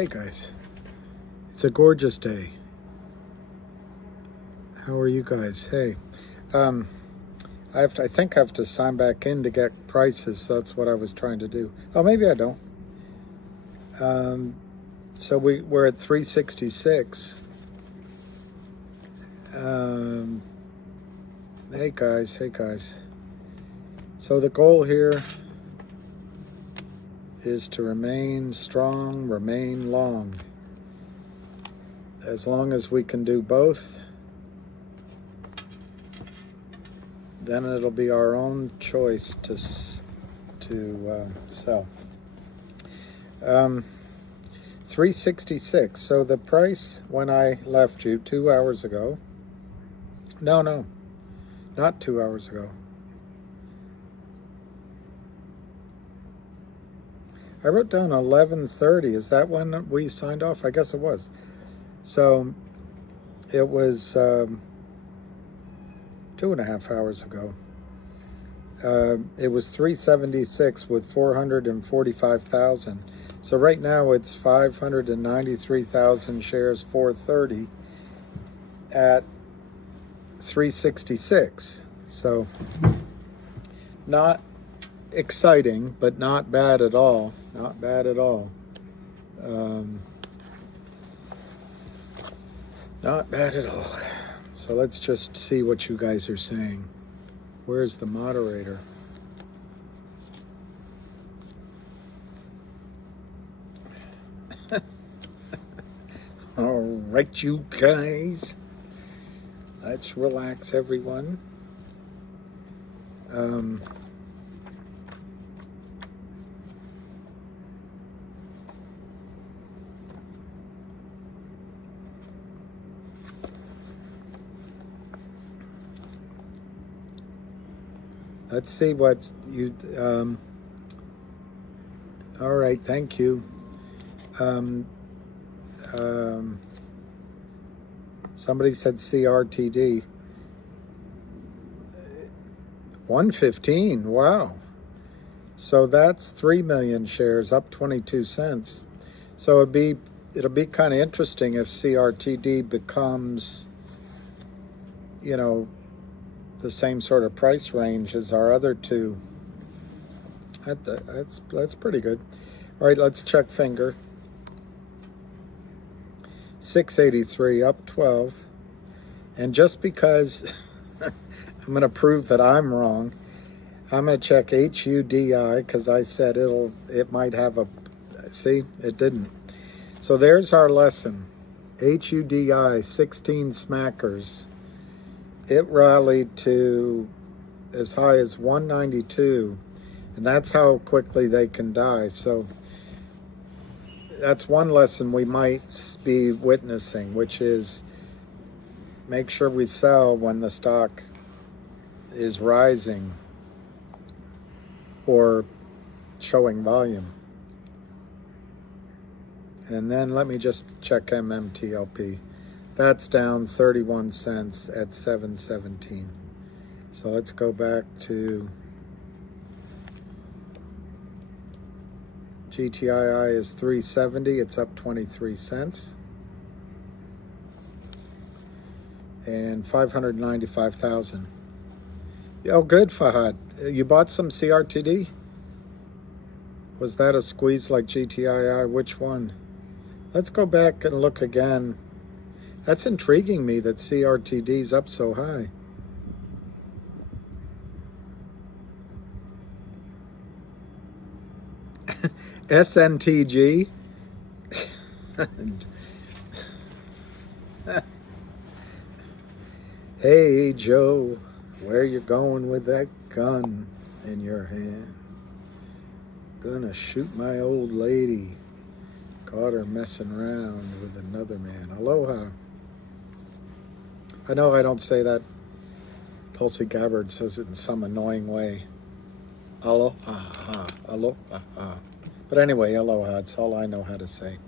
Hey guys, it's a gorgeous day. How are you guys? Hey, I think I have to sign back in to get prices. So that's what I was trying to do. Oh, maybe I don't. So we're at 366. Hey guys. So the goal here is to remain strong, remain long. As long as we can do both, then it'll be our own choice to sell. 366. So the price when I left you 2 hours ago. No, not 2 hours ago. I wrote down 11:30. Is that when we signed off? I guess it was. So it was 2.5 hours ago. It was 376 with 445,000. So right now it's 593,000 shares, 430 at 366. So not exciting, but not bad at all. Not bad at all. Not bad at all. So let's just see what you guys are saying. Where's the moderator? All right, you guys. Let's relax, everyone. Let's see what you, all right, thank you. Somebody said CRTD. 115, wow. So that's 3 million shares, up 22 cents. So it'll be kind of interesting if CRTD becomes, you know, the same sort of price range as our other two. That's pretty good. All right, let's check finger. 683, up 12. And just because I'm going to prove that I'm wrong, I'm going to check HUDI because I said it might have a, see, it didn't. So there's our lesson. HUDI, 16 smackers. It rallied to as high as 192, and that's how quickly they can die. So that's one lesson we might be witnessing, which is make sure we sell when the stock is rising or showing volume. And then let me just check MMTLP. That's down 31 cents at 717. So let's go back to GTII is 370. It's up 23 cents. And 595,000. Oh, good, Fahad. You bought some CRTD? Was that a squeeze like GTII? Which one? Let's go back and look again. That's intriguing me that CRTD's up so high. SNTG. Hey, Joe, where you going with that gun in your hand? Gonna shoot my old lady. Caught her messing around with another man. Aloha. I know I don't say that. Tulsi Gabbard says it in some annoying way. Aloha, aloha. But anyway, aloha, it's all I know how to say.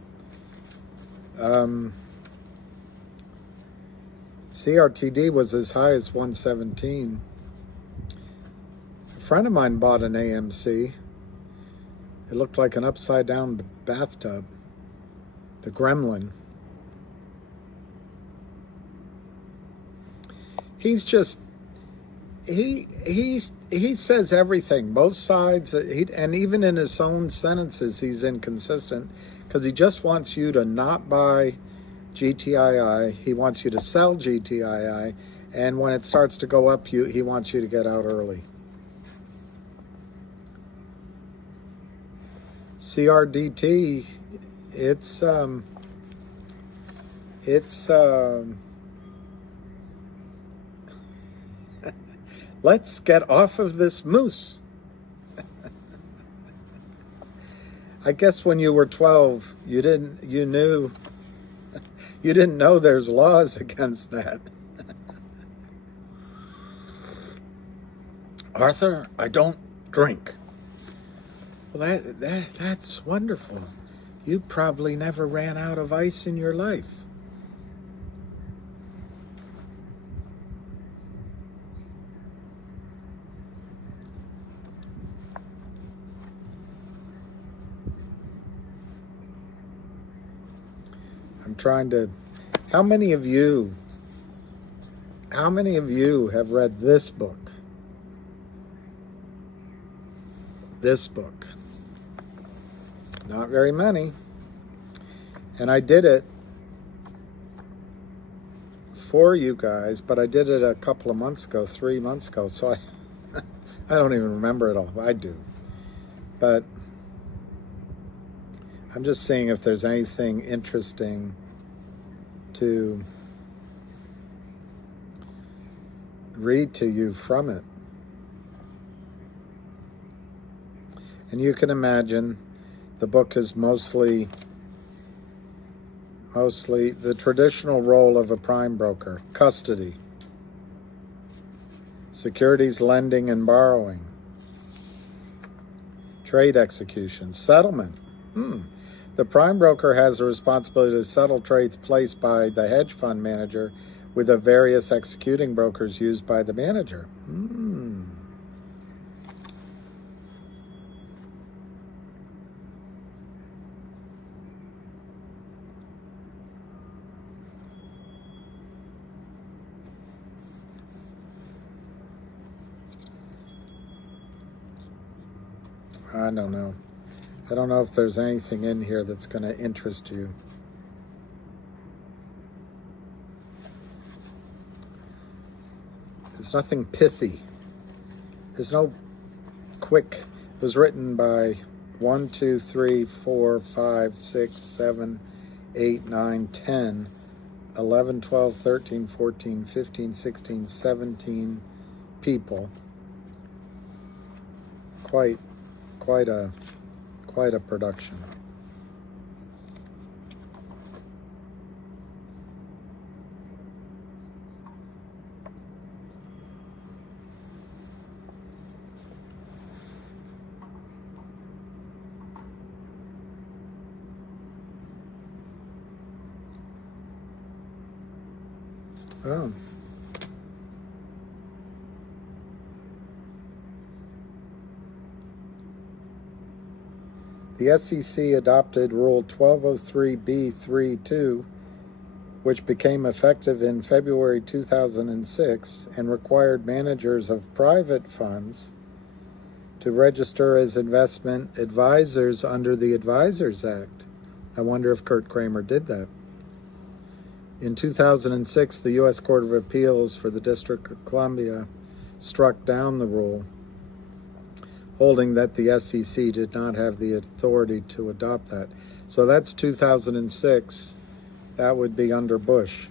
CRTD was as high as 117. A friend of mine bought an AMC. It looked like an upside down bathtub. the gremlin. He's just, he says everything, both sides, and even in his own sentences, he's inconsistent because he just wants you to not buy GTII. He wants you to sell GTII, and when it starts to go up, he wants you to get out early. CRDT, it's let's get off of this moose. I guess when you were 12, you didn't know there's laws against that. Arthur, I don't drink. Well, that's wonderful. You probably never ran out of ice in your life. I'm trying to, how many of you have read this book? This book. Not very many. And I did it for you guys, but I did it a couple of months ago, 3 months ago, so I don't even remember it all. I do. But I'm just seeing if there's anything interesting to read to you from it. And you can imagine the book is mostly the traditional role of a prime broker: custody, securities lending and borrowing, trade execution, settlement. The prime broker has the responsibility to settle trades placed by the hedge fund manager with the various executing brokers used by the manager. I don't know. I don't know if there's anything in here that's going to interest you. There's nothing pithy. There's no quick. It was written by 1, 2, 3, 4, 5, 6, 7, 8, 9, 10, 11, 12, 13, 14, 15, 16, 17 people. Quite a production. Oh. The SEC adopted Rule 1203B32, which became effective in February 2006 and required managers of private funds to register as investment advisors under the Advisors Act. I wonder if Kurt Kramer did that. In 2006, the U.S. Court of Appeals for the District of Columbia struck down the rule, holding that the SEC did not have the authority to adopt that. So that's 2006. That would be under Bush.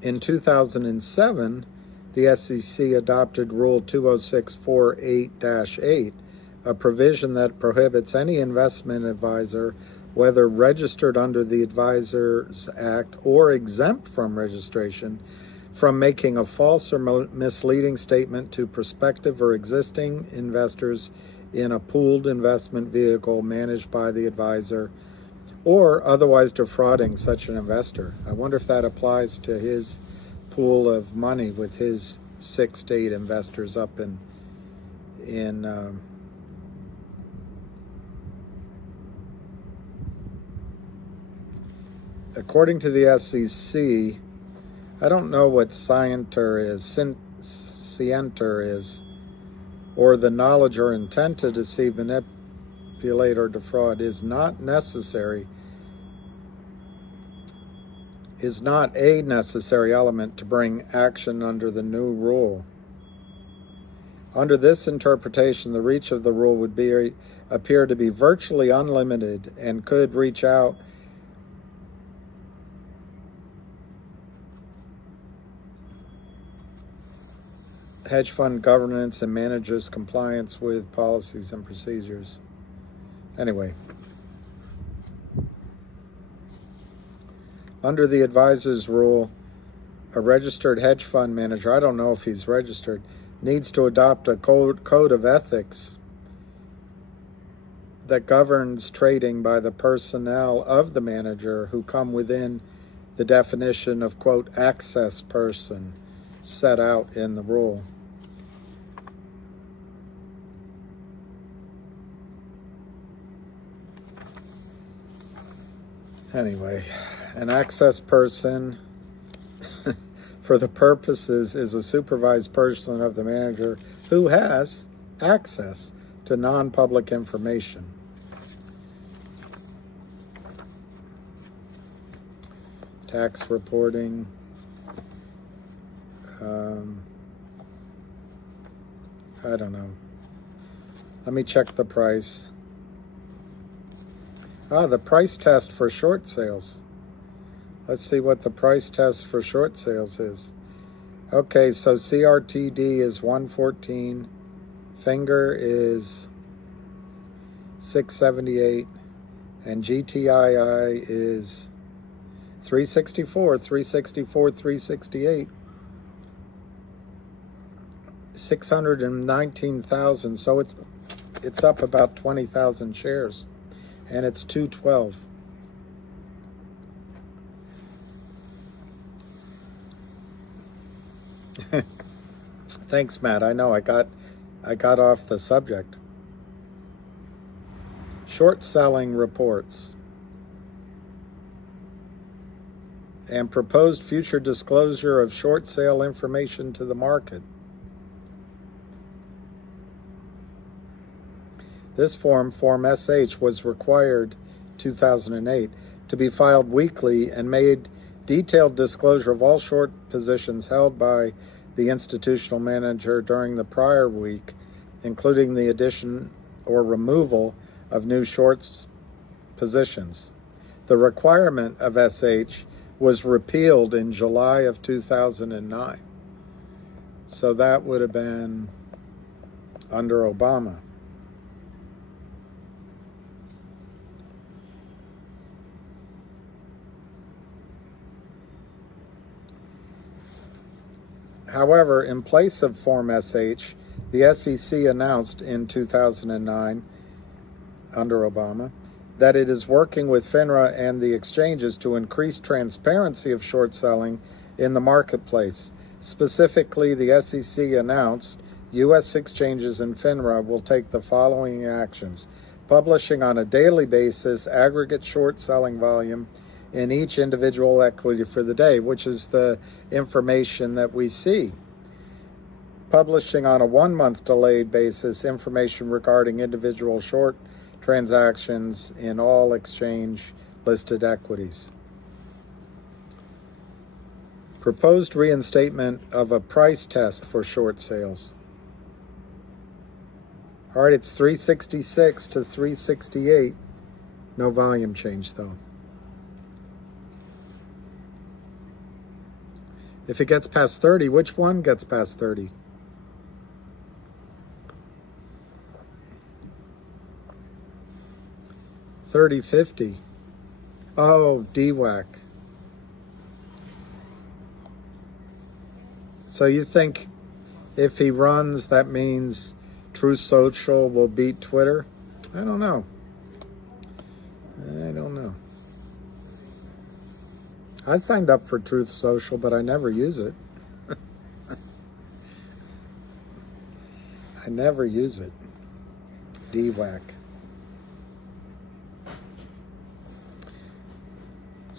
In 2007, the SEC adopted Rule 20648-8, a provision that prohibits any investment advisor, whether registered under the Advisors Act or exempt from registration, from making a false or misleading statement to prospective or existing investors in a pooled investment vehicle managed by the advisor, or otherwise defrauding such an investor. I wonder if that applies to his pool of money with his 6 to 8 investors up in according to the SEC, I don't know what scienter is, scienter is, or the knowledge or intent to deceive, manipulate, or defraud is not necessary, is not a necessary element to bring action under the new rule. Under this interpretation, the reach of the rule would appear to be virtually unlimited and could reach out hedge fund governance and managers' compliance with policies and procedures. Anyway, under the advisor's rule, a registered hedge fund manager, I don't know if he's registered, needs to adopt a code of ethics that governs trading by the personnel of the manager who come within the definition of, quote, access person set out in the rule. Anyway, an access person for the purposes is a supervised person of the manager who has access to non-public information. Tax reporting. I don't know. Let me check the price. The price test for short sales. Let's see what the price test for short sales is. Okay, so CRTD is 114. Finger is 678. And GTII is 364, 368. 619,000. So it's up about 20,000 shares. And it's 212. Thanks, Matt. I know I got off the subject. Short selling reports and proposed future disclosure of short sale information to the market. This Form SH, was required 2008 to be filed weekly and made detailed disclosure of all short positions held by the institutional manager during the prior week, including the addition or removal of new short positions. The requirement of SH was repealed in July of 2009. So that would have been under Obama. However, in place of Form SH, the SEC announced in 2009, under Obama, that it is working with FINRA and the exchanges to increase transparency of short selling in the marketplace. Specifically, the SEC announced U.S. exchanges and FINRA will take the following actions: publishing on a daily basis aggregate short selling volume in each individual equity for the day, which is the information that we see. Publishing on a 1-month delayed basis information regarding individual short transactions in all exchange listed equities. Proposed reinstatement of a price test for short sales. All right, it's 366 to 368. No volume change though. If it gets past 30, which one gets past 30? $30.50. Oh, DWAC. So you think if he runs, that means Truth Social will beat Twitter? I don't know. I signed up for Truth Social, but I never use it. I never use it. DWAC.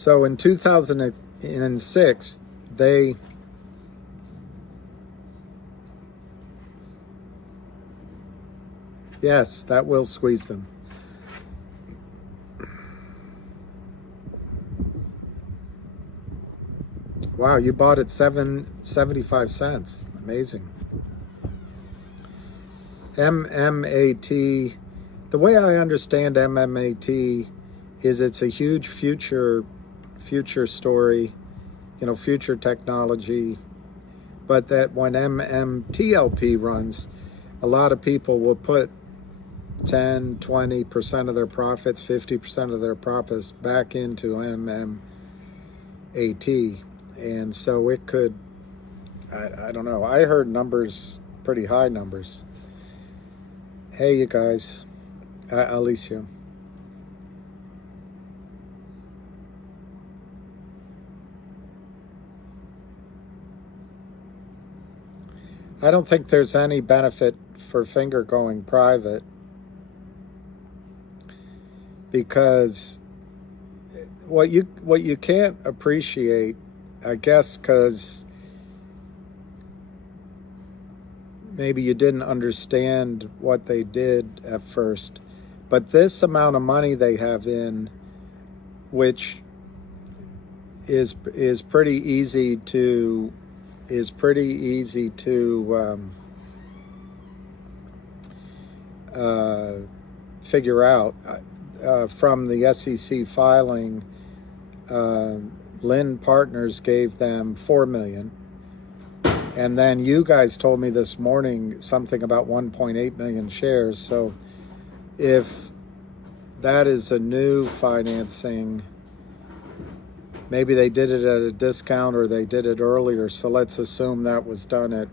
So in 2006, yes, that will squeeze them. Wow, you bought it 75 cents. Amazing. MMAT, the way I understand MMAT is it's a huge future story, future technology, but that when MMTLP runs, a lot of people will put 10, 20% of their profits, 50% of their profits back into MMAT. And so it could, I don't know, I heard numbers, pretty high numbers. Hey, you guys, Alicia. I don't think there's any benefit for Finger going private, because what you can't appreciate, I guess, because maybe you didn't understand what they did at first, but this amount of money they have in, which is pretty easy to figure out from the SEC filing. Lynn Partners gave them $4 million. And then you guys told me this morning something about 1.8 million shares. So if that is a new financing, maybe they did it at a discount or they did it earlier. So let's assume that was done at,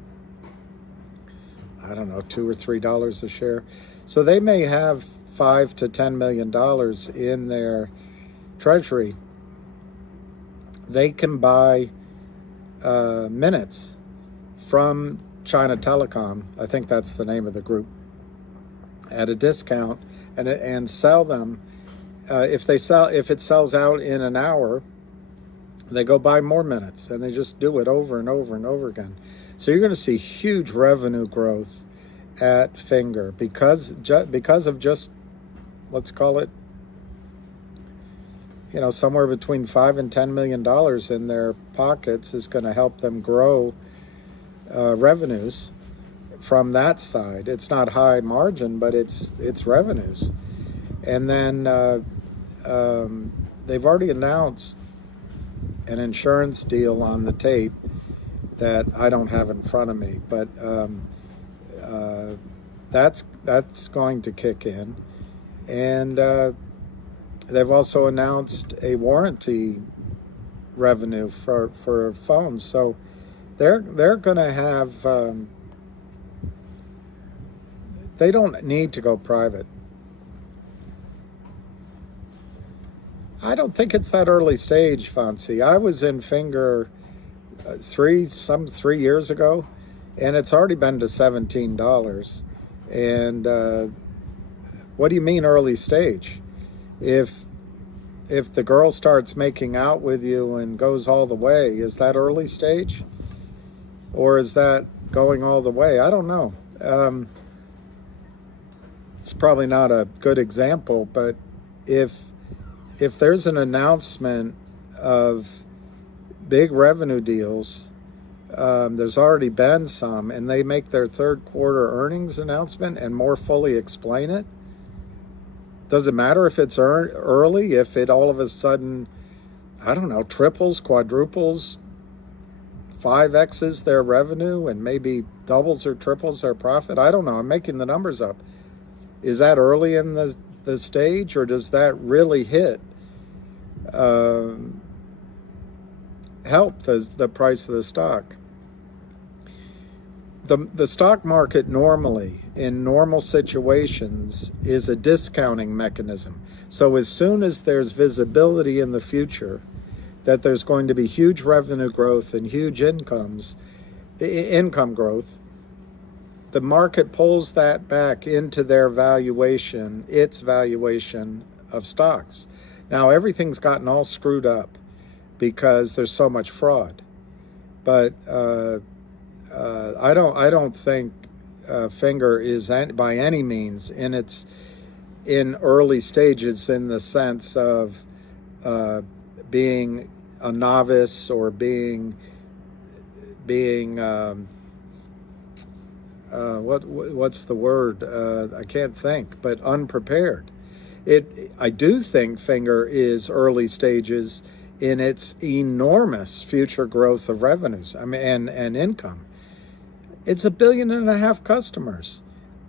I don't know, $2 or $3 a share. So they may have $5 to $10 million in their treasury. They can buy minutes from China Telecom, I think that's the name of the group, at a discount, and sell them. If it sells out in an hour, they go buy more minutes, and they just do it over and over and over again. So you're going to see huge revenue growth at Finger because of just, let's call it, somewhere between $5 and $10 million in their pockets is going to help them grow revenues from that side. It's not high margin, but it's revenues. And then they've already announced an insurance deal on the tape that I don't have in front of me, but that's going to kick in. And they've also announced a warranty revenue for phones. So they're going to have, they don't need to go private. I don't think it's that early stage, Fonzie. I was in Finger 3 years ago, and it's already been to $17. And what do you mean early stage? If the girl starts making out with you and goes all the way, is that early stage? Or is that going all the way? I don't know. It's probably not a good example, but if there's an announcement of big revenue deals, there's already been some, and they make their third quarter earnings announcement and more fully explain it, does it matter if it's early, if it all of a sudden, I don't know, triples, quadruples, 5X's their revenue and maybe doubles or triples their profit? I don't know. I'm making the numbers up. Is that early in the stage, or does that really help the price of the stock? The stock market normally, in normal situations, is a discounting mechanism. So as soon as there's visibility in the future that there's going to be huge revenue growth and huge income growth, the market pulls that back into their valuation, its valuation of stocks. Now everything's gotten all screwed up. because there's so much fraud. But I don't think Finger is by any means in early stages in the sense of being a novice or being what's the word? I can't think, but unprepared. I do think Finger is early stages in its enormous future growth of revenues, I mean, and income. It's 1.5 billion customers.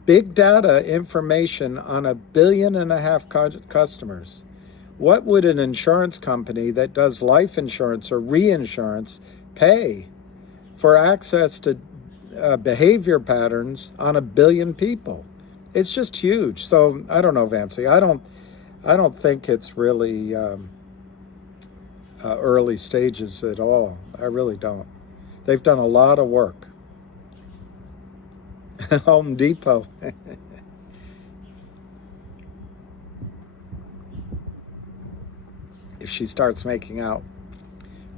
Big data information on 1.5 billion customers. What would an insurance company that does life insurance or reinsurance pay for access to behavior patterns on 1 billion people? It's just huge. So I don't know, Vancy. I don't think it's really early stages at all. I really don't. They've done a lot of work. Home Depot. If she starts making out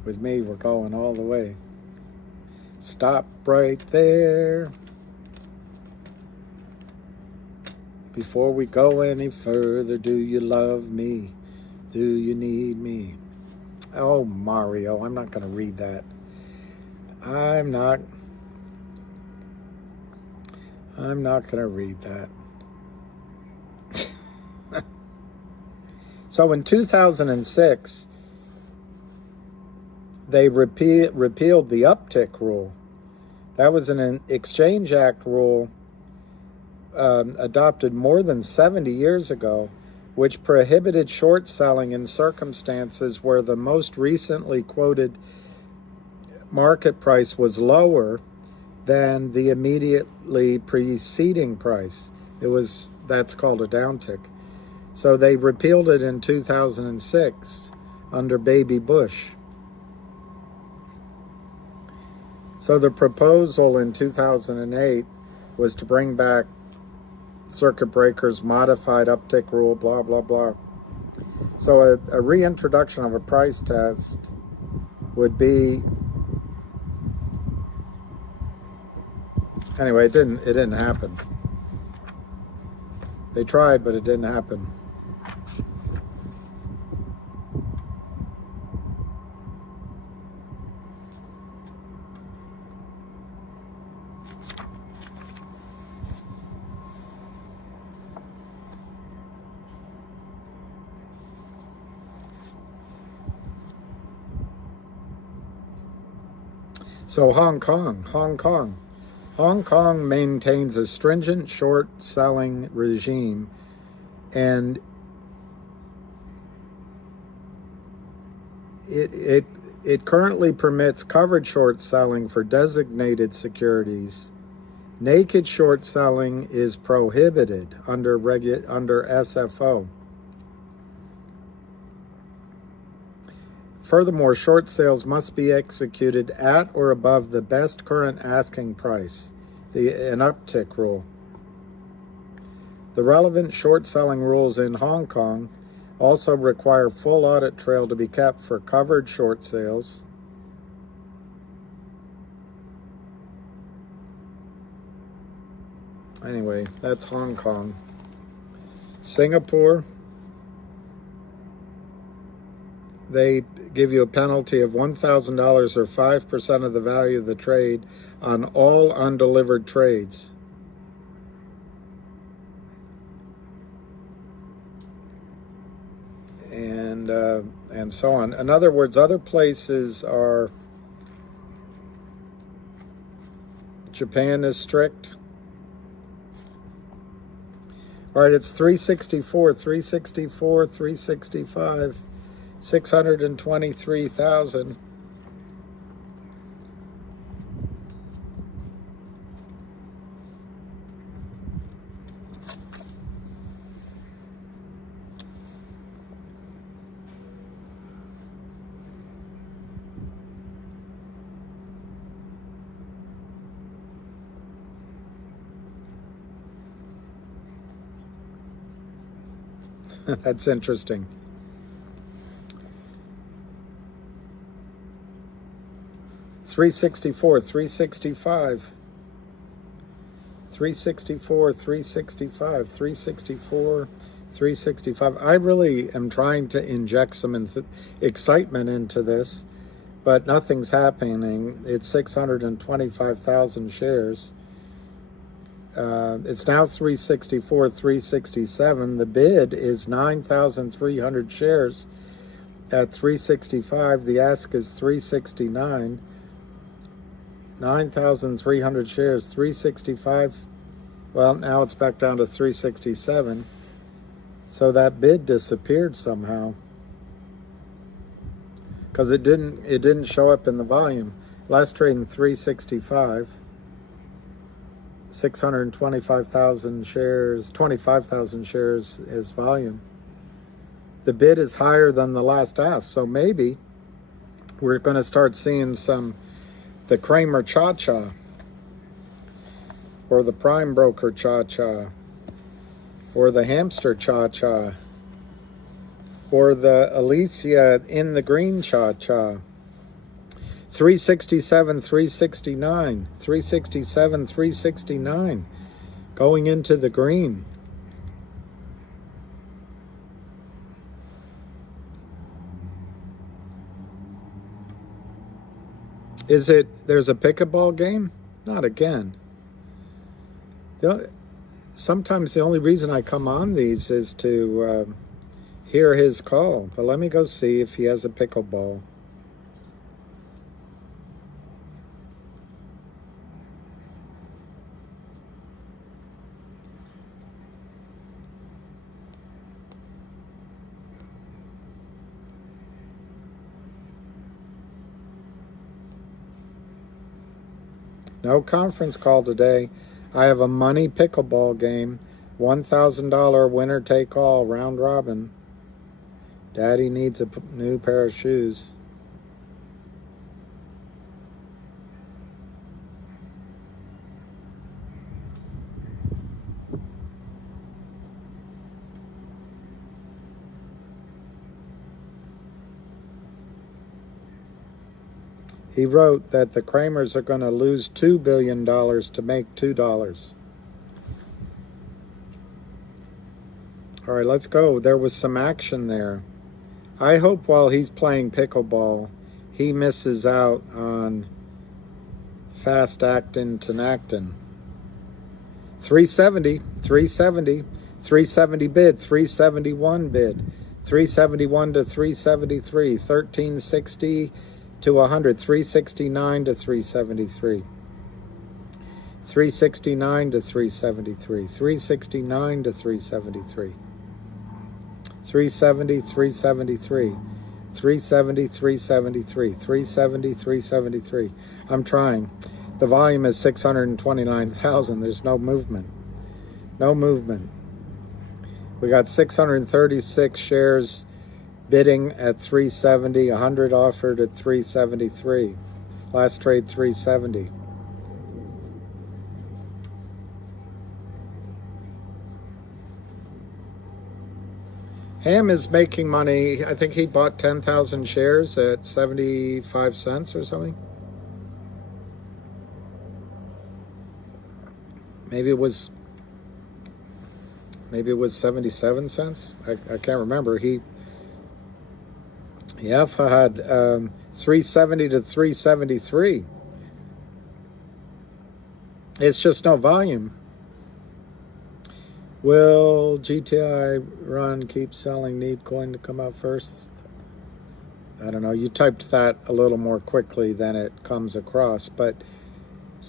with me, we're going all the way. Stop right there. Before we go any further, do you love me? Do you need me? Oh, Mario, I'm not going to read that. I'm not going to read that. So in 2006, they repealed the uptick rule. That was an Exchange Act rule adopted more than 70 years ago, which prohibited short selling in circumstances where the most recently quoted market price was lower than the immediately preceding price. That's called a downtick. So they repealed it in 2006 under Baby Bush. So the proposal in 2008 was to bring back circuit breakers, modified uptick rule, blah, blah, blah. So a reintroduction of a price test would be, anyway, it didn't happen. They tried, but it didn't happen. So Hong Kong maintains a stringent short selling regime, and it currently permits covered short selling for designated securities. Naked short selling is prohibited under SFO. Furthermore, short sales must be executed at or above the best current asking price, an uptick rule. The relevant short selling rules in Hong Kong also require full audit trail to be kept for covered short sales. Anyway, that's Hong Kong. Singapore, they give you a penalty of $1,000 or 5% of the value of the trade on all undelivered trades. And so on. In other words, other places are, Japan is strict. All right, it's 364, 365, 623,000. That's interesting. 364, 365. 364, 365, 364, 365. I really am trying to inject some excitement into this, but nothing's happening. It's 625,000 shares. It's now 364, 367. The bid is 9,300 shares at 365. The ask is 369. 9,300 shares, 365. Well, now it's back down to 367. So that bid disappeared somehow, because it didn't show up in the volume. Last trade in 365. 625,000 shares, 25,000 shares is volume. The bid is higher than the last ask, so maybe we're going to start seeing the Kramer Cha-Cha, or the Prime Broker Cha-Cha, or the Hamster Cha-Cha, or the Alicia in the Green Cha-Cha. 367, 369, 367, 369, going into the green. There's a pickleball game? Not again. Sometimes the only reason I come on these is to hear his call. But let me go see if he has a pickleball. No conference call today. I have a money pickleball game. $1,000 winner take all, round robin. Daddy needs a new pair of shoes. He wrote that the Kramers are going to lose $2 billion to make $2. All right, let's go. There was some action there. I hope while he's playing pickleball, he misses out on fast actin tenactin. 370, 370, 370 bid, 371 bid, 371 to 373, 1360 to 100, 369 to 373, 369 to 373, 369 to 373, 370, 373, 370, 373, 370, 373. I'm trying. The volume is 629,000. There's no movement. No movement. We got 636 shares bidding at 370, 100 offered at 373. Last trade 370. Ham is making money. I think he bought 10,000 shares at 75 cents or something. Maybe it was 77 cents. I can't remember. Alpha had 370 to 373. It's just no volume. Will GTI run keep selling? Need coin to come out first? I don't know. You typed that a little more quickly than it comes across, but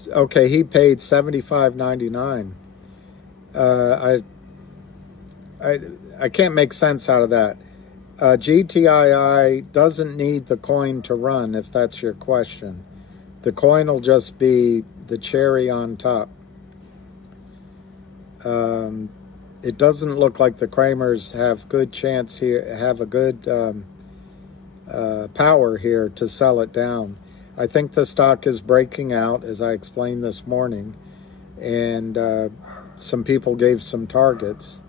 okay. He paid $75.99. I can't make sense out of that. GTII doesn't need the coin to run, if that's your question. The coin will just be the cherry on top. It doesn't look like the Kramers have good chance here, have a good power here to sell it down. I think the stock is breaking out, as I explained this morning, and some people gave some targets.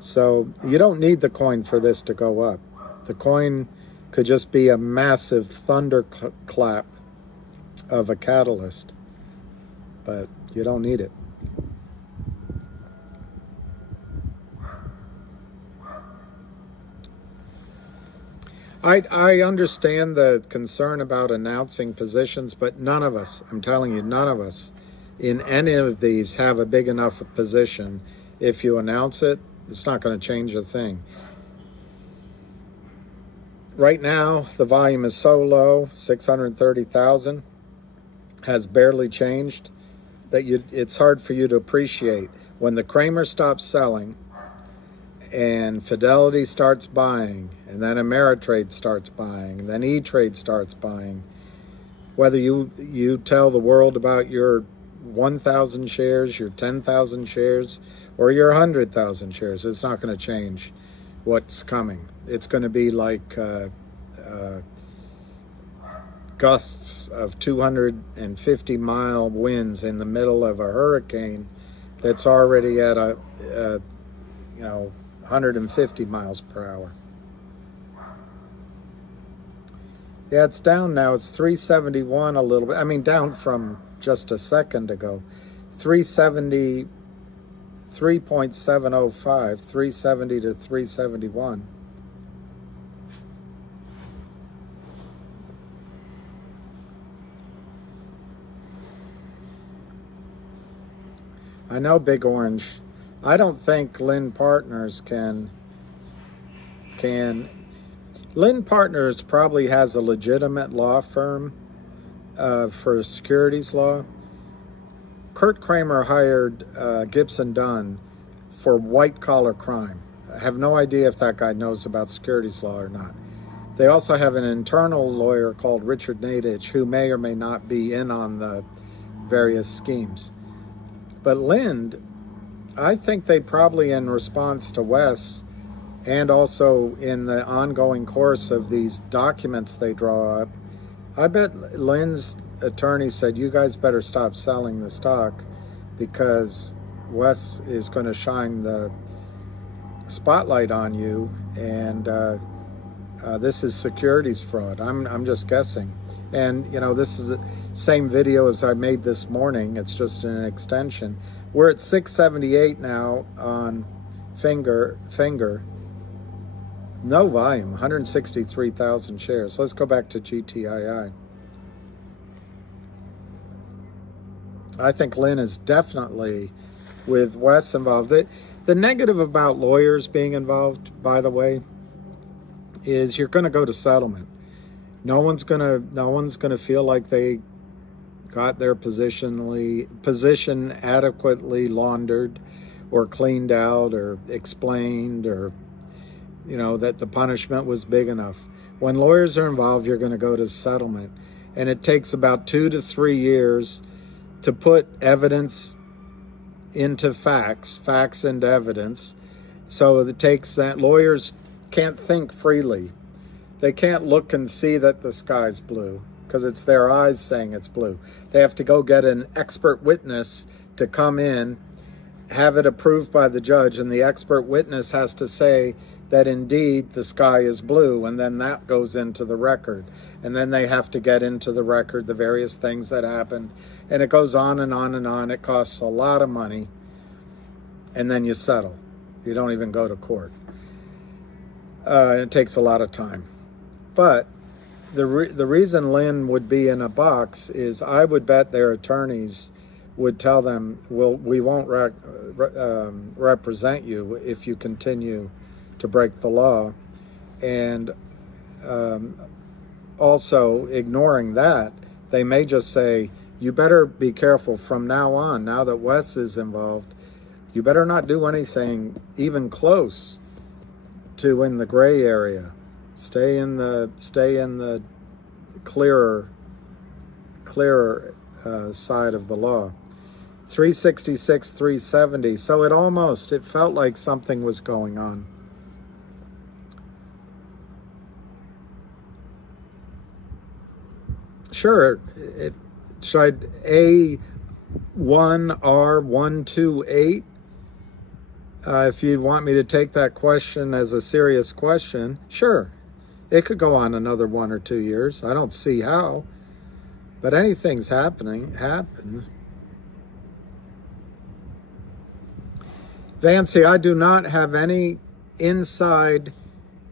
So you don't need the coin for this to go up. The coin could just be a massive thunderclap of a catalyst, but you don't need it. I understand the concern about announcing positions, but none of us, I'm telling you, none of us in any of these have a big enough position. If you announce it, it's not going to change a thing. Right now, the volume is so low, 630,000, has barely changed, that it's hard for you to appreciate. When the Kramer stops selling, and Fidelity starts buying, and then Ameritrade starts buying, and then E-Trade starts buying, whether you tell the world about your 1,000 shares, your 10,000 shares, or your 100,000 shares, it's not going to change what's coming. It's going to be like gusts of 250-mile winds in the middle of a hurricane that's already at a 150 miles per hour. Yeah, it's down now. It's 371 a little bit. I mean, down from just a second ago. 370, 3.705, 370 to 371. I know, Big Orange. I don't think Lynn Partners can. Lynn Partners probably has a legitimate law firm for securities law. Kurt Kramer hired Gibson Dunn for white-collar crime. I have no idea if that guy knows about securities law or not. They also have an internal lawyer called Richard Nadich, who may or may not be in on the various schemes. But Lynn, I think they probably, in response to Wes, and also in the ongoing course of these documents they draw up, I bet Lynn's attorney said, you guys better stop selling the stock because Wes is going to shine the spotlight on you, and this is securities fraud. I'm just guessing. And, this is the same video as I made this morning. It's just an extension. We're at 678 now on Finger. No volume, 163,000 shares. Let's go back to GTII. I think Lynn is definitely, with Wes involved. The negative about lawyers being involved, by the way, is you're going to go to settlement. No one's gonna feel like they got their position adequately laundered or cleaned out or explained, or that the punishment was big enough. When lawyers are involved, you're going to go to settlement, and it takes about 2 to 3 years to put evidence into facts into evidence. So it takes that. Lawyers can't think freely. They can't look and see that the sky's blue because it's their eyes saying it's blue. They have to go get an expert witness to come in, have it approved by the judge, and the expert witness has to say that indeed the sky is blue, and then that goes into the record. And then they have to get into the record the various things that happened, and it goes on and on and on. It costs a lot of money, and then you settle. You don't even go to court. It takes a lot of time. But the reason Lynn would be in a box is I would bet their attorneys would tell them, well, we won't represent you if you continue to break the law. And also ignoring that, they may just say, you better be careful from now on, now that Wes is involved, you better not do anything even close to in the gray area. Stay in the clearer side of the law. 366, 370. So it felt like something was going on. Sure, it should A1R128. If you want me to take that question as a serious question, sure. It could go on another 1 or 2 years. I don't see how. But anything's happen. Vancy, I do not have any inside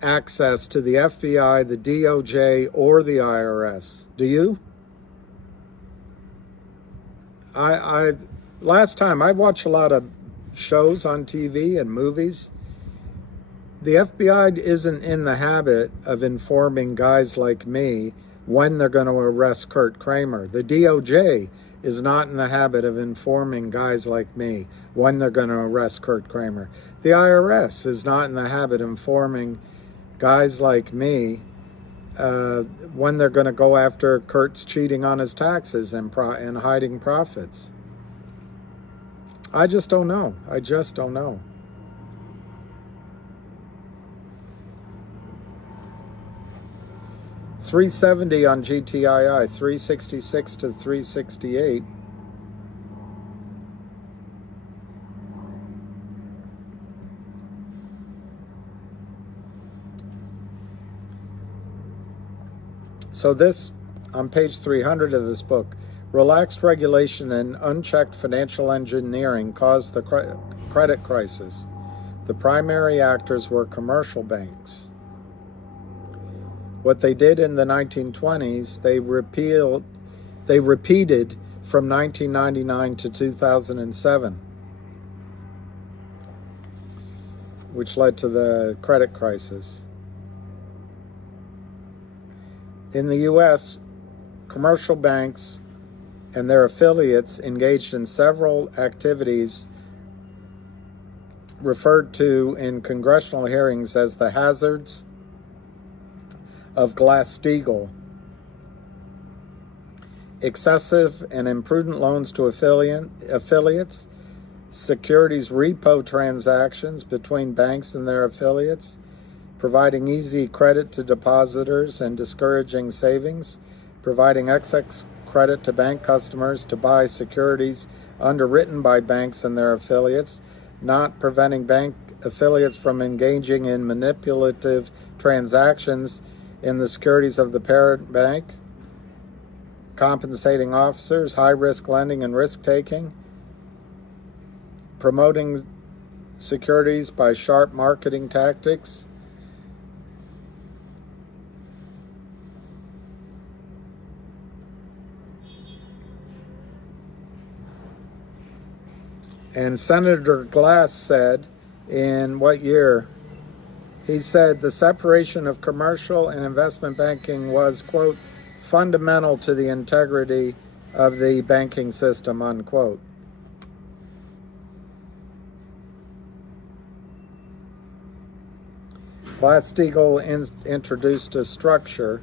access to the FBI, the DOJ, or the IRS. Do you? Last time, I watch a lot of shows on TV and movies. The FBI isn't in the habit of informing guys like me when they're going to arrest Kurt Kramer. The DOJ is not in the habit of informing guys like me when they're going to arrest Kurt Kramer. The IRS is not in the habit of informing guys like me when they're going to go after Kurt's cheating on his taxes and hiding profits. I just don't know. I just don't know. $370 on GTII, 366 to 368. So this, on page 300 of this book, relaxed regulation and unchecked financial engineering caused the credit crisis. The primary actors were commercial banks. What they did in the 1920s, they repeated from 1999 to 2007, which led to the credit crisis. In the U.S., commercial banks and their affiliates engaged in several activities referred to in congressional hearings as the hazards of Glass-Steagall. Excessive and imprudent loans to affiliates, securities repo transactions between banks and their affiliates, providing easy credit to depositors and discouraging savings, providing excess credit to bank customers to buy securities underwritten by banks and their affiliates, not preventing bank affiliates from engaging in manipulative transactions in the securities of the parent bank, compensating officers, high-risk lending and risk-taking, promoting securities by sharp marketing tactics, and Senator Glass said, in what year? He said the separation of commercial and investment banking was, quote, fundamental to the integrity of the banking system, unquote. Glass-Steagall introduced a structure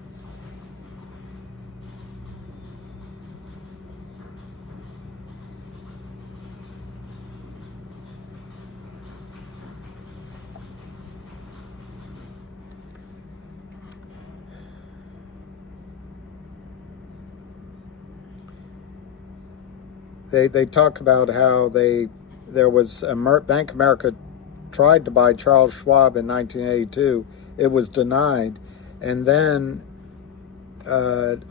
They talk about how there was Bank of America tried to buy Charles Schwab in 1982. It was denied. And then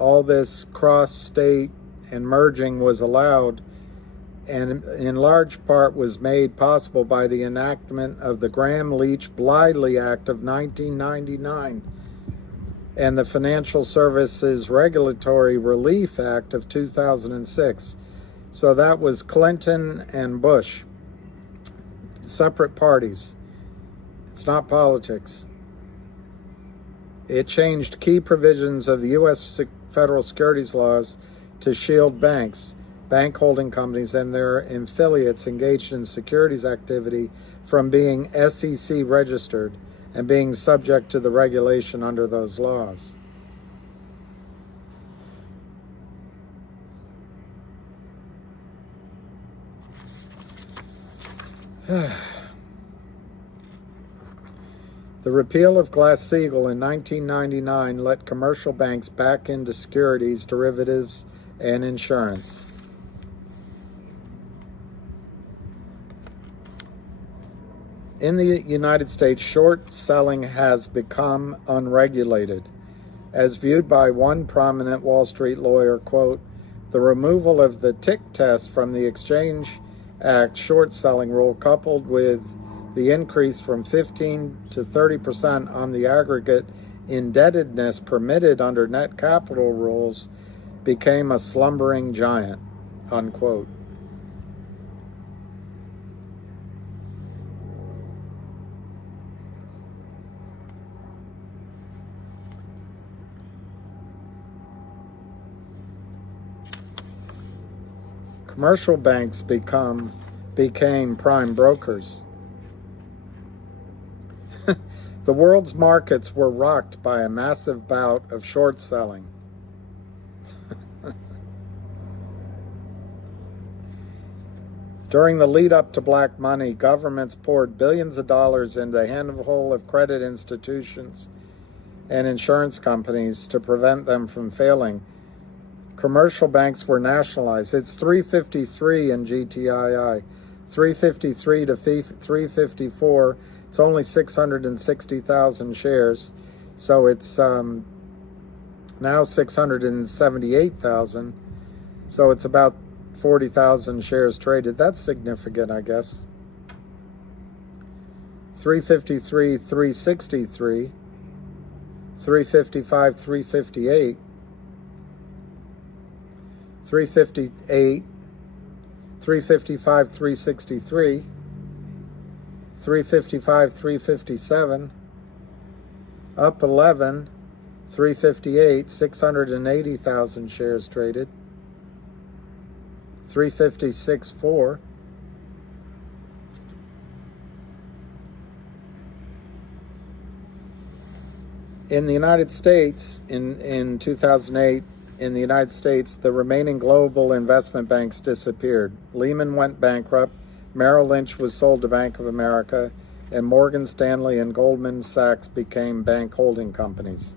all this cross-state and merging was allowed, and in large part was made possible by the enactment of the Gramm-Leach-Bliley Act of 1999 and the Financial Services Regulatory Relief Act of 2006. So that was Clinton and Bush, separate parties. It's not politics. It changed key provisions of the U.S. federal securities laws to shield banks, bank holding companies, and their affiliates engaged in securities activity from being SEC registered and being subject to the regulation under those laws. The repeal of Glass-Steagall in 1999 let commercial banks back into securities, derivatives, and insurance. In the United States, short selling has become unregulated. As viewed by one prominent Wall Street lawyer, quote, the removal of the tick test from the Exchange Act short selling rule, coupled with the increase from 15 to 30% on the aggregate indebtedness permitted under net capital rules, became a slumbering giant, unquote. Commercial banks became prime brokers. The world's markets were rocked by a massive bout of short selling. During the lead up to black money, governments poured billions of dollars into a handful of credit institutions and insurance companies to prevent them from failing. Commercial banks were nationalized. It's 353 in GTII, 353 to 354. It's only 660,000 shares, so it's now 678,000. So it's about 40,000 shares traded. That's significant, I guess. 353, 363, 355, 358, 358, 355, 363, 355, 357, up 11, 358, 680,000 shares traded, 356.4. In the United States, in 2008, in the United States, the remaining global investment banks disappeared. Lehman went bankrupt, Merrill Lynch was sold to Bank of America, and Morgan Stanley and Goldman Sachs became bank holding companies.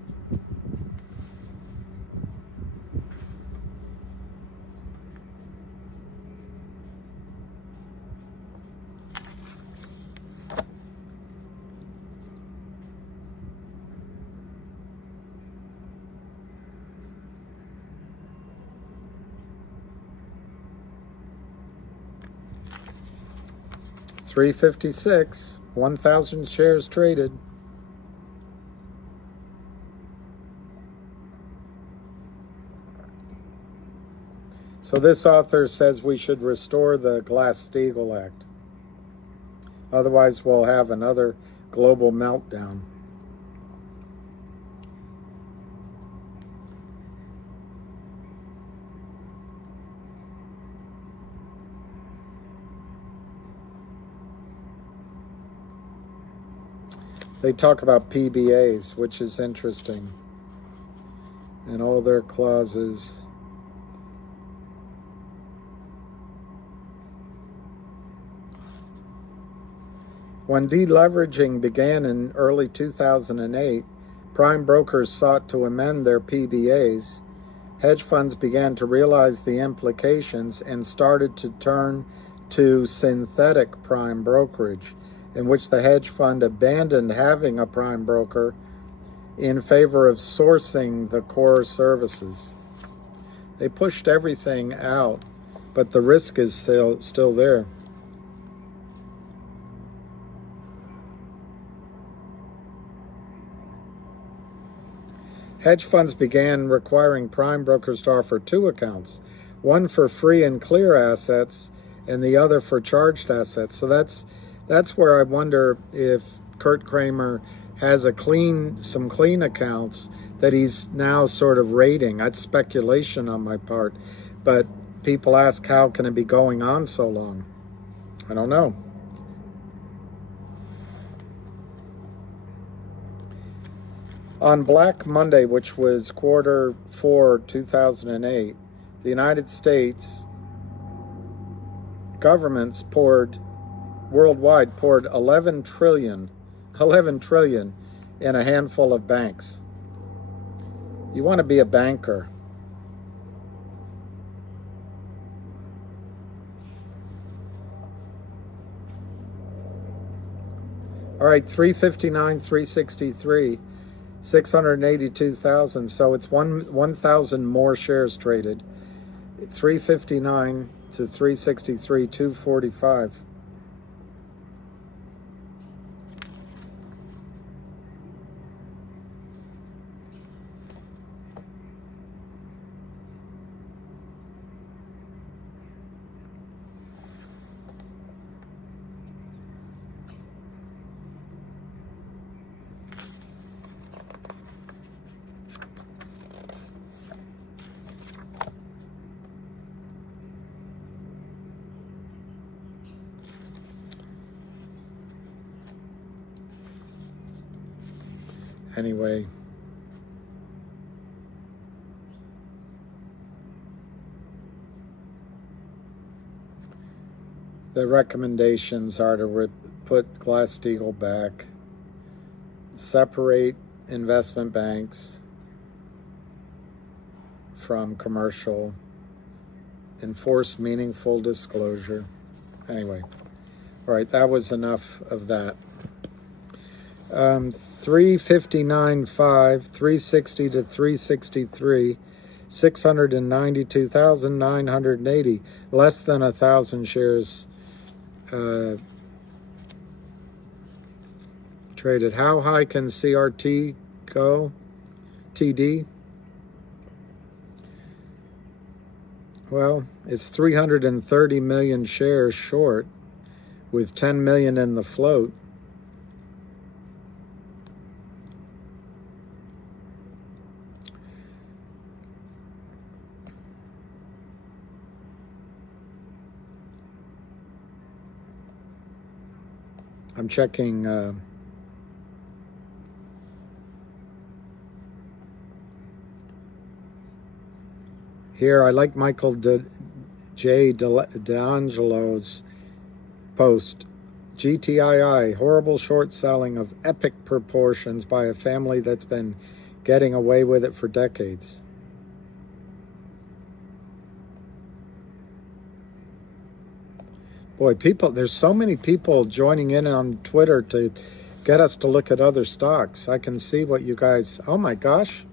$356, 1,000 shares traded. So this author says we should restore the Glass-Steagall Act. Otherwise, we'll have another global meltdown. They talk about PBAs, which is interesting, and all their clauses. When deleveraging began in early 2008, prime brokers sought to amend their PBAs. Hedge funds began to realize the implications and started to turn to synthetic prime brokerage, in which the hedge fund abandoned having a prime broker in favor of sourcing the core services. They pushed everything out, but the risk is still there. Hedge funds began requiring prime brokers to offer two accounts, one for free and clear assets and the other for charged assets. So that's where I wonder if Kurt Kramer has some clean accounts that he's now sort of raiding. That's speculation on my part, but people ask, how can it be going on so long? I don't know. On Black Monday, which was Q4 2008, the United States governments worldwide poured 11 trillion in a handful of banks. You want to be a banker. All right, 359, 363. 682,000. So it's 1,000 more shares traded. 359 to 363, 245. Anyway, the recommendations are to put Glass-Steagall back, separate investment banks from commercial, enforce meaningful disclosure. Anyway, all right, that was enough of that. 359.5, 360 to 363, 692,980, less than 1,000 shares traded. How high can CRT go? TD? Well, it's 330 million shares short with 10 million in the float. I'm checking here. I like Michael J. D'Angelo's post. GTII, horrible short selling of epic proportions by a family that's been getting away with it for decades. Boy, there's so many people joining in on Twitter to get us to look at other stocks. I can see what you guys, oh my gosh.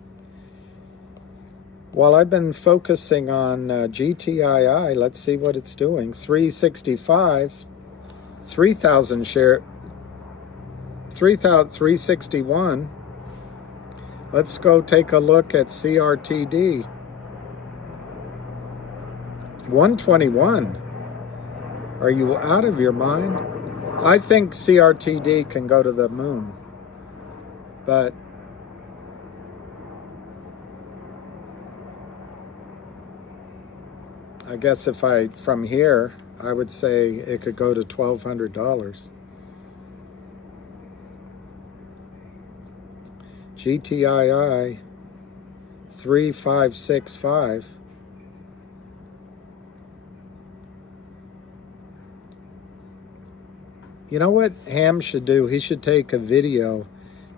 Well, I've been focusing on GTII. Let's see what it's doing. 365, 3,000 share, 361. Let's go take a look at CRTD. 121. Are you out of your mind? I think CRTD can go to the moon, but I guess from here, I would say it could go to $1,200. GTII 3565. You know what Ham should do? He should take a video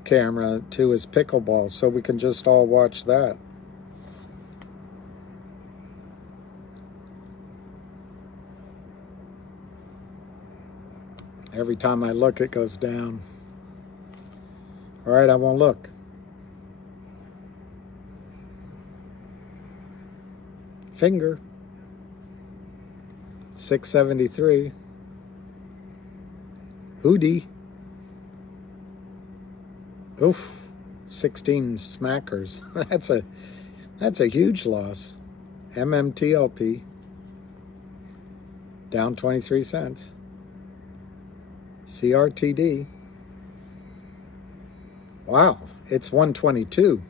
camera to his pickleball so we can just all watch that. Every time I look, it goes down. All right, I won't look. Finger. 673. Hoodie. Oof. 16 smackers. That's a huge loss. MMTLP. Down 23 cents. CRTD. Wow, it's 122.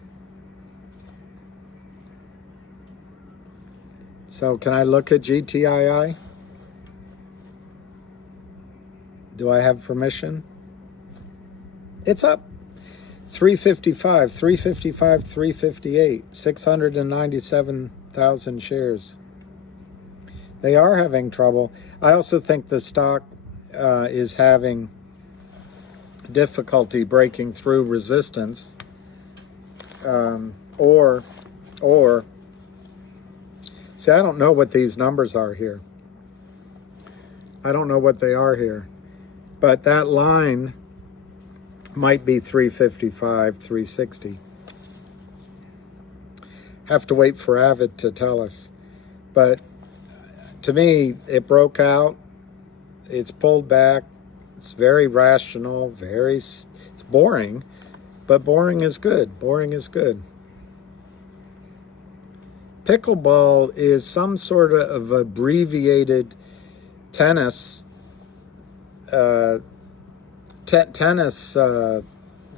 So can I look at GTII? Do I have permission? It's up. 355, 355, 358, 697,000 shares. They are having trouble. I also think the stock is having difficulty breaking through resistance, or see, I don't know what these numbers are here. I don't know what they are here, but that line Might be 355, 360. Have to wait for Avid to tell us. But to me, it broke out. It's pulled back. It's very rational. It's boring, but boring is good. Boring is good. Pickleball is some sort of abbreviated tennis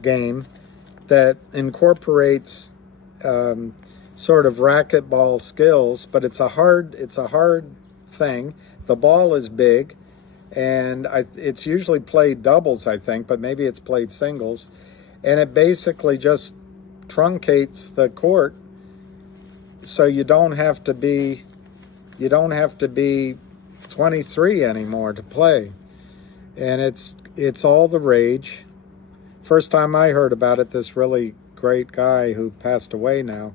game that incorporates sort of racquetball skills, but it's a hard thing. The ball is big, and it's usually played doubles, I think, but maybe it's played singles, and it basically just truncates the court, so you don't have to be 23 anymore to play. And it's all the rage. First time I heard about it, this really great guy who passed away now,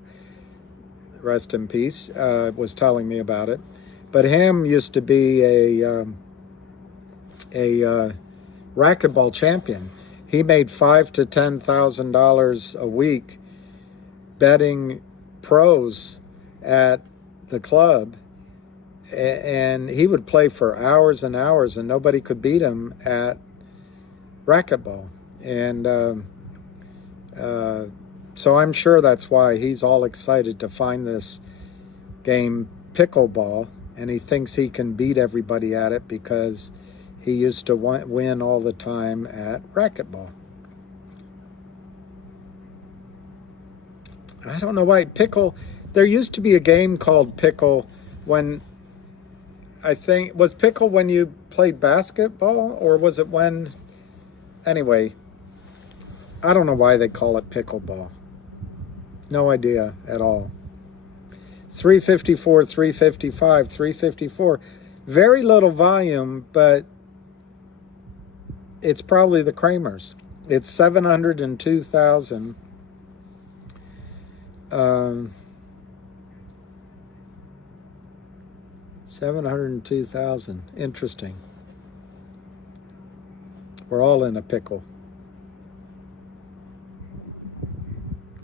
rest in peace, was telling me about it. But him used to be a racquetball champion. He made $5,000 to $10,000 a week betting pros at the club, and he would play for hours and hours, and nobody could beat him at racquetball. And so I'm sure that's why he's all excited to find this game, pickleball, and he thinks he can beat everybody at it because he used to win all the time at racquetball. I don't know why there used to be a game called pickle when, I think, was pickle when you played basketball, or was it when, anyway, I don't know why they call it pickleball. No idea at all. 354, 355, 354. Very little volume, but it's probably the Kramers. It's 702,000. 702,000. Interesting. We're all in a pickle.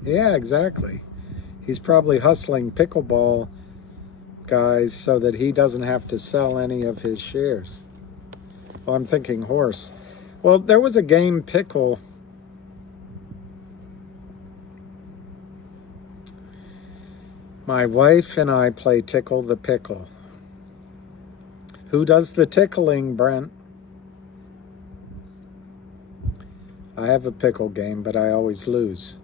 Yeah, exactly. He's probably hustling pickleball guys so that he doesn't have to sell any of his shares. Well, I'm thinking horse. Well, there was a game, pickle. My wife and I play Tickle the Pickle. Who does the tickling, Brent? I have a pickle game, but I always lose.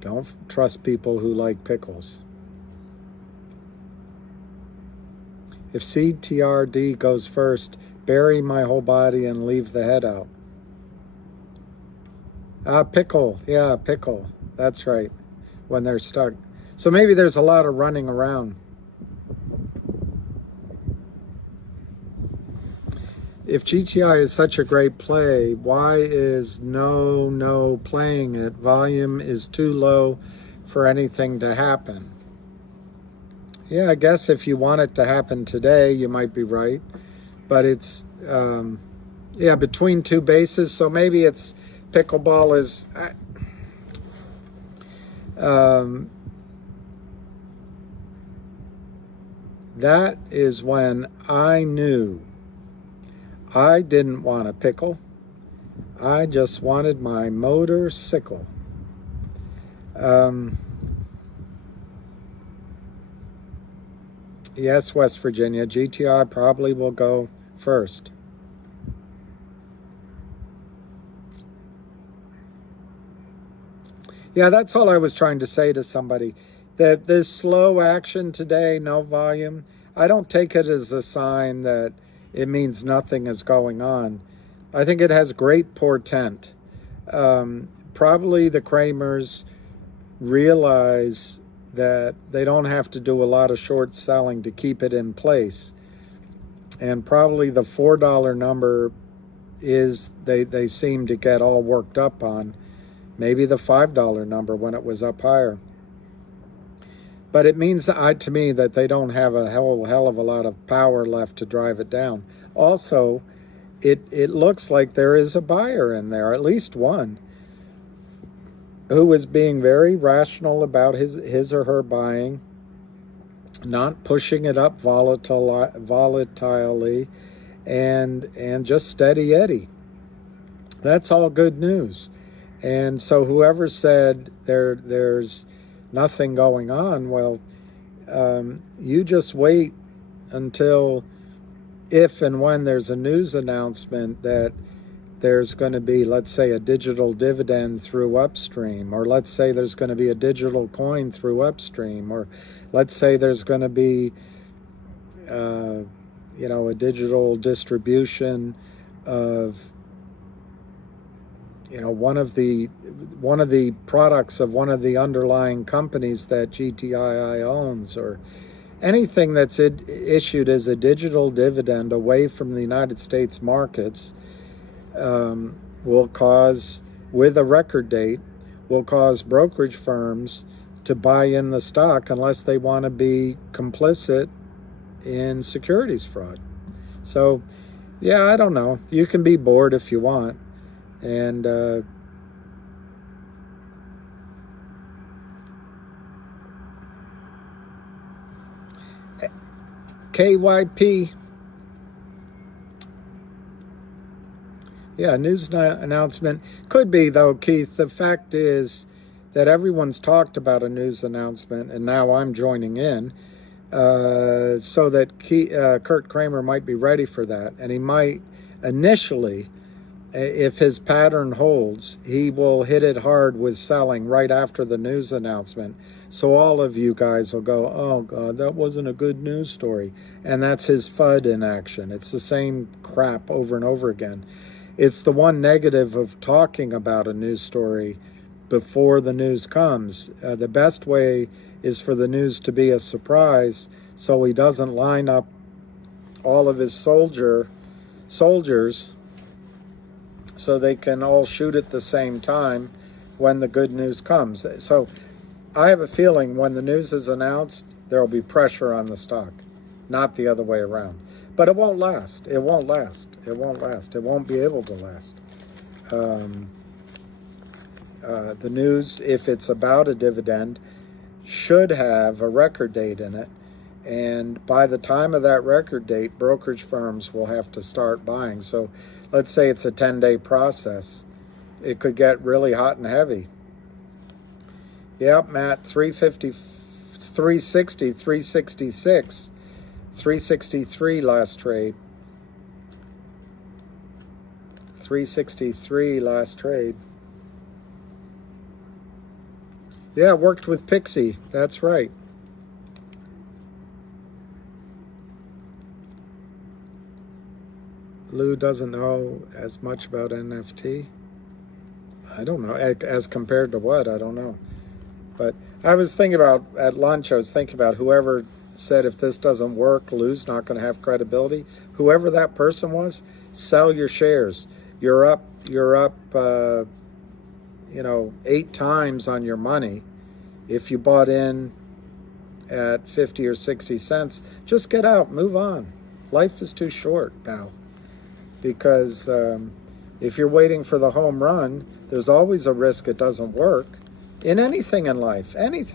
Don't trust people who like pickles. If CTRD goes first, bury my whole body and leave the head out. Pickle. Yeah, pickle. That's right. When they're stuck. So maybe there's a lot of running around. If GTI is such a great play, why is no playing it? Volume is too low for anything to happen. Yeah, I guess if you want it to happen today, you might be right. But it's, yeah, between two bases. So maybe it's pickleball is... that is when I knew I didn't want a pickle. I just wanted my motorcycle. Yes, West Virginia, GTI probably will go first. Yeah, that's all I was trying to say to somebody. That this slow action today, no volume, I don't take it as a sign that it means nothing is going on. I think it has great portent. Probably the Kramers realize that they don't have to do a lot of short selling to keep it in place. And probably the $4 number is they seem to get all worked up on. Maybe the $5 number when it was up higher. But it means to me that they don't have a hell of a lot of power left to drive it down. Also, it looks like there is a buyer in there, at least one, who is being very rational about his or her buying, not pushing it up volatilely, and just steady Eddie. That's all good news. And so whoever said there's nothing going on, well, you just wait until, if and when there's a news announcement that there's going to be, let's say, a digital dividend through Upstream, or let's say there's going to be a digital coin through Upstream, or let's say there's going to be, a digital distribution of, one of the products of one of the underlying companies that GTII owns, or anything that's issued as a digital dividend away from the United States markets, will cause, with a record date, will cause brokerage firms to buy in the stock unless they want to be complicit in securities fraud. So, yeah, I don't know. You can be bored if you want. And KYP. Yeah, news announcement. Could be, though, Keith. The fact is that everyone's talked about a news announcement, and now I'm joining in, so that Kurt Kramer might be ready for that. And he might initially, if his pattern holds, he will hit it hard with selling right after the news announcement. So all of you guys will go, oh, God, that wasn't a good news story. And that's his FUD in action. It's the same crap over and over again. It's the one negative of talking about a news story before the news comes. The best way is for the news to be a surprise, so he doesn't line up all of his soldiers so they can all shoot at the same time when the good news comes. So I have a feeling when the news is announced, there will be pressure on the stock, not the other way around. But it won't last. It won't last. It won't last. It won't be able to last. The news, if it's about a dividend, should have a record date in it. And by the time of that record date, brokerage firms will have to start buying. So let's say it's a 10-day process. It could get really hot and heavy. Yep, Matt, 350, 360, 366. 363 last trade. 363 last trade. Yeah, worked with Pixie. That's right. Lou doesn't know as much about NFT. I don't know. As compared to what? I don't know. But I was thinking about, at lunch, I was thinking about whoever said if this doesn't work, Lou's not going to have credibility. Whoever that person was, sell your shares. You're up 8 times on your money. If you bought in at 50 or 60 cents, just get out, move on. Life is too short, pal. Because if you're waiting for the home run, there's always a risk it doesn't work. In anything in life. And if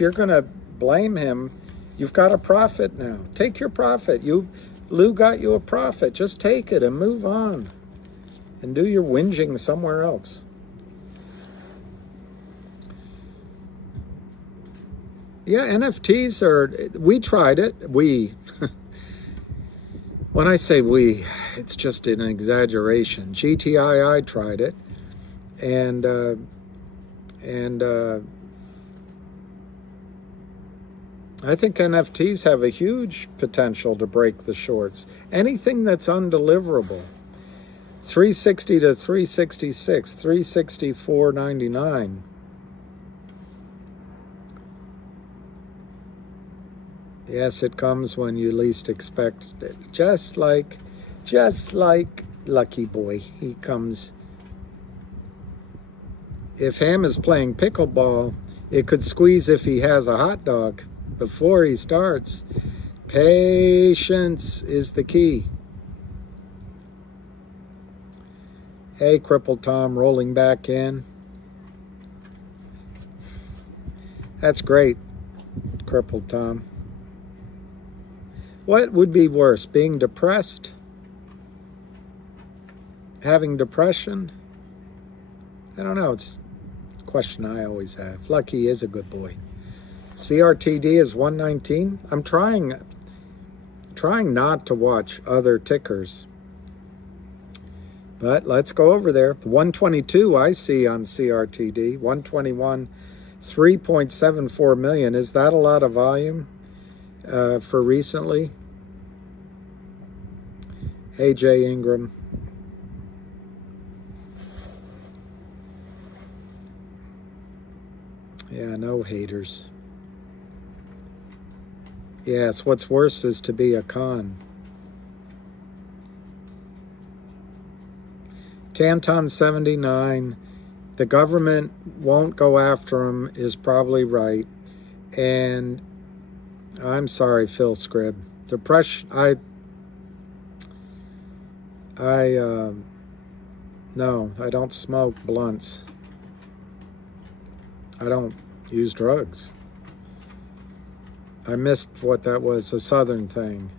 you're going to blame him, you've got a profit now. Take your profit. Lou got you a profit. Just take it and move on. And do your whinging somewhere else. Yeah, NFTs we tried it. When I say we, it's just an exaggeration. GTII tried it. And I think NFTs have a huge potential to break the shorts. Anything that's undeliverable. 360 to 366, 364.99. Yes, it comes when you least expect it. Just like Lucky Boy. He comes. If Ham is playing pickleball, it could squeeze if he has a hot dog before he starts. Patience is the key. Hey, Crippled Tom, rolling back in. That's great, Crippled Tom. What would be worse, being depressed? Having depression? I don't know. It's a question I always have. Lucky is a good boy. CRTD is 119. I'm trying not to watch other tickers. But let's go over there. 122 I see on CRTD. 121, 3.74 million. Is that a lot of volume for recently? Hey, Jay Ingram. Yeah, no haters. Yes, what's worse is to be a con. Tanton 79, the government won't go after him is probably right. And I'm sorry, Phil Scribb. Depression, no, I don't smoke blunts. I don't use drugs. I missed what that was, a Southern thing.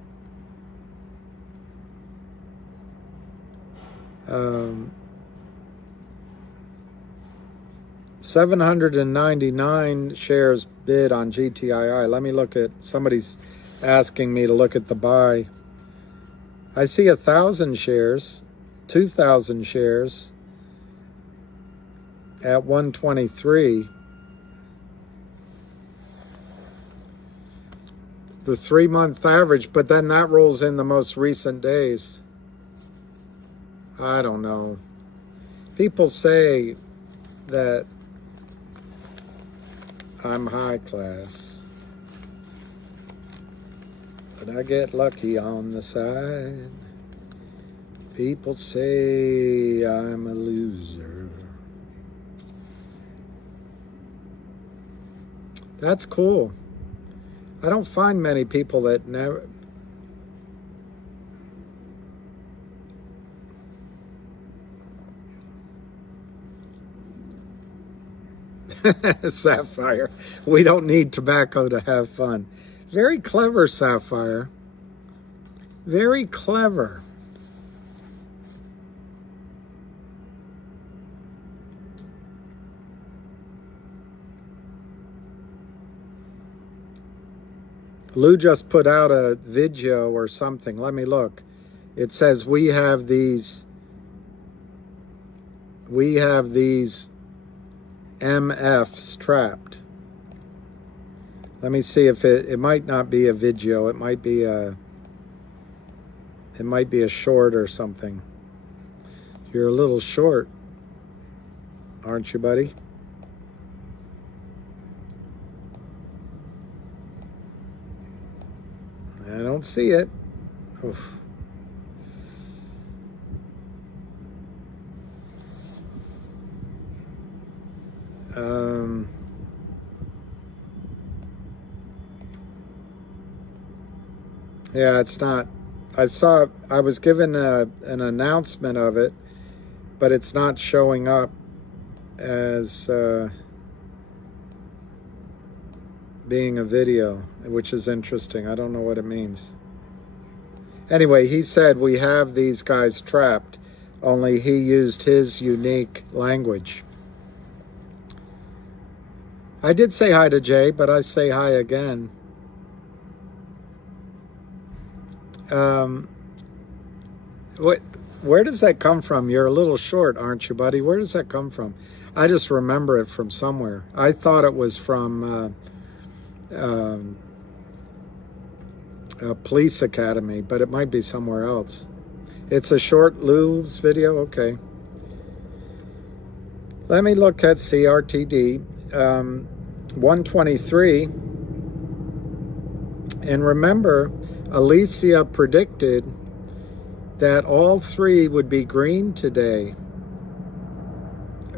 799 shares bid on GTII. Let me look at, somebody's asking me to look at the buy. I see 1,000 shares, 2,000 shares at 123. The 3-month average, but then that rolls in the most recent days. I don't know. People say that I'm high class, but I get lucky on the side. People say I'm a loser. That's cool. I don't find many people that never... Sapphire. We don't need tobacco to have fun. Very clever, Sapphire. Very clever. Lou just put out a video or something. Let me look. It says we have these MFs trapped. Let me see if it might not be a video. It might be a short or something. You're a little short, aren't you, buddy? I don't see it. Oof. Yeah, it's not. I was given an announcement of it, but it's not showing up as being a video, which is interesting. I don't know what it means. Anyway, he said we have these guys trapped, only he used his unique language. I did say hi to Jay, but I say hi again. Where does that come from? You're a little short, aren't you, buddy? Where does that come from? I just remember it from somewhere. I thought it was from a police academy, but it might be somewhere else. It's a short Lou's video? Okay. Let me look at CRTD. 123. And remember, Alicia predicted that all three would be green today.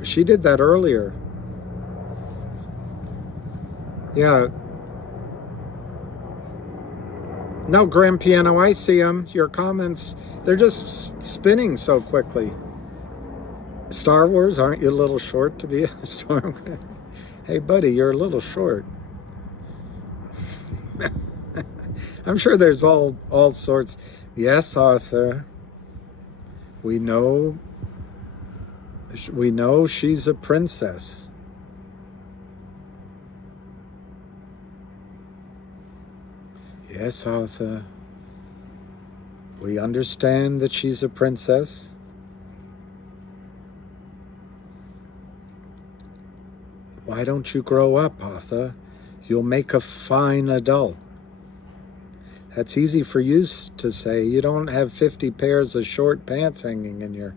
She did that earlier. Yeah. No, Grand Piano, I see them. Your comments, they're just spinning so quickly. Star Wars, aren't you a little short to be a storm? Hey, buddy, you're a little short. I'm sure there's all sorts. Yes, Arthur. We know she's a princess. Yes, Arthur. We understand that she's a princess. Why don't you grow up, Arthur? You'll make a fine adult. That's easy for you to say. You don't have 50 pairs of short pants hanging in your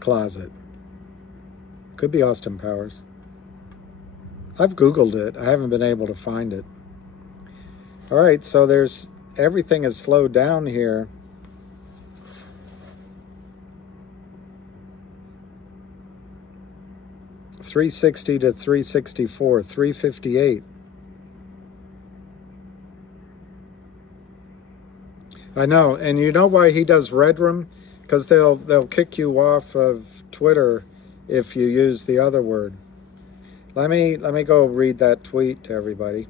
closet. Could be Austin Powers. I've Googled it. I haven't been able to find it. All right, so everything is slowed down here. $360 to $364, $358. I know, and you know why he does red room? Because they'll kick you off of Twitter if you use the other word. Let me go read that tweet to everybody.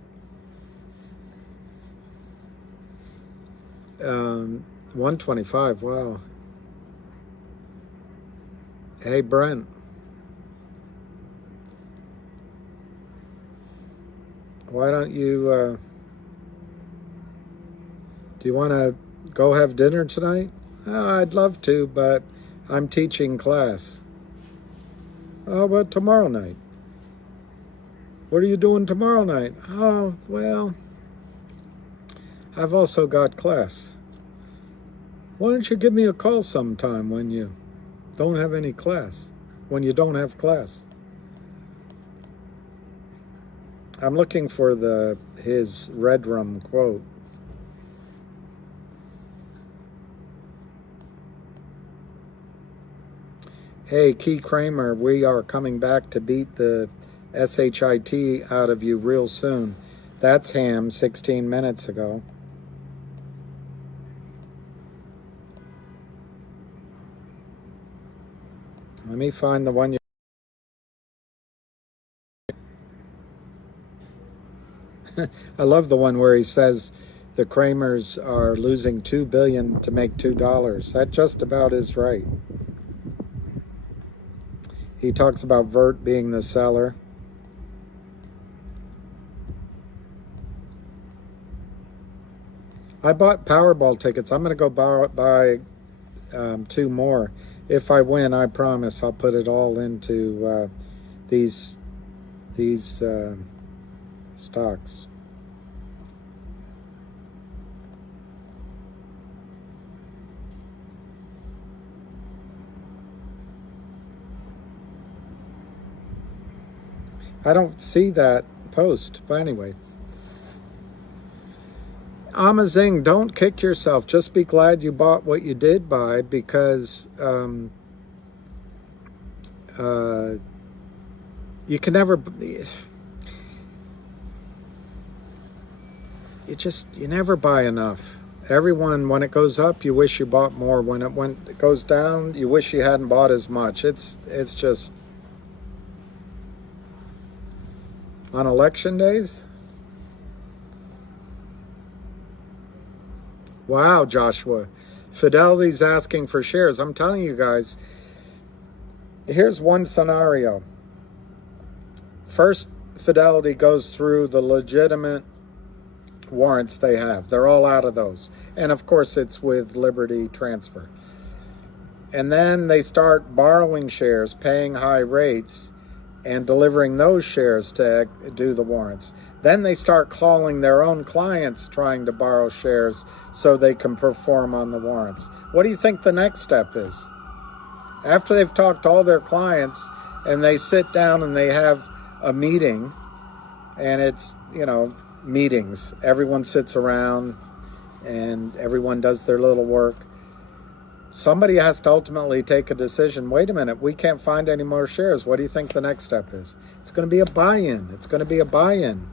125. Wow. Hey, Brent. Why don't you? Do you want to go have dinner tonight? I'd love to, but I'm teaching class. How about tomorrow night? What are you doing tomorrow night? Oh, well, I've also got class. Why don't you give me a call sometime when you don't have any class? When you don't have class? I'm looking for his red rum quote. Hey, Key Kramer, we are coming back to beat the SHIT out of you real soon. That's Ham 16 minutes ago. Let me find the one you... I love the one where he says the Kramers are losing $2 billion to make $2. That just about is right. He talks about Vert being the seller. I bought Powerball tickets. I'm going to go buy 2 more. If I win, I promise I'll put it all into these stocks. I don't see that post, but anyway. Amazing, don't kick yourself. Just be glad you bought what you did buy, because you can never... You never buy enough. Everyone, when it goes up, you wish you bought more. When it goes down, you wish you hadn't bought as much. It's just... On election days? Wow, Joshua. Fidelity's asking for shares. I'm telling you guys, here's one scenario. First, Fidelity goes through the legitimate warrants they have. They're all out of those. And of course, it's with Liberty Transfer. And then they start borrowing shares, paying high rates, and delivering those shares to do the warrants. Then they start calling their own clients trying to borrow shares so they can perform on the warrants. What do you think the next step is? After they've talked to all their clients and they sit down and they have a meeting, and it's, meetings. Everyone sits around and everyone does their little work. Somebody has to ultimately take a decision. Wait a minute, we can't find any more shares. What do you think the next step is? It's going to be a buy-in. It's going to be a buy-in.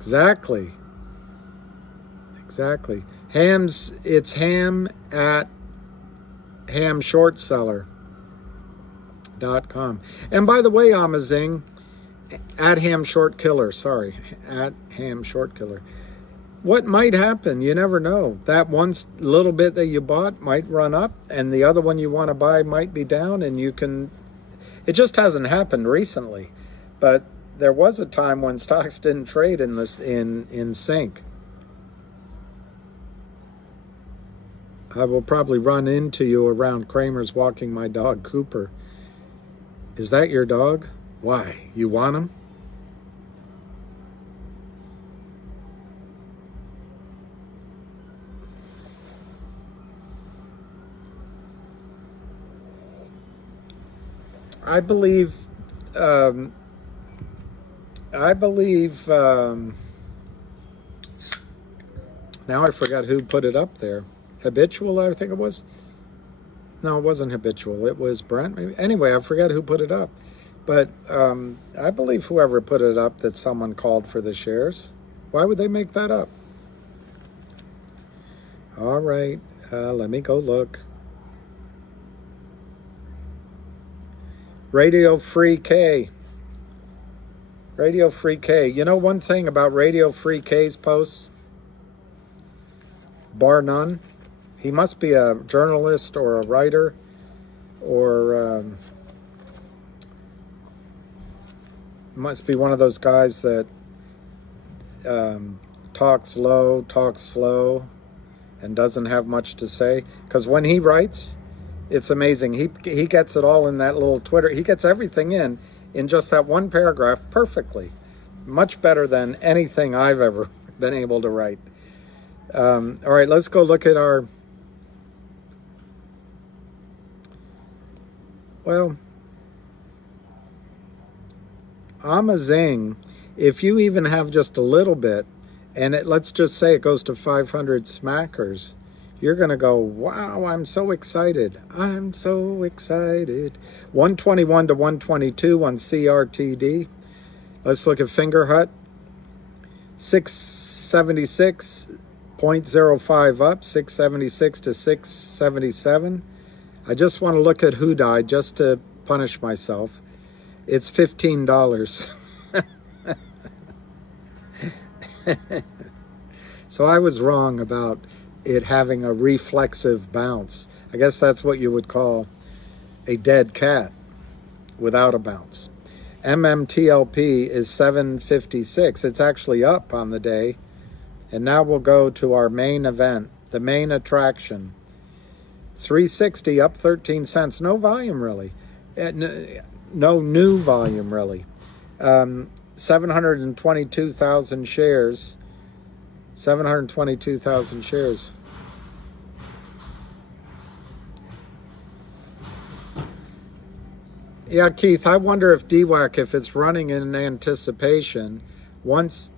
Exactly. It's Ham at Ham Short Seller. GTIILIVE.com. And by the way, Amazing, at Ham Short Killer, sorry, at Ham Short Killer. What might happen? You never know. That one little bit that you bought might run up, and the other one you want to buy might be down, and you can... It just hasn't happened recently, but there was a time when stocks didn't trade in this in sync. I will probably run into you around Kramer's walking my dog Cooper. Is that your dog? Why? You want him? I believe now I forgot who put it up there. Habitual, I think it was. No, it wasn't Habitual. It was Brent, maybe. Anyway, I forget who put it up. But I believe whoever put it up that someone called for the shares. Why would they make that up? All right, let me go look. Radio Free K. Radio Free K. You know one thing about Radio Free K's posts? Bar none. He must be a journalist or a writer or must be one of those guys that talks low, talks slow, and doesn't have much to say. Because when he writes, it's amazing. He gets it all in that little Twitter. He gets everything in just that one paragraph perfectly. Much better than anything I've ever been able to write. All right, let's go look at our... Well, Amazing, if you even have just a little bit, and let's just say it goes to 500 smackers, you're going to go, wow, I'm so excited. I'm so excited. 121 to 122 on CRTD. Let's look at Fingerhut. 676.05 up, 676 to 677. I just want to look at who died just to punish myself. It's $15. So I was wrong about it having a reflexive bounce. I guess that's what you would call a dead cat without a bounce. MMTLP is 756. It's actually up on the day. And now we'll go to our main event, the main attraction. 360 up 13 cents. No volume really. No new volume really. 722,000 shares. 722,000 shares. Yeah, Keith, I wonder if DWAC, if it's running in anticipation, once...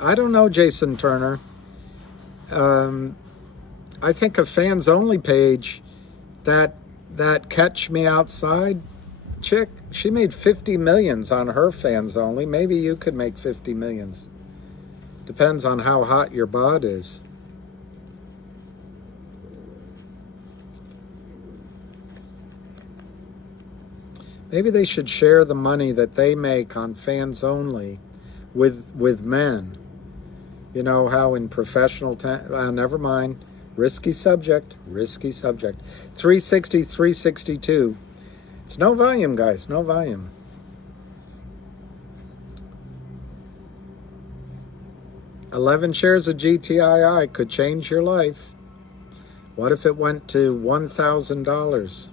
I don't know, Jason Turner. I think a fans only page, that Catch Me Outside chick, she made 50 millions on her fans only. Maybe you could make 50 millions. Depends on how hot your bod is. Maybe they should share the money that they make on fans only with men. You know how in professional never mind. Risky subject. 360, 362. It's no volume, guys. No volume. $11 shares of GTII could change your life. What if it went to $1,000?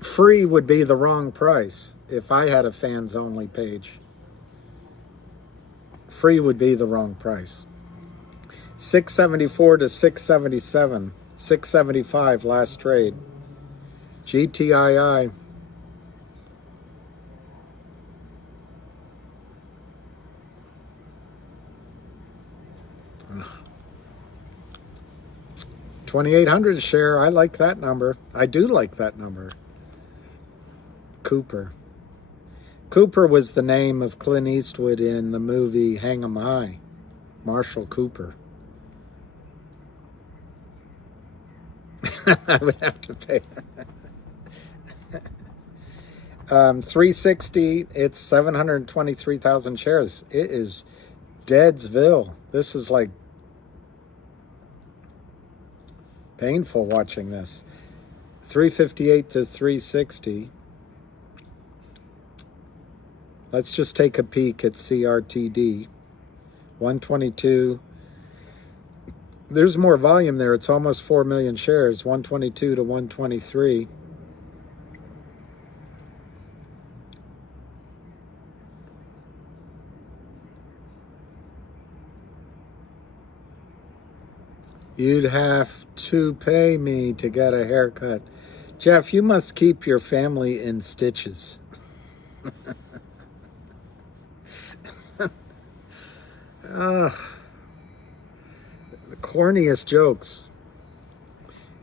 Free would be the wrong price if I had a fans only page. Free would be the wrong price. 674 to 677. 675 last trade. GTII. $2,800 a share. I like that number. I do like that number. Cooper. Cooper was the name of Clint Eastwood in the movie Hang 'em High. Marshall Cooper. I would have to pay. 360, it's 723,000 shares. It is Deadsville. This is like painful watching this. 358 to 360. Let's just take a peek at CRTD. 122. There's more volume there. It's almost 4 million shares. 122 to 123. You'd have to pay me to get a haircut. Jeff, you must keep your family in stitches. The corniest jokes.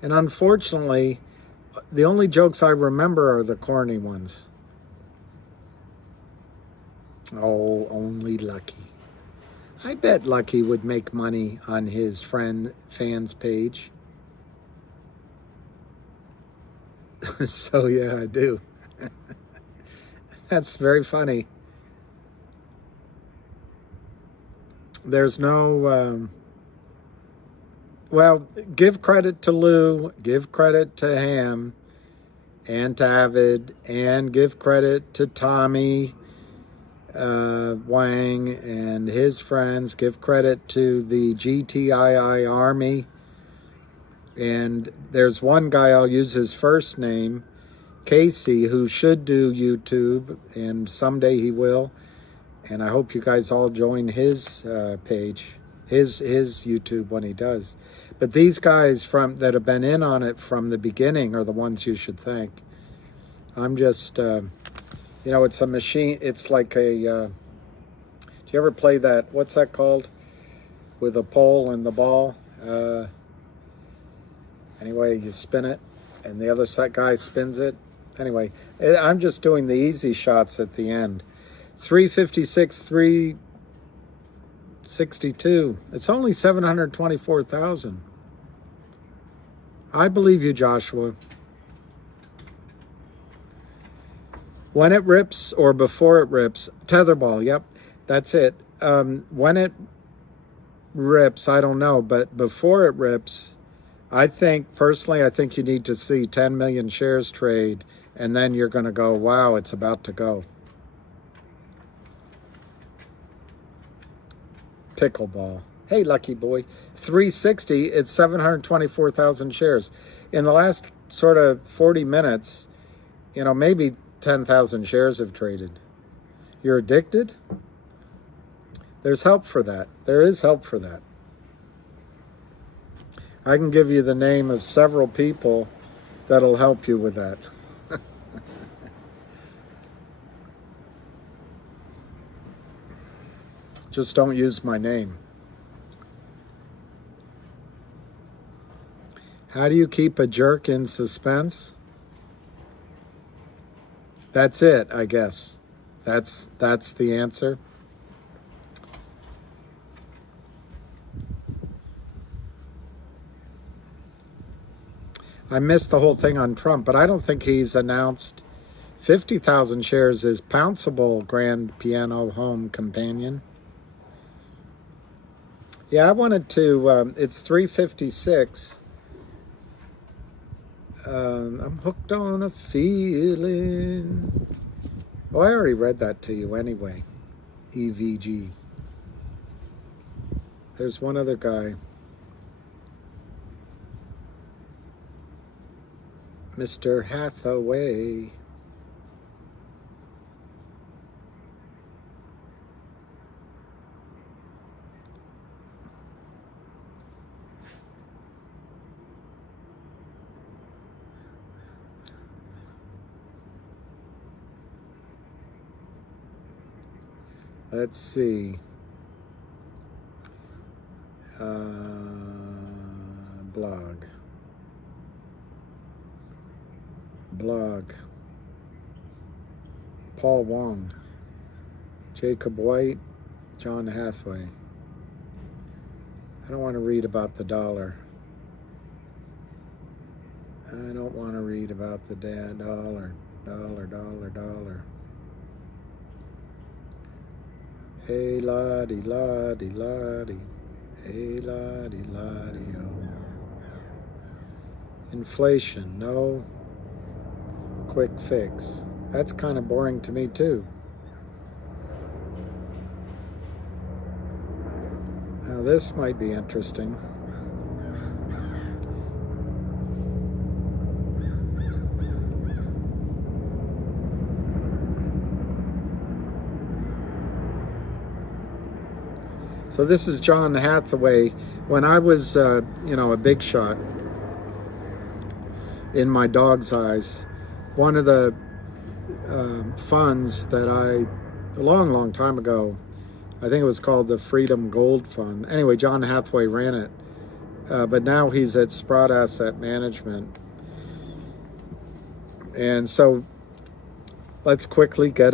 And unfortunately, the only jokes I remember are the corny ones. Oh, only Lucky. I bet Lucky would make money on his fans page. So yeah, I do. That's very funny. There's no, well, give credit to Lou, give credit to Ham and to Avid, and give credit to Tommy Wang and his friends. Give credit to the GTII Army. And there's one guy, I'll use his first name, Casey, who should do YouTube, and someday he will. And I hope you guys all join his page, his YouTube when he does. But these guys that have been in on it from the beginning are the ones you should thank. I'm just, you know, it's a machine. It's like a, do you ever play that, what's that called? With a pole and the ball. Anyway, you spin it and the other guy spins it. Anyway, I'm just doing the easy shots at the end. 356, 362. It's only 724,000. I believe you, Joshua. When it rips or before it rips, tetherball, yep, that's it. When it rips, I don't know, but before it rips, I think, personally, I think you need to see 10 million shares trade, and then you're going to go, wow, it's about to go. Pickleball. Hey, lucky boy. 360, it's 724,000 shares. In the last sort of 40 minutes, you know, maybe 10,000 shares have traded. You're addicted? There's help for that. There is help for that. I can give you the name of several people that'll help you with that. Just don't use my name. How do you keep a jerk in suspense? That's it, I guess. That's the answer. I missed the whole thing on Trump, but I don't think he's announced 50,000 shares is pounceable grand piano home companion. Yeah, I wanted to, it's 356. I'm hooked on a feeling. Oh, I already read that to you anyway. EVG. There's one other guy. Mr. Hathaway. Let's see. Blog. blog. Paul Wong, Jacob White, John Hathaway. I don't want to read about the dollar. I don't want to read about the dollar. Hey, lottie, lottie, lottie. Hey, lottie, lottie, oh. Inflation, no quick fix. That's kind of boring to me too. Now this might be interesting. So this is John Hathaway. When I was, a big shot in my dog's eyes, one of the funds that a long time ago, I think it was called the Freedom Gold Fund. Anyway, John Hathaway ran it, but now he's at Sprout Asset Management. And so let's quickly get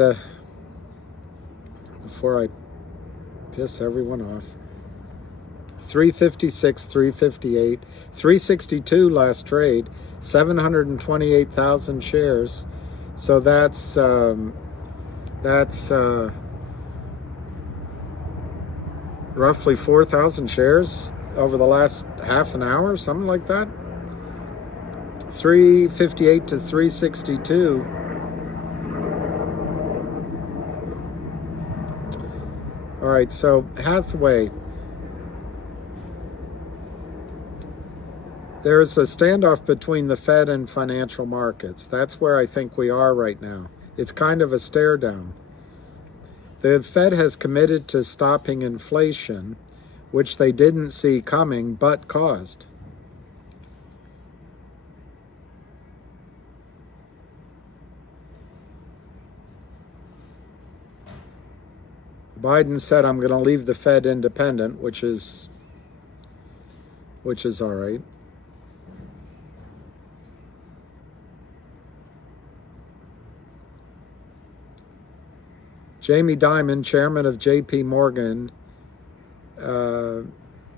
before I piss everyone off. 356, 358, 362 last trade, 728,000 shares. So that's roughly 4,000 shares over the last half an hour, something like that. 358 to 362. All right, so Hathaway, there's a standoff between the Fed and financial markets. That's where I think we are right now. It's kind of a stare down. The Fed has committed to stopping inflation, which they didn't see coming, but caused. Biden said, I'm going to leave the Fed independent, which is all right. Jamie Dimon, chairman of JP Morgan,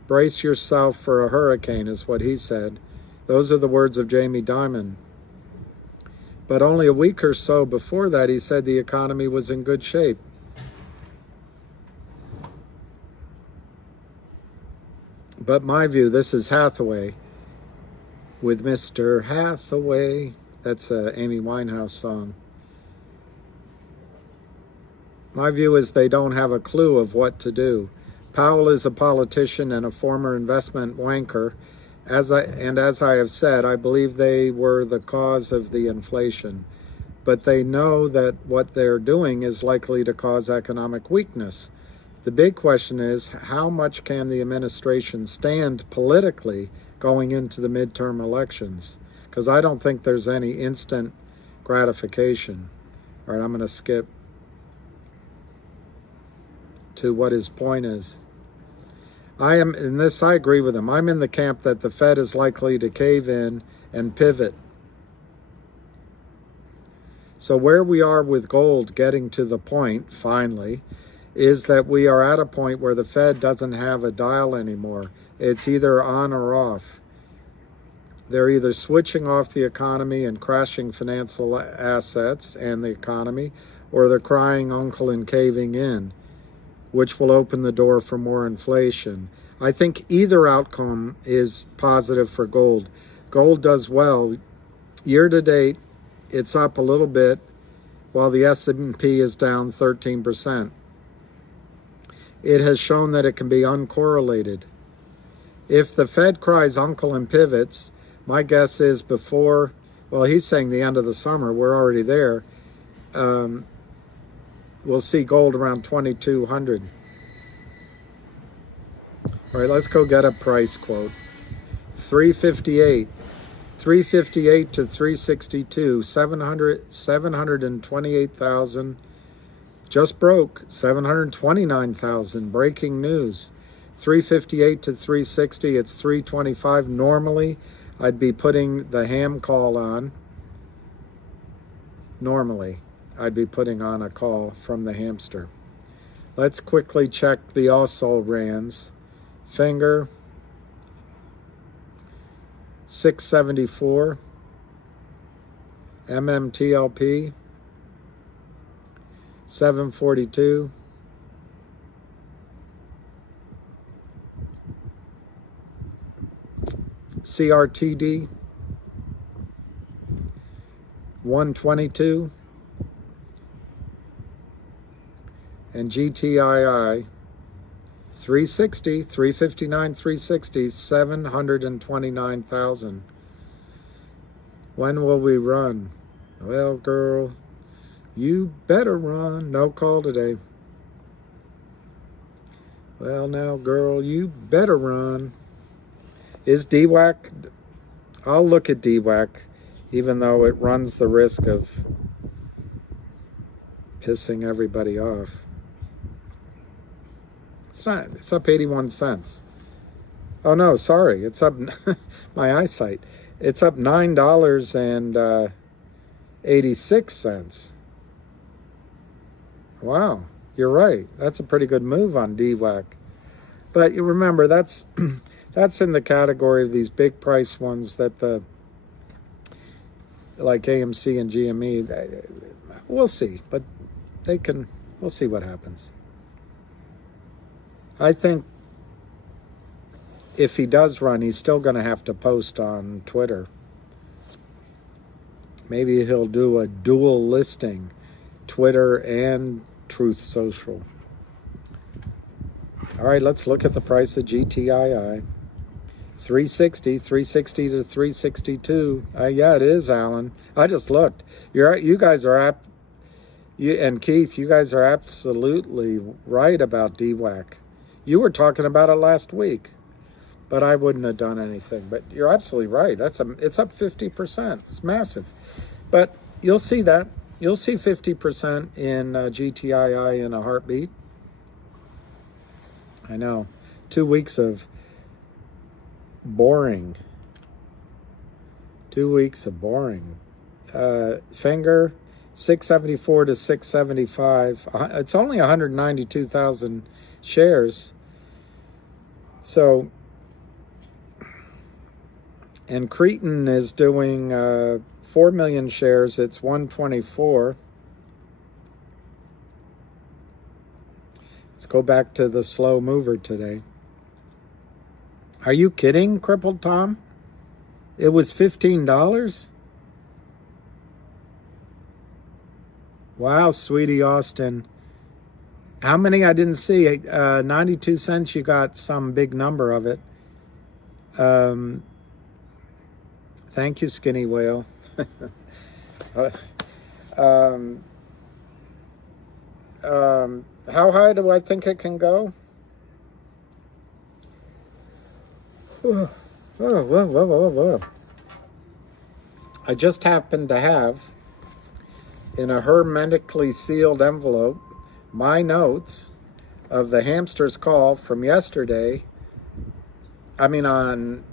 brace yourself for a hurricane, is what he said. Those are the words of Jamie Dimon. But only a week or so before that, he said the economy was in good shape. But my view, this is Hathaway with Mr. Hathaway. That's a Amy Winehouse song. My view is they don't have a clue of what to do. Powell is a politician and a former investment wanker. As I have said, I believe they were the cause of the inflation. But they know that what they're doing is likely to cause economic weakness. The big question is, how much can the administration stand politically going into the midterm elections? Because I don't think there's any instant gratification. All right, I'm going to skip to what his point is. I agree with him. I'm in the camp that the Fed is likely to cave in and pivot. So where we are with gold getting to the point, finally, is that we are at a point where the Fed doesn't have a dial anymore. It's either on or off. They're either switching off the economy and crashing financial assets and the economy, or they're crying uncle and caving in, which will open the door for more inflation. I think either outcome is positive for gold. Gold does well. Year to date, it's up a little bit, while the S&P is down 13%. It has shown that it can be uncorrelated. If the Fed cries uncle and pivots, my guess is he's saying the end of the summer, we're already there, we'll see gold around 2,200. All right, let's go get a price quote. 358 to 362, 728,000. Just broke 729,000. Breaking news. 358 to 360. It's 325. Normally, I'd be putting the ham call on. normally I'd be putting on a call from the hamster. Let's quickly check the also rans. Finger, 674. MMTLP, 742. CRTD, 122. And GTII, 360, 359, 360, 729,000. When will we run? Well, girl, you better run. No call today. Well, now, girl, you better run. Is DWAC? I'll look at DWAC, even though it runs the risk of pissing everybody off. It's not. It's up 81 cents. Oh, no, sorry. It's up, my eyesight. It's up $9.86. Wow, you're right. That's a pretty good move on DWAC. But you remember, that's that's in the category of these big price ones that like AMC and GME, we'll see. But we'll see what happens. I think if he does run, he's still going to have to post on Twitter. Maybe he'll do a dual listing, Twitter and Truth Social. All right, let's look at the price of GTII. 360 to 362. Yeah, it is, Alan. I just looked. You guys are and Keith, you guys are absolutely right about DWAC. You were talking about it last week, but I wouldn't have done anything. But you're absolutely right. It's up 50%. It's massive. But you'll see that. You'll see 50% in GTII in a heartbeat. I know. 2 weeks of boring. 2 weeks of boring. Finger, 674 to 675. It's only 192,000 shares. So, and Cretan is doing 4 million shares. It's 124. Let's go back to the slow mover today. Are you kidding, Crippled Tom? It was $15? Wow, Sweetie Austin. How many? I didn't see. 92 cents, you got some big number of it. Thank you, Skinny Whale. How high do I think it can go? Whoa. I just happened to have, in a hermetically sealed envelope, my notes of the hamster's call from yesterday. On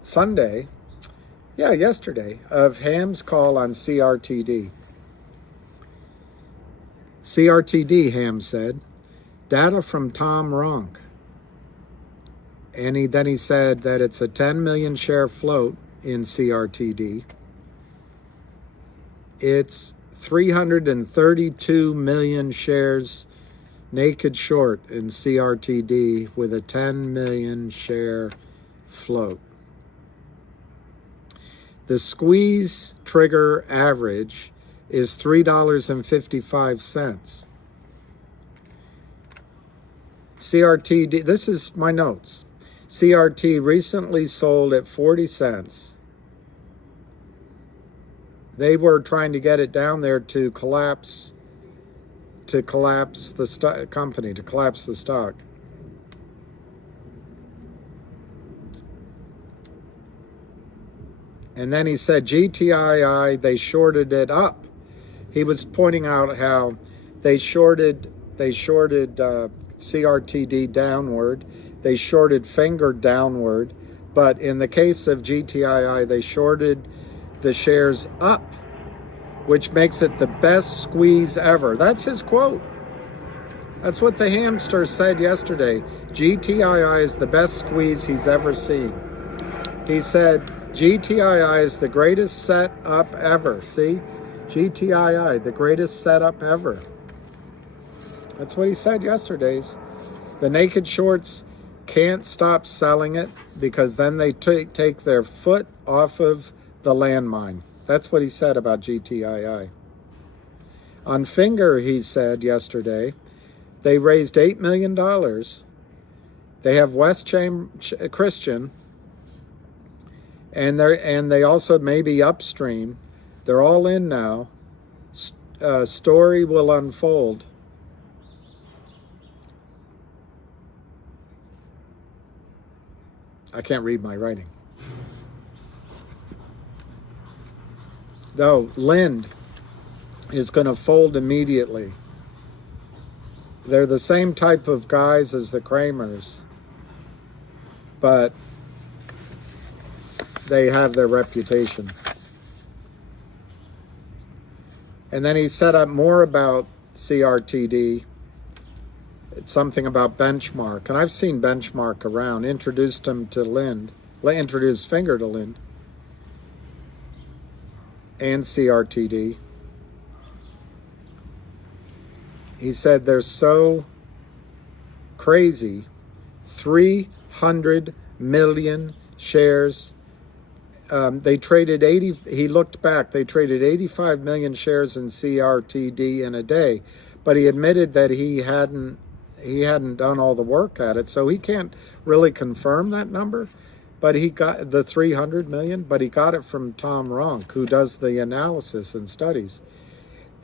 Sunday. Yeah, yesterday, of Ham's call on CRTD. CRTD, Ham said, data from Tom Ronk. And then he said that it's a 10 million share float in CRTD. It's 332 million shares naked short in CRTD with a 10 million share float. The squeeze trigger average is $3.55. CRTD, this is my notes. CRT recently sold at 40 cents. They were trying to get it down there to collapse the company, to collapse the stock. And then he said GTII, they shorted it up. He was pointing out how they shorted CRTD downward, they shorted Finger downward, but in the case of GTII, they shorted the shares up. which makes it the best squeeze ever. That's his quote. That's what the hamster said yesterday. GTII is the best squeeze he's ever seen. He said, GTII is the greatest setup ever. See? GTII, the greatest setup ever. That's what he said yesterday. The naked shorts can't stop selling it because then they take their foot off of the landmine. That's what he said about GTII. On Finger, he said yesterday, they raised $8 million. They have West Christian, and they also may be Upstream. They're all in now. Story will unfold. I can't read my writing. Though Lind is going to fold immediately. They're the same type of guys as the Kramers, but they have their reputation. And then he set up more about CRTD. It's something about Benchmark. And I've seen Benchmark around. Introduced him to Lind. Introduced Finger to Lind. And CRTD. He said they're so crazy. 300 million shares. They traded 80, he looked back, they traded 85 million shares in CRTD in a day, but he admitted that he hadn't done all the work at it, so he can't really confirm that number, but he got the 300 million, but he got it from Tom Ronk, who does the analysis and studies,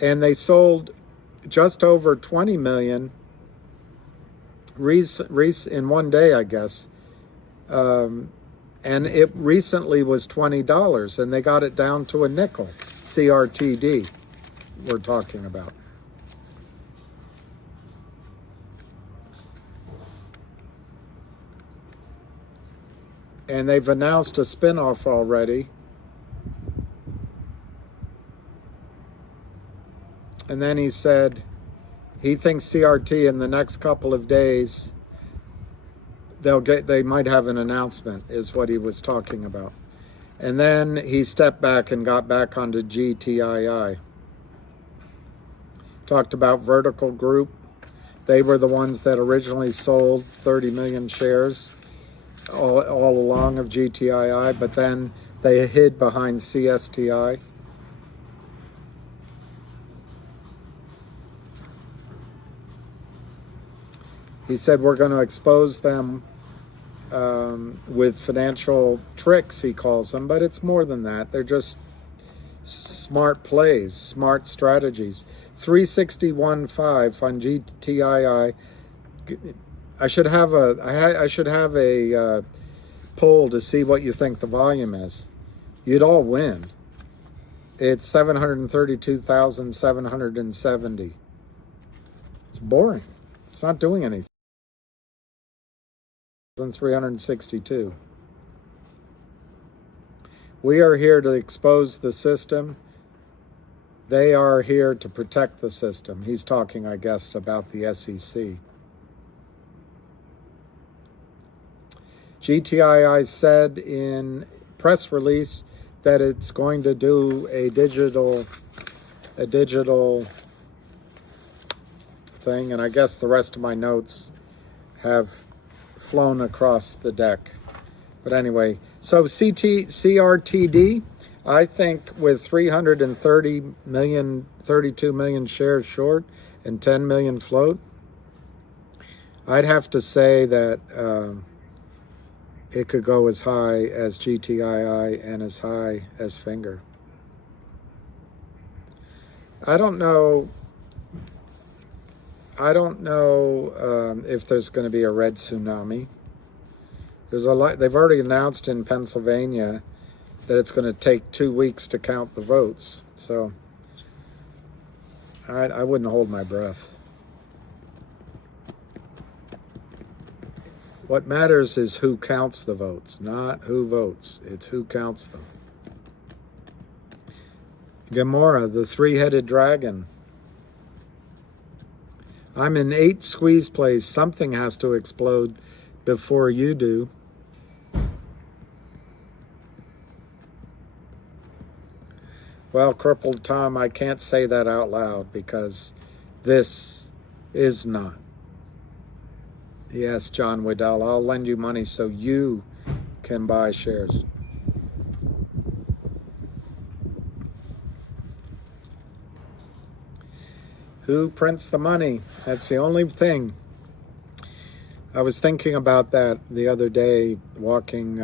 and they sold just over 20 million in one day, I guess, and it recently was $20, and they got it down to a nickel. CRTD, we're talking about. And they've announced a spinoff already. And then he said he thinks CRT in the next couple of days they might have an announcement, is what he was talking about. And then he stepped back and got back onto GTII. Talked about Vertical Group. They were the ones that originally sold 30 million shares all along of GTII, but then they hid behind CSTI. He said we're going to expose them with financial tricks, he calls them, but it's more than that. They're just smart plays, smart strategies. 361.5 on GTII. I should have a poll to see what you think the volume is. You'd all win. It's 732,770. It's boring. It's not doing anything. 362. We are here to expose the system. They are here to protect the system. He's talking, I guess, about the SEC. GTII said in press release that it's going to do a digital thing, and I guess the rest of my notes have flown across the deck. But anyway, so CRTD, I think with 330 million, 32 million shares short and 10 million float, I'd have to say that it could go as high as GTII and as high as Finger. I don't know if there's going to be a red tsunami. There's a lot. They've already announced in Pennsylvania that it's going to take 2 weeks to count the votes. So I wouldn't hold my breath. What matters is who counts the votes, not who votes. It's who counts them. Gamora, the three-headed dragon. I'm in 8 squeeze plays. Something has to explode before you do. Well, Crippled Tom, I can't say that out loud because this is not. Yes, John Waddell, I'll lend you money so you can buy shares. Who prints the money? That's the only thing. I was thinking about that the other day, walking.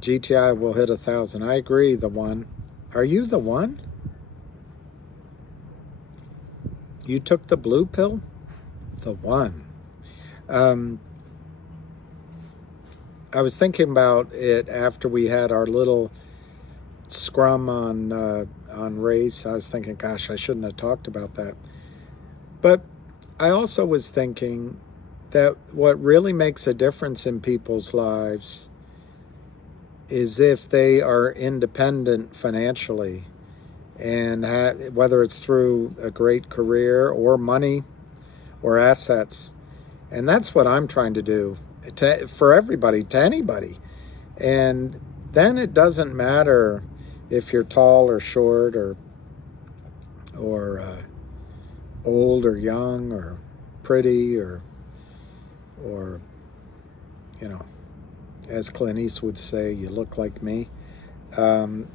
GTI will hit 1,000. I agree, the one. Are you the one? You took the blue pill? The one. I was thinking about it after we had our little scrum on race. I was thinking, gosh, I shouldn't have talked about that. But I also was thinking that what really makes a difference in people's lives is if they are independent financially, and whether it's through a great career or money or assets. And that's what I'm trying to do for everybody, to anybody. And then it doesn't matter if you're tall or short or old or young or pretty or you know, as Clint Eastwood would say, you look like me. To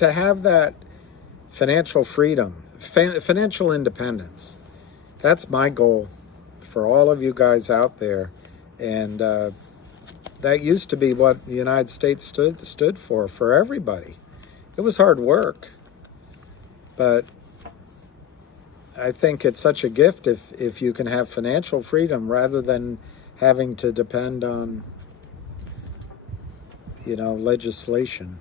have that financial freedom, financial independence, that's my goal for all of you guys out there. And that used to be what the United States stood for everybody. It was hard work, but I think it's such a gift if you can have financial freedom rather than having to depend on, you know, legislation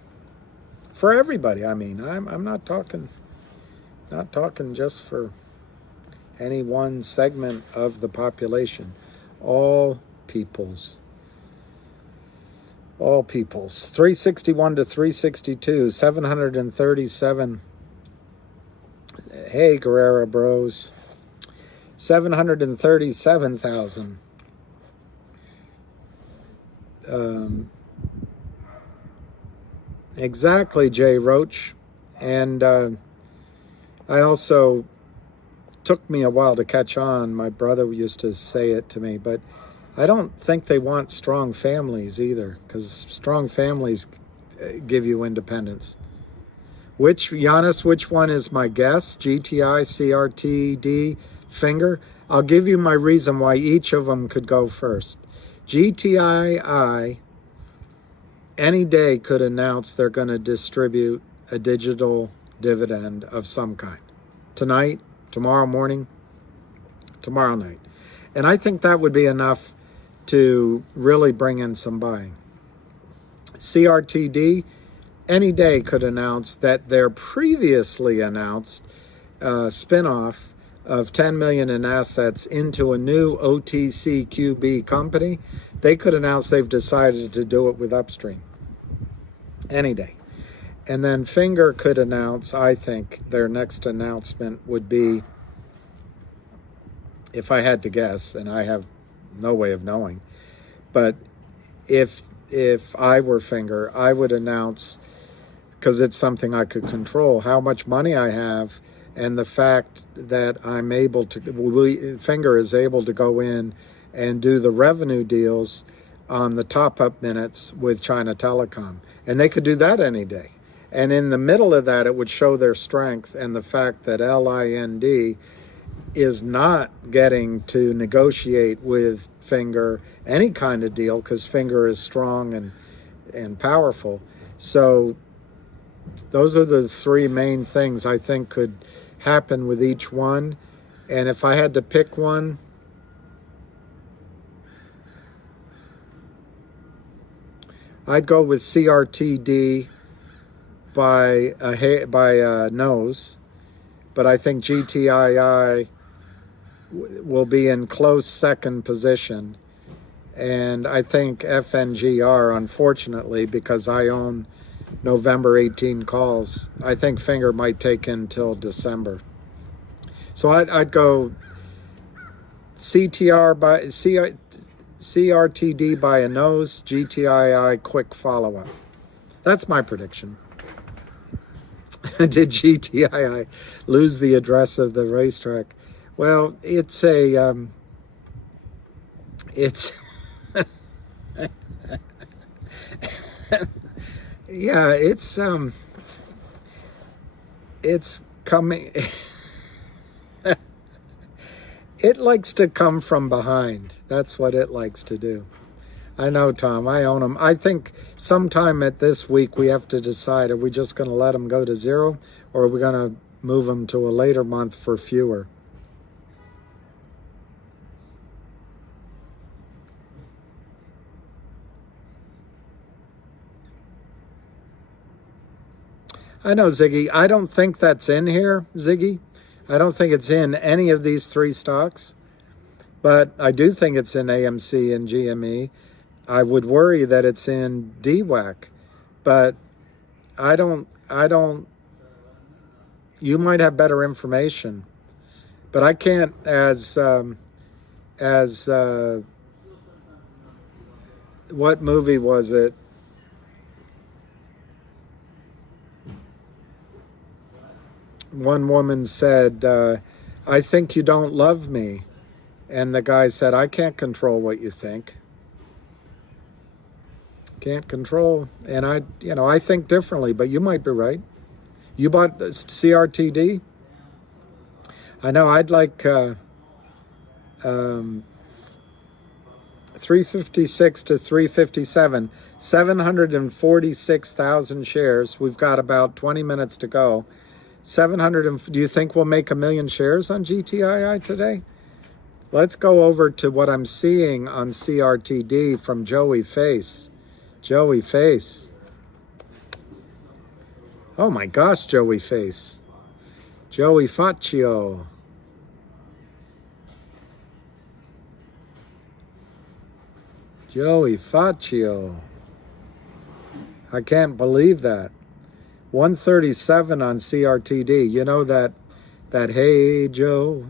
for everybody. I mean, I'm not talking just for any one segment of the population. All peoples. 361 to 362, 737. Hey, Guerrera Bros. 737,000. Exactly, Jay Roach. And I also took me a while to catch on. My brother used to say it to me, but I don't think they want strong families either, because strong families give you independence. Giannis, which one is my guess? GTI, CRTD, Finger? I'll give you my reason why each of them could go first. GTII, any day could announce they're going to distribute a digital dividend of some kind. Tonight, tomorrow morning, tomorrow night. And I think that would be enough to really bring in some buying. CRTD, any day could announce that their previously announced spinoff of 10 million in assets into a new OTCQB company. They could announce they've decided to do it with Upstream. Any day. And then Finger could announce, I think their next announcement would be, if I had to guess, and I have no way of knowing, but if I were Finger, I would announce, because it's something I could control, how much money I have, and the fact that I'm able to, Finger is able to go in and do the revenue deals on the top-up minutes with China Telecom. And they could do that any day. And in the middle of that, it would show their strength and the fact that LIND is not getting to negotiate with Finger any kind of deal, because Finger is strong and powerful. So those are the three main things I think could happen with each one. And if I had to pick one, I'd go with CRTD by a nose, but I think GTII will be in close second position. And I think FNGR, unfortunately, because I own November 18 calls. I think Finger might take until December. So I'd go CRTD by a nose, GTII quick follow-up. That's my prediction. Did GTII lose the address of the racetrack? Well, it's a yeah, it's coming. It likes to come from behind. That's what it likes to do. I know, Tom. I own them. I think sometime at this week we have to decide, are we just going to let them go to zero, or are we going to move them to a later month for fewer? I know, Ziggy. I don't think that's in here, Ziggy. I don't think it's in any of these three stocks, but I do think it's in AMC and GME. I would worry that it's in DWAC, but I don't, you might have better information, but I can't what movie was it? One woman said, I think you don't love me. And the guy said, I can't control what you think. Can't control. And I think differently, but you might be right. You bought CRTD? I know, I'd like 356 to 357, 746,000 shares. We've got about 20 minutes to go. 700. Do you think we'll make 1 million shares on GTII today? Let's go over to what I'm seeing on CRTD from Joey Face. Joey Face. Oh my gosh, Joey Face. Joey Faccio. Joey Faccio. I can't believe that. 137 on CRTD. You know that hey Joe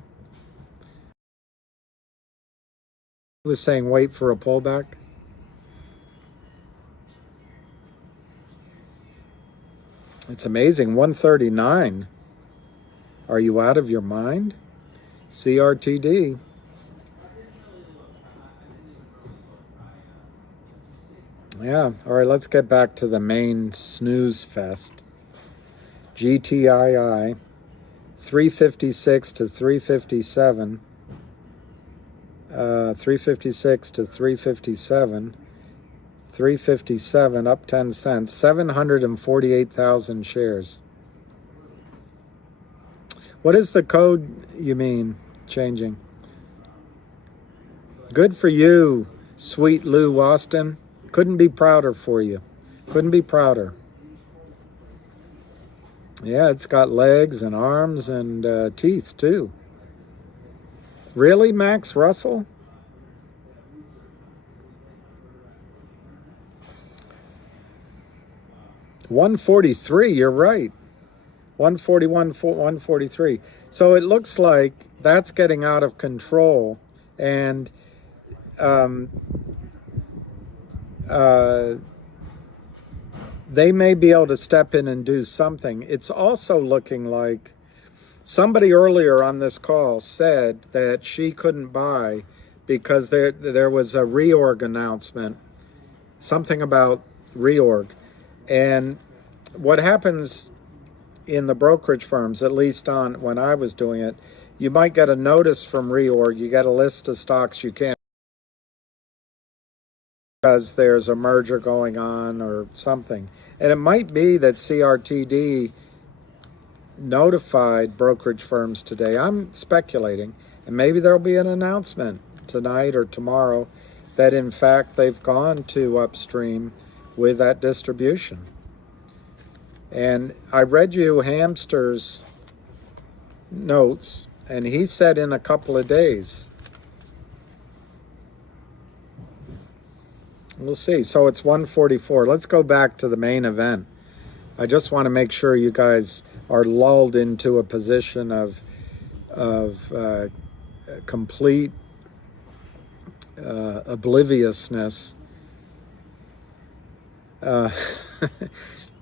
was saying wait for a pullback. It's amazing. 139. Are you out of your mind? CRTD. Yeah. All right, let's get back to the main snooze fest. GTII, 356 to 357, 356 to 357, 357 up 10 cents, 748,000 shares. What is the code you mean changing? Good for you, sweet Lou Austin. Couldn't be prouder for you. Couldn't be prouder. Yeah, it's got legs and arms and teeth, too. Really, Max Russell? $143, you're right. 141, 143. So it looks like that's getting out of control, and they may be able to step in and do something. It's also looking like somebody earlier on this call said that she couldn't buy because there was a reorg announcement, something about reorg. And what happens in the brokerage firms, at least on when I was doing it, you might get a notice from reorg. You get a list of stocks you can't because there's a merger going on or something. And it might be that CRTD notified brokerage firms today. I'm speculating, and maybe there'll be an announcement tonight or tomorrow that in fact they've gone to upstream with that distribution. And I read you Hamster's notes, and he said in a couple of days. We'll see. So it's 144. Let's go back to the main event. I just want to make sure you guys are lulled into a position of complete obliviousness.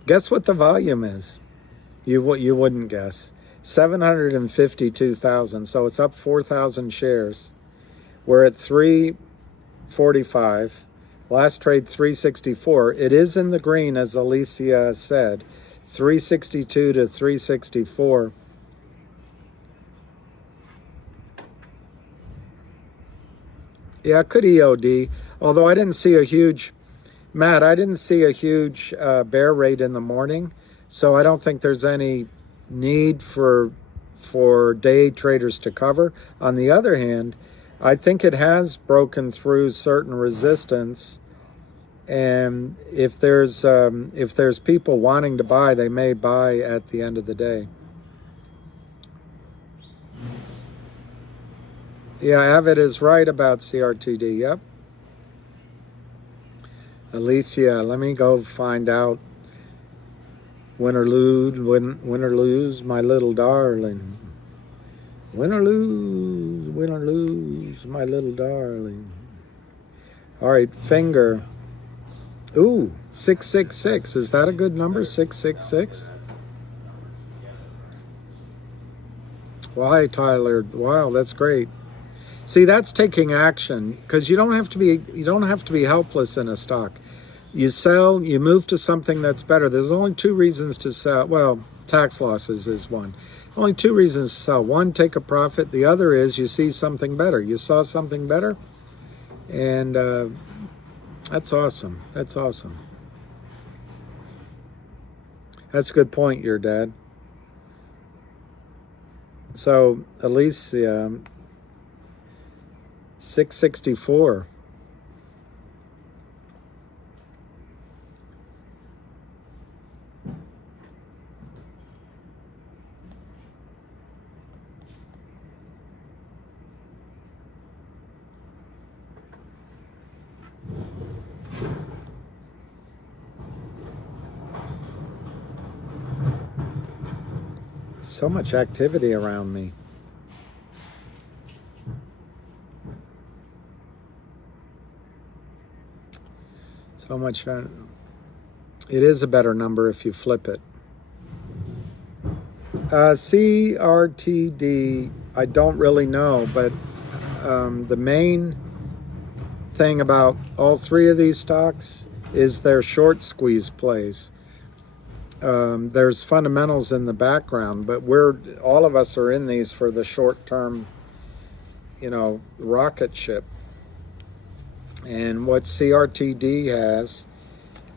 Guess what the volume is? You wouldn't guess. 752,000. So it's up 4,000 shares. We're at 345. Last trade 364. It is in the green, as Alicia said. 362 to 364. Yeah, it could EOD. Although I didn't see a huge, Matt, I didn't see a huge bear rate in the morning. So I don't think there's any need for day traders to cover. On the other hand, I think it has broken through certain resistance, and if there's people wanting to buy, they may buy at the end of the day. Yeah, Avid is right about CRTD. Yep. Alicia, let me go find out. Win or lose, my little darling. Win or lose, my little darling. All right, finger. Ooh, 666. Is that a good number? 666? Why, Tyler? Wow, that's great. See, that's taking action, because you don't have to be helpless in a stock. You sell, you move to something that's better. There's only two reasons to sell. Well, tax losses is one. Only two reasons to sell. One, take a profit. The other is you see something better. You saw something better, and that's awesome. That's awesome. That's a good point, your dad. So, Alicia, 664. So much activity around me. So much. It is a better number if you flip it. CRTD, I don't really know, but the main thing about all three of these stocks is their short squeeze plays. There's fundamentals in the background, but all of us are in these for the short-term, rocket ship. And what CRTD has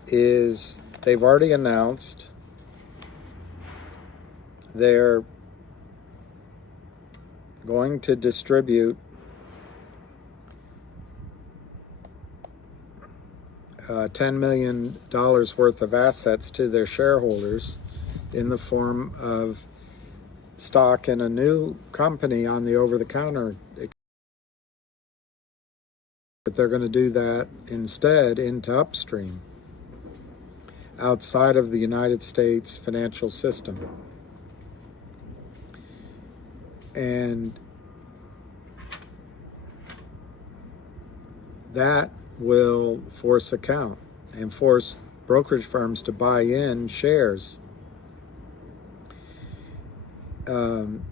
is they've already announced they're going to distribute $10 million worth of assets to their shareholders in the form of stock in a new company on the over-the-counter. But they're going to do that instead into upstream, outside of the United States financial system. And that will force account and force brokerage firms to buy in shares. On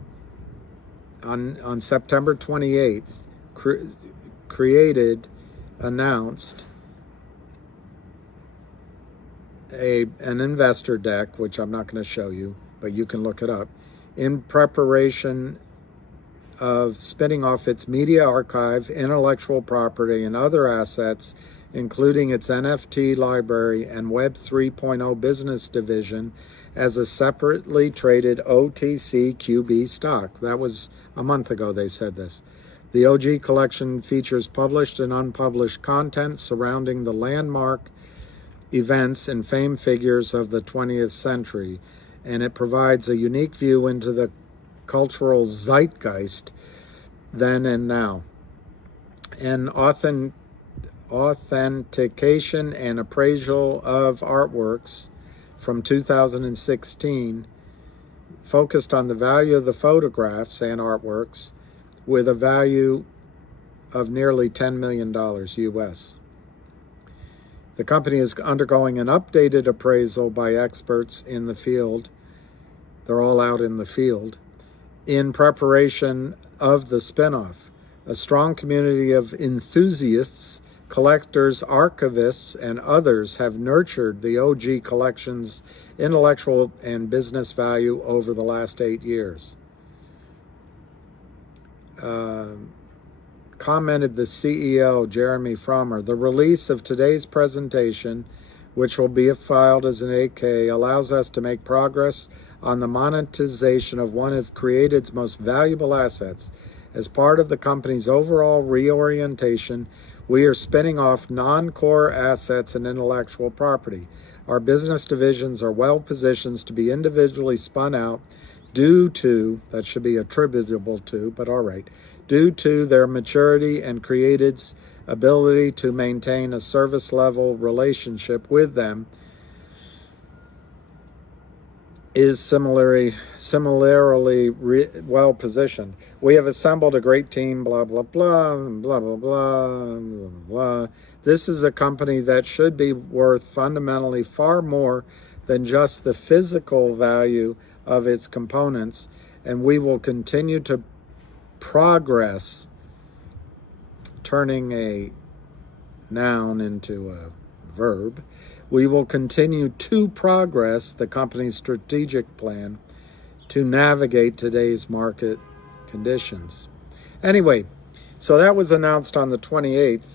September 28th, announced an investor deck, which I'm not going to show you, but you can look it up, in preparation of spinning off its media archive, intellectual property, and other assets, including its NFT library and Web 3.0 business division, as a separately traded OTC QB stock. That was a month ago they said this. The OG collection features published and unpublished content surrounding the landmark events and famed figures of the 20th century, and it provides a unique view into the cultural zeitgeist then and now, and authentication and appraisal of artworks from 2016 focused on the value of the photographs and artworks with a value of nearly $10 million US. The company is undergoing an updated appraisal by experts in the field. They're all out in the field in preparation of the spinoff. A strong community of enthusiasts, collectors, archivists, and others have nurtured the OG collection's intellectual and business value over the last 8 years. Commented the CEO, Jeremy Frommer, the release of today's presentation, which will be filed as an 8K, allows us to make progress on the monetization of one of Created's most valuable assets. As part of the company's overall reorientation, we are spinning off non-core assets and intellectual property. Our business divisions are well positioned to be individually spun out due to, that should be attributable to, but all right, due to their maturity and Created's ability to maintain a service level relationship with them is similarly well positioned. We have assembled a great team, blah, blah, blah, blah, blah, blah, blah, blah. This is a company that should be worth fundamentally far more than just the physical value of its components, and we will continue to progress, turning a noun into a verb. We will continue to progress the company's strategic plan to navigate today's market conditions. Anyway, so that was announced on the 28th.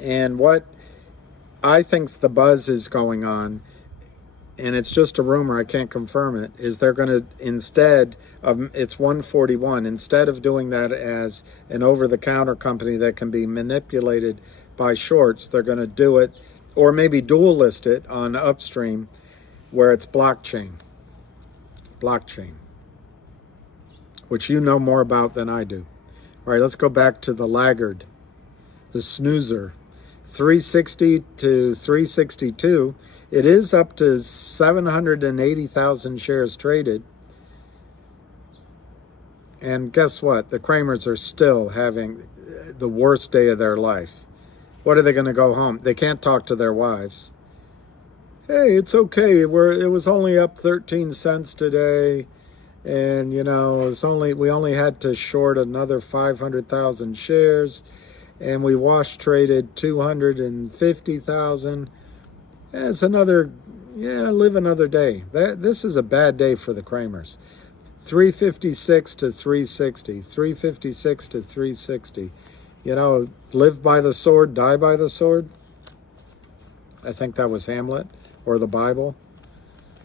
And what I think the buzz is going on, and it's just a rumor, I can't confirm it, is they're going to, instead of, it's 141, instead of doing that as an over-the-counter company that can be manipulated by shorts, they're going to do it, or maybe dual list it on Upstream, where it's blockchain, which you know more about than I do. All right, let's go back to the laggard, the snoozer. 360 to 362, it is up to 780,000 shares traded. And guess what? The Kramers are still having the worst day of their life. What are they going to go home? They can't talk to their wives. Hey, it's okay. It was only up 13 cents today. And, you know, we only had to short another 500,000 shares. And we wash traded 250,000. It's another, live another day. This is a bad day for the Kramers. 356 to 360, 356 to 360. You know, live by the sword, die by the sword. I think that was Hamlet or the Bible,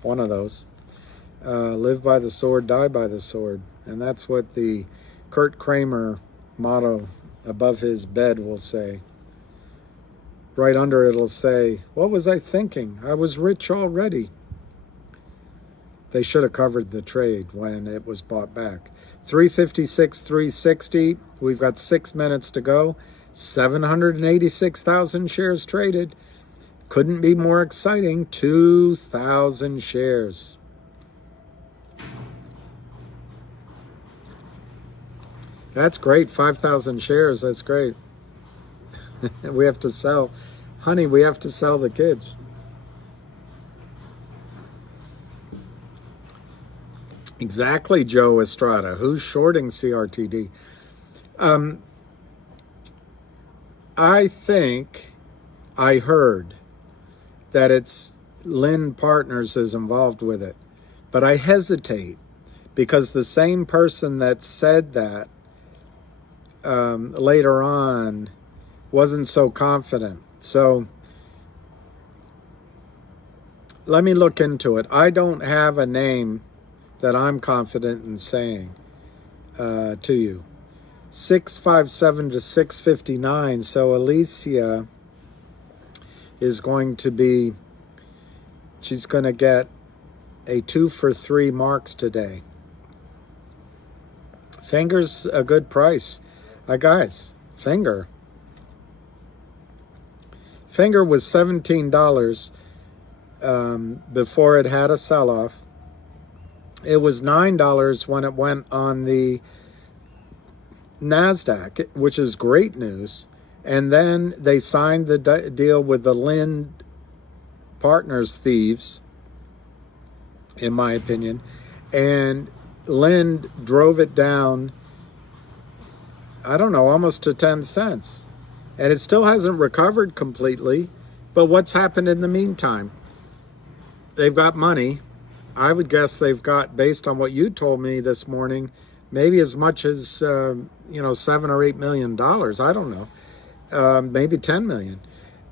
one of those. Live by the sword, die by the sword. And that's what the Kurt Kramer motto above his bed will say. Right under it'll say, what was I thinking? I was rich already. They should have covered the trade when it was bought back. 356, 360. We've got 6 minutes to go. 786,000 shares traded. Couldn't be more exciting. 2,000 shares. That's great. 5,000 shares. That's great. We have to sell. Honey, we have to sell the kids. Exactly, Joe Estrada. Who's shorting CRTD? I think I heard that it's Lynn Partners is involved with it. But I hesitate because the same person that said that later on wasn't so confident. So let me look into it. I don't have a name that I'm confident in saying to you. 657 to 659. So Alicia is going to be, she's going to get a 2 for 3 marks today. Finger's a good price. Guys, Finger was $17 before it had a sell-off. It was $9 when it went on the NASDAQ, which is great news. And then they signed the deal with the Lind Partners thieves, in my opinion. And Lind drove it down, I don't know, almost to 10 cents. And it still hasn't recovered completely. But what's happened in the meantime? They've got money. I would guess they've got, based on what you told me this morning, maybe as much as, $7 or $8 million. I don't know. Maybe 10 million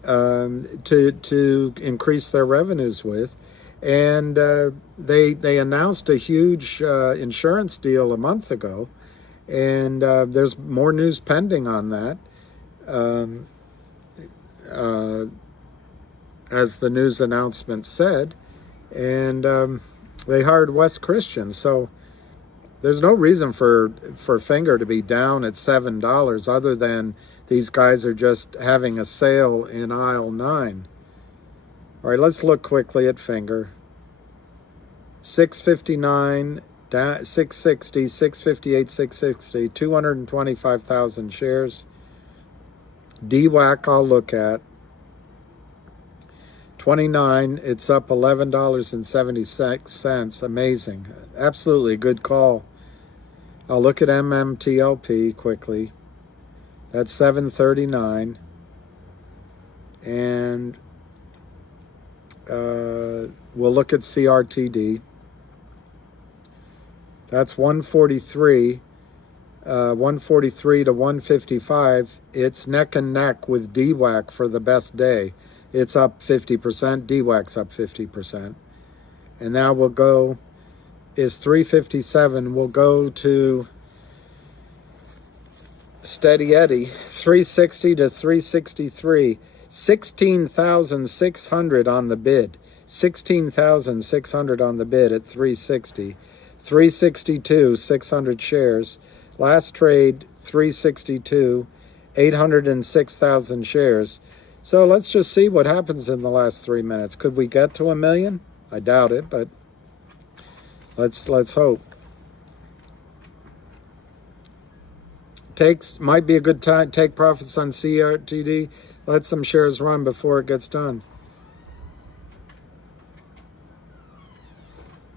to increase their revenues with. And they announced a huge insurance deal a month ago. And there's more news pending on that. As the news announcement said. And they hired West Christian. So there's no reason for Finger to be down at $7 other than these guys are just having a sale in aisle 9. All right, let's look quickly at Finger. 659, 660, 658, 660, 225,000 shares. DWAC I'll look at. 29, it's up $11.76. Amazing. Absolutely good call. I'll look at MMTLP quickly. That's 739. And we'll look at CRTD. That's 143. 143 to 155. It's neck and neck with DWAC for the best day. It's up 50%. DWAC's up 50%. And now we'll go, is 357. We'll go to Steady Eddie, 360 to 363. 16,600 on the bid. 16,600 on the bid at 360. 362, 600 shares. Last trade, 362, 806,000 shares. So let's just see what happens in the last 3 minutes. Could we get to 1 million? I doubt it, but let's hope. Might be a good time. Take profits on CRTD. Let some shares run before it gets done.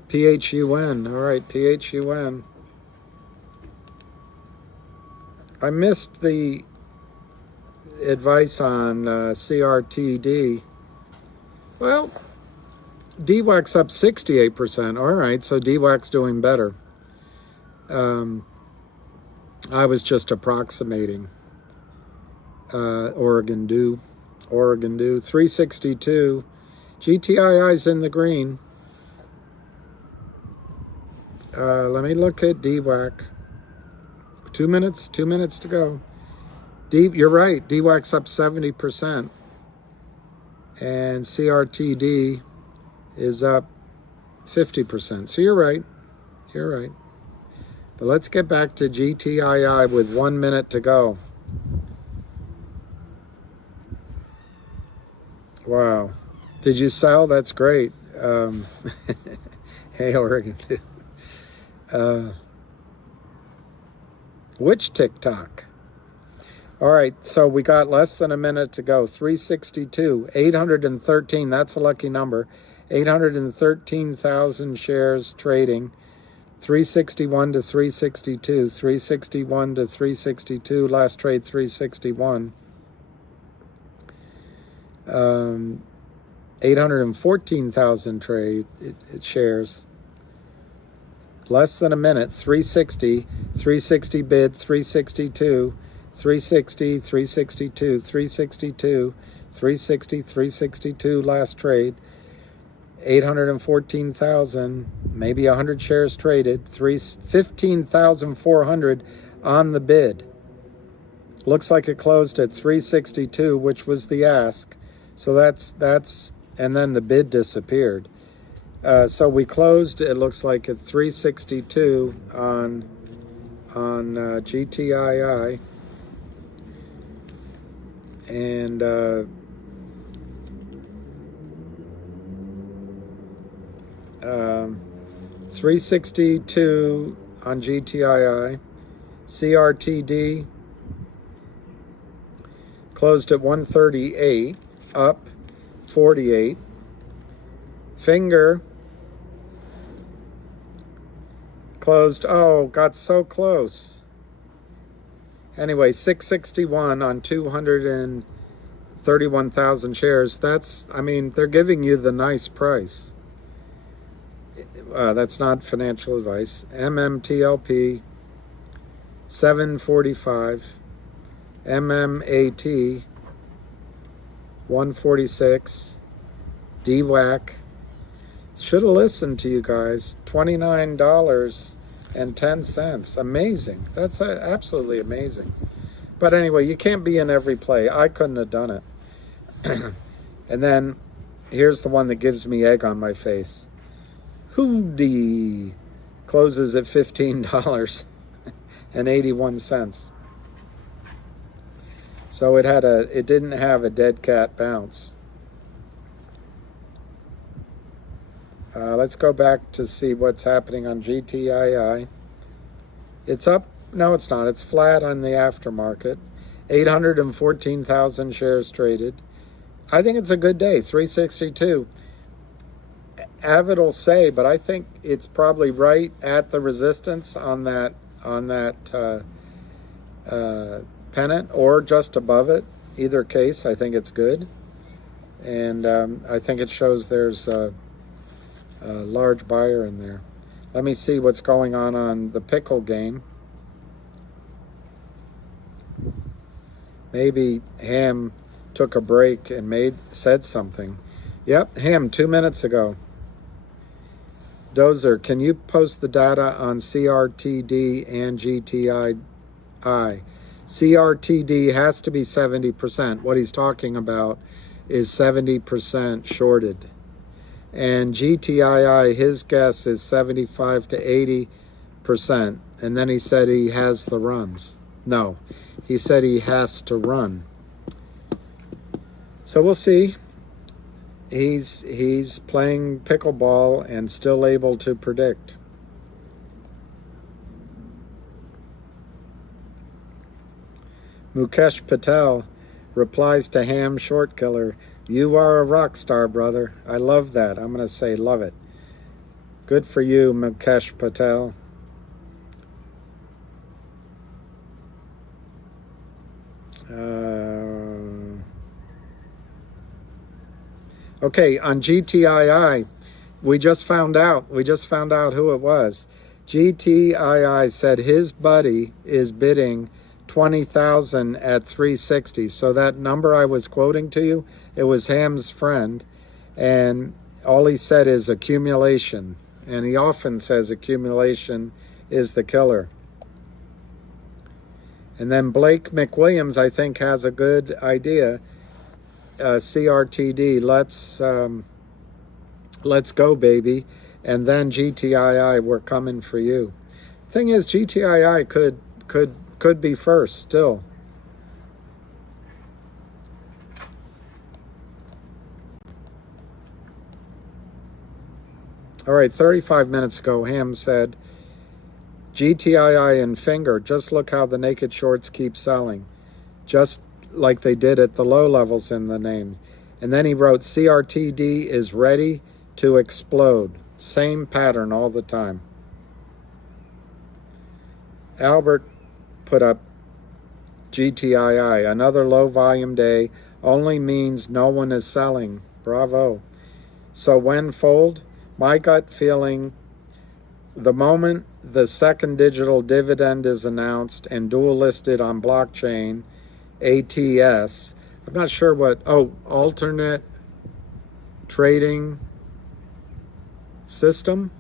PHUN. All right, PHUN. I missed the advice on CRTD. Well, DWAC's up 68%. All right, so DWAC's doing better. I was just approximating. Oregon Do. 362. GTII's in the green. Let me look at DWAC. 2 minutes to go. You're right, DWAC's up 70%. And CRTD is up 50%. So you're right. But let's get back to GTII with 1 minute to go. Wow. Did you sell? That's great. Hey, Oregon. Which TikTok? All right, so we got less than a minute to go. 362, 813, that's a lucky number. 813,000 shares trading. 361 to 362, 361 to 362, last trade 361. 814,000 shares. Less than a minute, 360, 360 bid, 362, 360, 362, 362, 360, 362, last trade. 814,000, maybe 100 shares traded, 15,400 on the bid. Looks like it closed at 362, which was the ask. So that's and then the bid disappeared. So we closed, it looks like, at 362 on GTII. And 362 on GTII. CRTD closed at 138, up 48. Finger closed, oh, got so close. Anyway, 661 on 231,000 shares. That's, I mean, they're giving you the nice price. That's not financial advice. MMTLP 745. MMAT 146. DWAC. Should have listened to you guys. $29.10. Amazing. That's absolutely amazing. But anyway, you can't be in every play. I couldn't have done it. And then here's the one that gives me egg on my face. Hoodie closes at $15.81. So it didn't have a dead cat bounce. Let's go back to see what's happening on GTII. It's up. No, it's not. It's flat on the aftermarket. 814,000 shares traded. I think it's a good day. 362. Avid will say, but I think it's probably right at the resistance on that pennant or just above it. Either case, I think it's good, and I think it shows there's a large buyer in there. Let me see what's going on the pickle game. Maybe Ham took a break and said something. Yep, Ham 2 minutes ago. Dozer, can you post the data on CRTD and GTII? CRTD has to be 70%. What he's talking about is 70% shorted. And GTII, his guess is 75 to 80%. And then he said he has the runs. No, he said he has to run. So we'll see. He's playing pickleball and still able to predict. Mukesh Patel replies to Ham Short Killer, "You are a rock star, brother." I love that. I'm going to say love it. Good for you, Mukesh Patel. Okay, on GTII, we just found out who it was. GTII said his buddy is bidding 20,000 at 360. So that number I was quoting to you, it was Ham's friend, and all he said is accumulation, and he often says accumulation is the killer. And then Blake McWilliams, I think, has a good idea. CRTD, let's go, baby. And then GTII, we're coming for you. Thing is, GTII could be first still. All right, 35 minutes ago, Ham said, GTII and Finger, just look how the naked shorts keep selling. Just like they did at the low levels in the name. And then he wrote, CRTD is ready to explode. Same pattern all the time. Albert put up GTII, another low volume day only means no one is selling. Bravo. So when fold? My gut feeling, the moment the second digital dividend is announced and dual listed on blockchain, ATS, I'm not sure what, alternate trading system,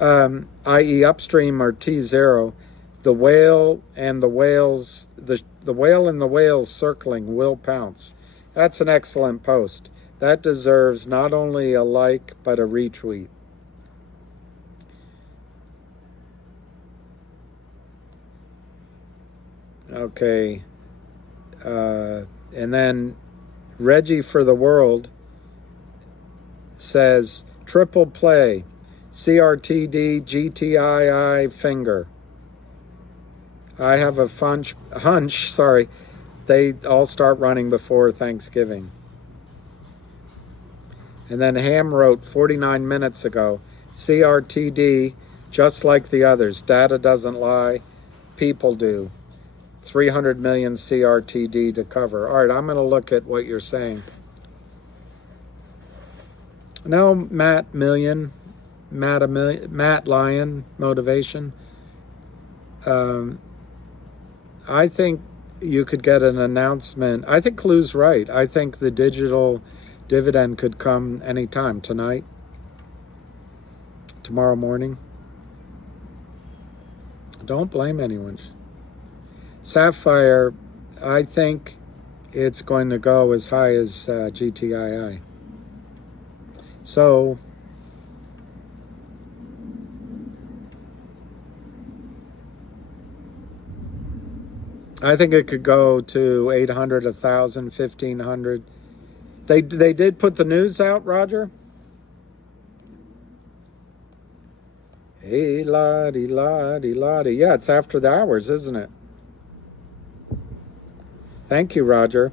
i.e. upstream or T0, the whale and the whales, the whale and the whales circling will pounce. That's an excellent post. That deserves not only a like, but a retweet. Okay. And then Reggie for the World says, triple play, CRTD, GTII, finger. I have a hunch, they all start running before Thanksgiving. And then Ham wrote 49 minutes ago, CRTD, just like the others. Data doesn't lie, people do. 300 million CRTD to cover. All right, I'm going to look at what you're saying. No, Matt Lyon, motivation. I think you could get an announcement. I think Clue's right. I think the digital dividend could come anytime, tonight, tomorrow morning. Don't blame anyone. Sapphire, I think it's going to go as high as GTII. So, I think it could go to 800, 1,000, 1,500. They did put the news out, Roger? Hey, lottie, lottie, lottie. Yeah, it's after the hours, isn't it? Thank you, Roger.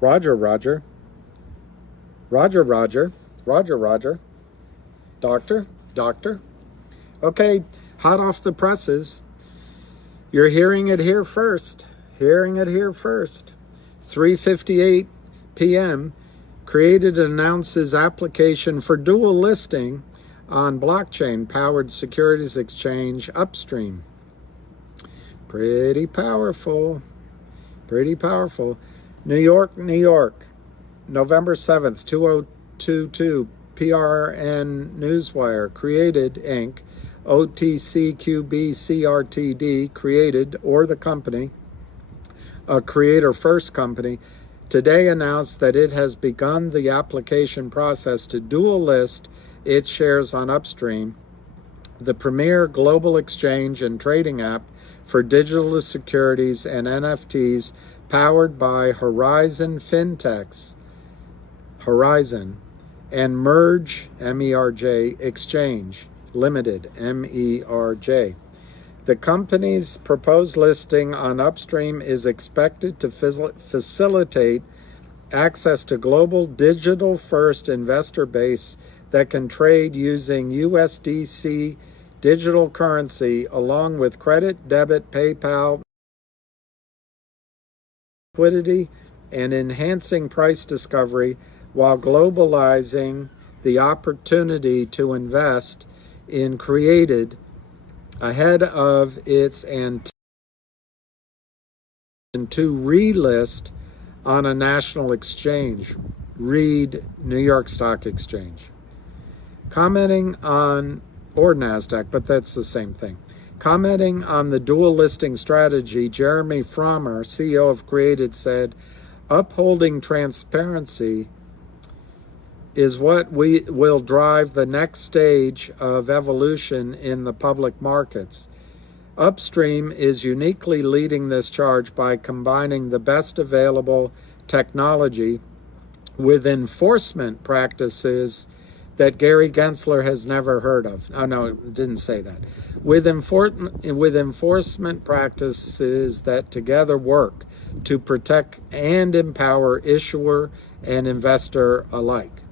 Roger. Doctor. Okay, hot off the presses. You're hearing it here first. 3:58 p.m. Created and announces application for dual listing on blockchain-powered securities exchange Upstream. Pretty powerful. New York, November 7th, 2022, PRN Newswire, Created, Inc., OTCQB CRTD, created, or the company, a creator first company, today announced that it has begun the application process to dual list its shares on Upstream, the premier global exchange and trading app for digital securities and NFTs powered by Horizon Fintechs, and Merge, M-E-R-J, Exchange Limited, M-E-R-J. The company's proposed listing on Upstream is expected to facilitate access to global digital-first investor base that can trade using USDC digital currency along with credit, debit, PayPal, liquidity, and enhancing price discovery while globalizing the opportunity to invest in Created ahead of its and to relist on a national exchange, read New York Stock Exchange. Commenting on, or NASDAQ, but that's the same thing. Commenting on the dual listing strategy, Jeremy Frommer, CEO of Created, said, upholding transparency is what will drive the next stage of evolution in the public markets. Upstream is uniquely leading this charge by combining the best available technology with enforcement practices that Gary Gensler has never heard of. Oh, no, it didn't say that. With enforcement practices that together work to protect and empower issuer and investor alike.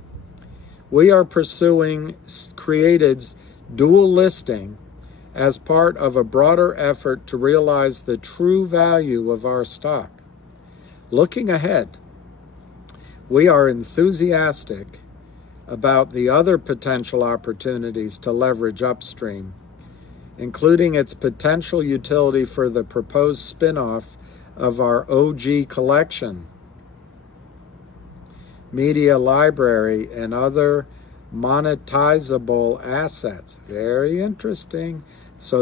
We are pursuing Created's dual listing as part of a broader effort to realize the true value of our stock. Looking ahead, we are enthusiastic about the other potential opportunities to leverage Upstream, including its potential utility for the proposed spin-off of our OG collection, media library, and other monetizable assets. Very interesting. So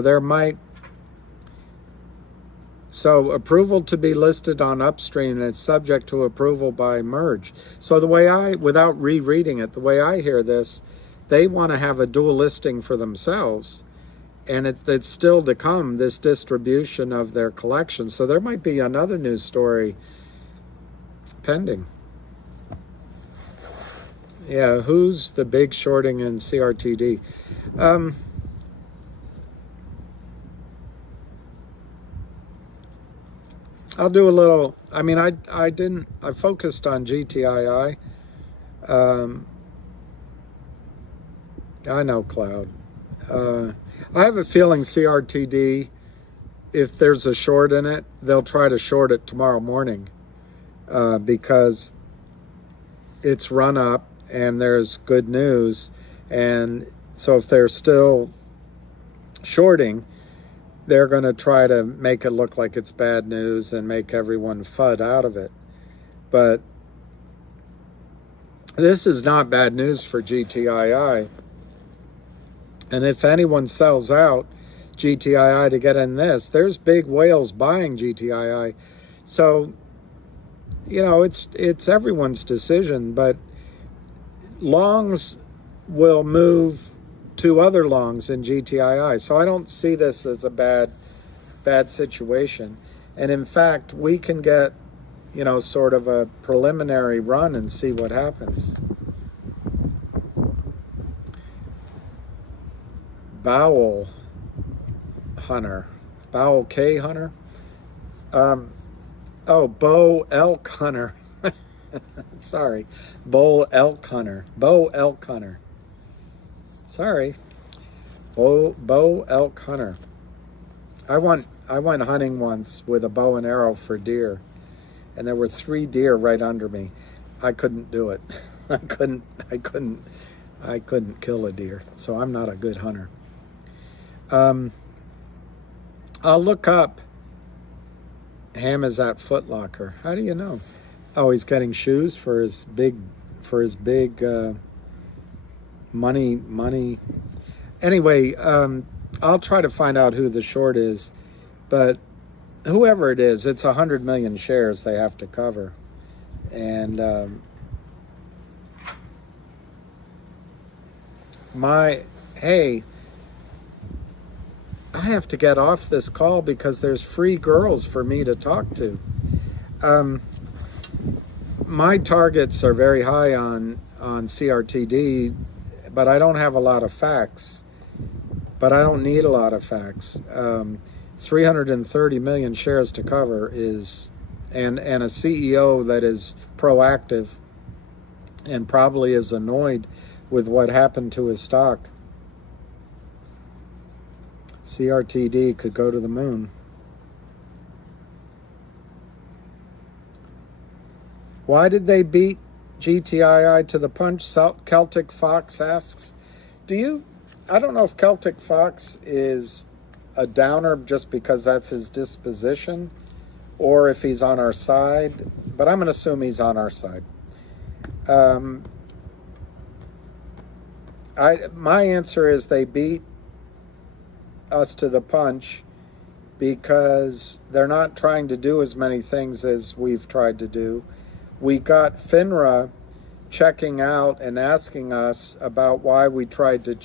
approval to be listed on Upstream, and it's subject to approval by Merge. So the way without rereading it, the way I hear this, they want to have a dual listing for themselves, and it's still to come, this distribution of their collection. So there might be another news story pending. Yeah, who's the big shorting in CRTD? I'll do a little. I mean, I focused on GTII. I know Cloud. I have a feeling CRTD, if there's a short in it, they'll try to short it tomorrow morning because it's run up and there's good news. And so if they're still shorting, they're going to try to make it look like it's bad news and make everyone FUD out of it. But this is not bad news for GTII. And if anyone sells out GTII to get in this, there's big whales buying GTII. So, you know, it's everyone's decision, but longs will move to other longs in GTII. So I don't see this as a bad situation. And in fact, we can get, you know, sort of a preliminary run and see what happens. Bowel K Hunter. Bo Elk Hunter. Sorry, Bo Elk Hunter. Sorry, Bo Elk Hunter. I went hunting once with a bow and arrow for deer, and there were 3 deer right under me. I couldn't do it. I couldn't kill a deer. So I'm not a good hunter. I'll look up Ham is at Foot Locker. How do you know? Oh, he's getting shoes for his big money. Anyway, I'll try to find out who the short is, but whoever it is, it's 100 million shares they have to cover. And hey, I have to get off this call because there's free girls for me to talk to. My targets are very high on CRTD, but I don't have a lot of facts. But I don't need a lot of facts. 330 million shares to cover is, and a CEO that is proactive and probably is annoyed with what happened to his stock. CRTD could go to the moon. Why did they beat GTII to the punch? Celtic Fox asks. I don't know if Celtic Fox is a downer just because that's his disposition, or if he's on our side, but I'm going to assume he's on our side. My answer is they beat us to the punch because they're not trying to do as many things as we've tried to do. We got FINRA checking out and asking us about why we tried to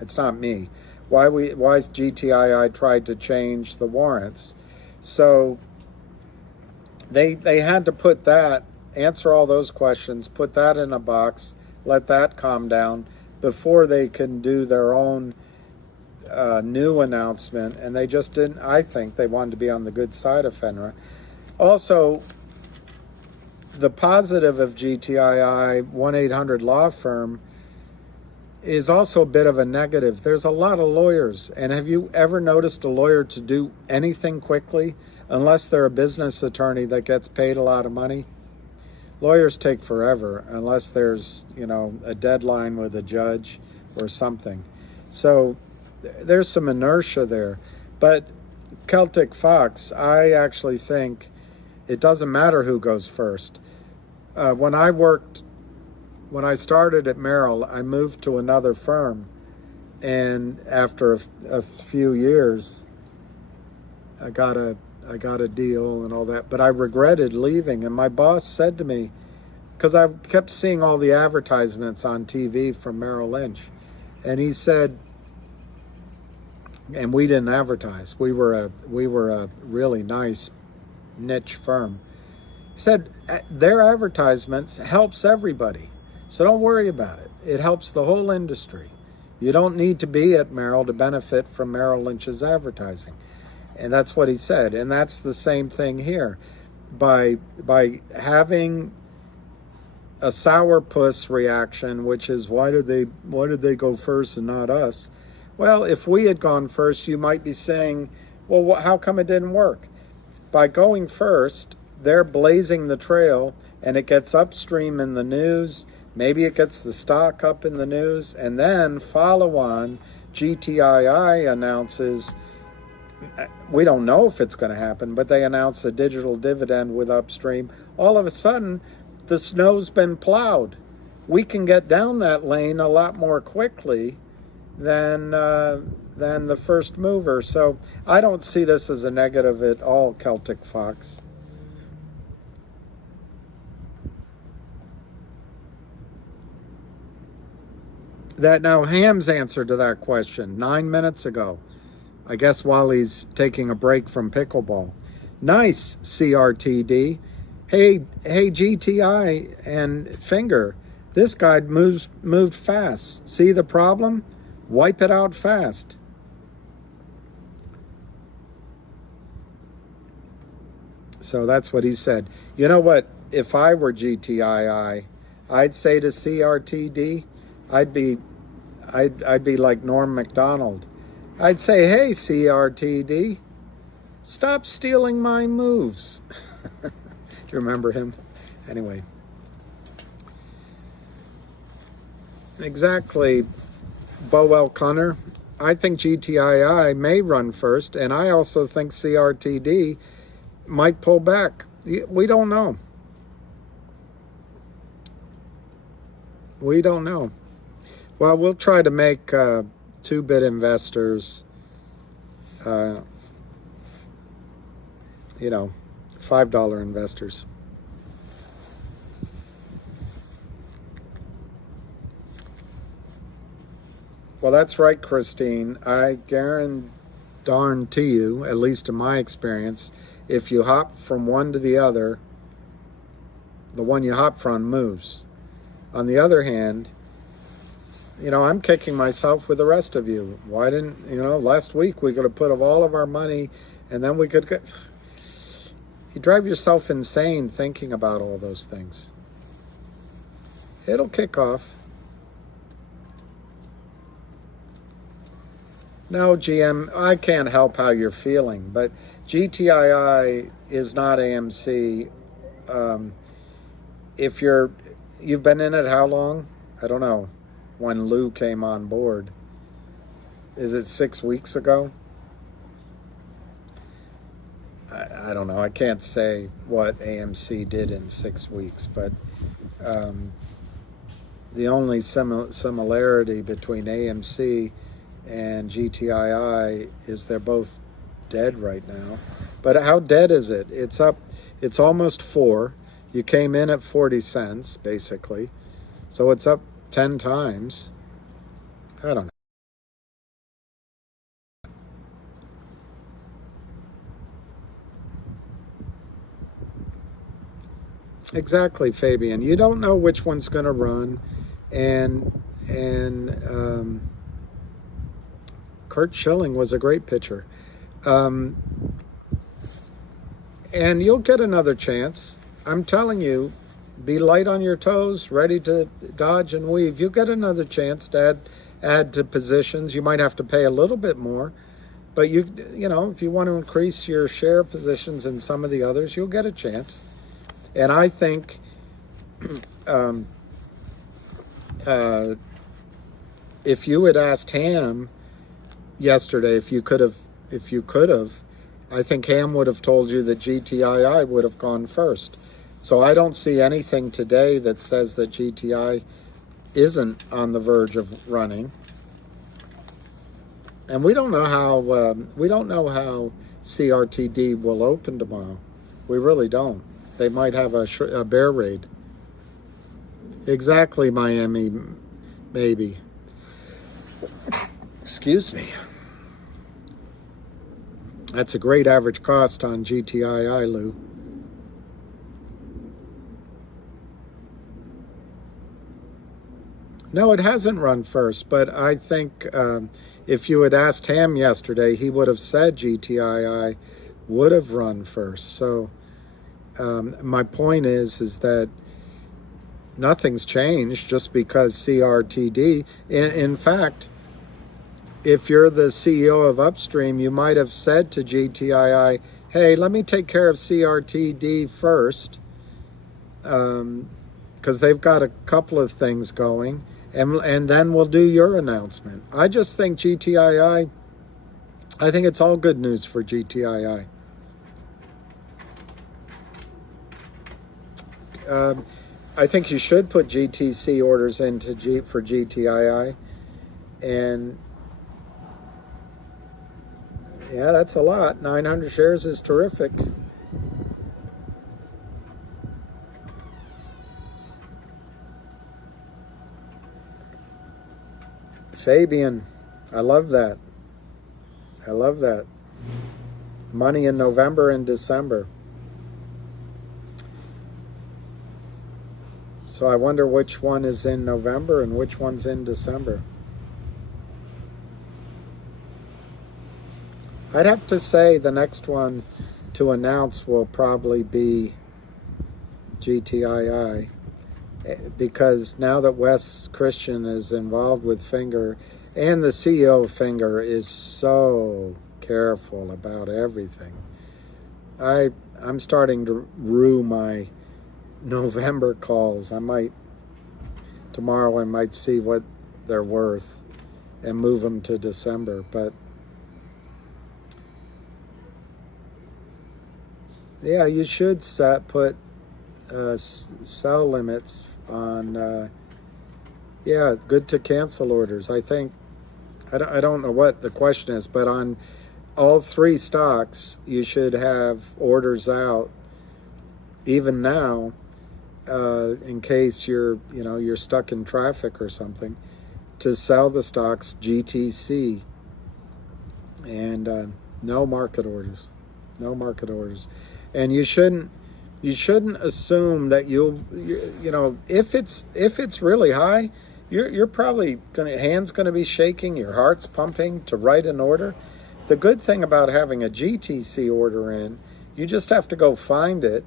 it's not me, why GTII tried to change the warrants. So they had to put that, answer all those questions, put that in a box, let that calm down before they can do their own new announcement. And they just didn't. I think they wanted to be on the good side of FINRA. Also, the positive of GTII 1-800 law firm is also a bit of a negative. There's a lot of lawyers, and have you ever noticed a lawyer to do anything quickly unless they're a business attorney that gets paid a lot of money? Lawyers take forever unless there's, a deadline with a judge or something. So there's some inertia there. But Celtic Fox, I actually think it doesn't matter who goes first. When I started at Merrill, I moved to another firm, and after a few years, I got a deal and all that. But I regretted leaving, and my boss said to me, because I kept seeing all the advertisements on TV from Merrill Lynch, and he said, and we didn't advertise. We were a really nice niche firm. He said their advertisements helps everybody. So don't worry about it. It helps the whole industry. You don't need to be at Merrill to benefit from Merrill Lynch's advertising. And that's what he said. And that's the same thing here. By having a sourpuss reaction, which is why did they go first and not us? Well, if we had gone first, you might be saying, well, how come it didn't work? By going first, they're blazing the trail, and it gets upstream in the news. Maybe it gets the stock up in the news, and then follow on, GTII announces, we don't know if it's going to happen, but they announce a digital dividend with upstream. All of a sudden, the snow's been plowed. We can get down that lane a lot more quickly than the first mover. So I don't see this as a negative at all, Celtic Fox. That now Ham's answer to that question 9 minutes ago, I guess while he's taking a break from pickleball. Nice, CRTD. Hey, GTI and Finger, this guy moved fast. See the problem? Wipe it out fast. So that's what he said. You know what? If I were GTII, I'd say to CRTD, I'd be like Norm Macdonald. I'd say, hey, CRTD, stop stealing my moves. Do you remember him? Anyway. Exactly, Boel Connor. I think GTII may run first, and I also think CRTD might pull back. We don't know. We don't know. Well, we'll try to make 2-bit investors, $5 investors. Well, that's right, Christine. I guarantee you, at least in my experience, if you hop from one to the other, the one you hop from moves. On the other hand, I'm kicking myself with the rest of you. Why didn't, last week we could have put all of our money and then we could get... You drive yourself insane thinking about all those things. It'll kick off. No, GM, I can't help how you're feeling, but GTII is not AMC. If you've been in it how long? I don't know. When Lou came on board. Is it 6 weeks ago? I don't know. I can't say what AMC did in 6 weeks, but the only similarity between AMC and GTII is they're both dead right now. But how dead is it? It's up. It's almost 4. You came in at 40 cents, basically. So it's up 10 times. I don't know. Exactly, Fabian. You don't know which one's going to run, and Kurt Schilling was a great pitcher, and you'll get another chance. I'm telling you, be light on your toes, ready to dodge and weave. You'll get another chance to add to positions. You might have to pay a little bit more, but if you want to increase your share positions in some of the others, you'll get a chance. And I think if you had asked Ham yesterday, if you could have, I think Ham would have told you that GTII would have gone first. So I don't see anything today that says that GTI isn't on the verge of running. And we don't know how CRTD will open tomorrow. We really don't. They might have a bear raid. Exactly, Miami, maybe. Excuse me. That's a great average cost on GTII, Lou. No, it hasn't run first, but I think if you had asked Ham yesterday, he would have said GTII would have run first. So my point is that nothing's changed just because CRTD. In fact, if you're the CEO of Upstream, you might have said to GTII, hey, let me take care of CRTD first, because they've got a couple of things going, and then we'll do your announcement. I just think GTII, I think it's all good news for GTII. I think you should put GTC orders into for GTII, and yeah, that's a lot. 900 shares is terrific. Fabian, I love that. I love that. Money in November and December. So I wonder which one is in November and which one's in December. I'd have to say the next one to announce will probably be GTII, because now that Wes Christian is involved with Finger, and the CEO of Finger is so careful about everything, I'm starting to rue my November calls. Tomorrow I might see what they're worth and move them to December, but yeah, you should put sell limits on, yeah, good to cancel orders. I think, I don't know what the question is, but on all three stocks, you should have orders out even now, in case you're stuck in traffic or something, to sell the stocks GTC, and no market orders. And you shouldn't assume that if it's really high, you're probably hands gonna be shaking, your heart's pumping to write an order. The good thing about having a GTC order in, you just have to go find it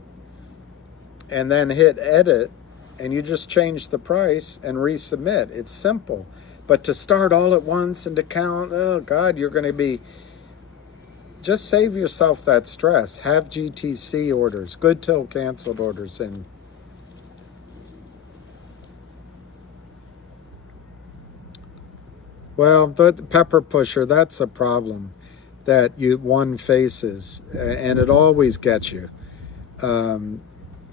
and then hit edit, and you just change the price and resubmit. It's simple. But to start all at once and to count, oh God, you're gonna be, just save yourself that stress. Have GTC orders, good till canceled orders in. Well, the pepper pusher, that's a problem that one faces, and it always gets you.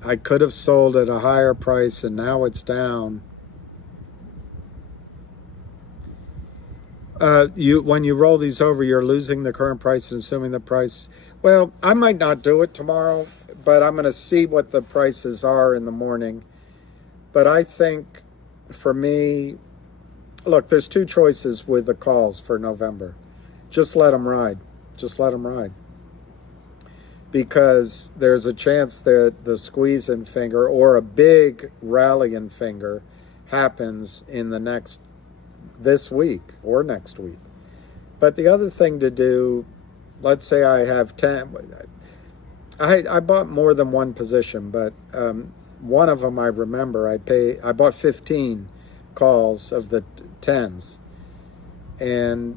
I could have sold at a higher price and now it's down. When you roll these over, you're losing the current price and assuming the price. Well, I might not do it tomorrow, but I'm going to see what the prices are in the morning. But I think for me, look, there's two choices with the calls for November. Just let them ride. Just let them ride. Because there's a chance that the squeeze in Finger or a big rally in Finger happens in this week or next week. But the other thing to do, let's say I have 10, I bought more than one position, but one of them I remember I bought 15 calls of the 10s, and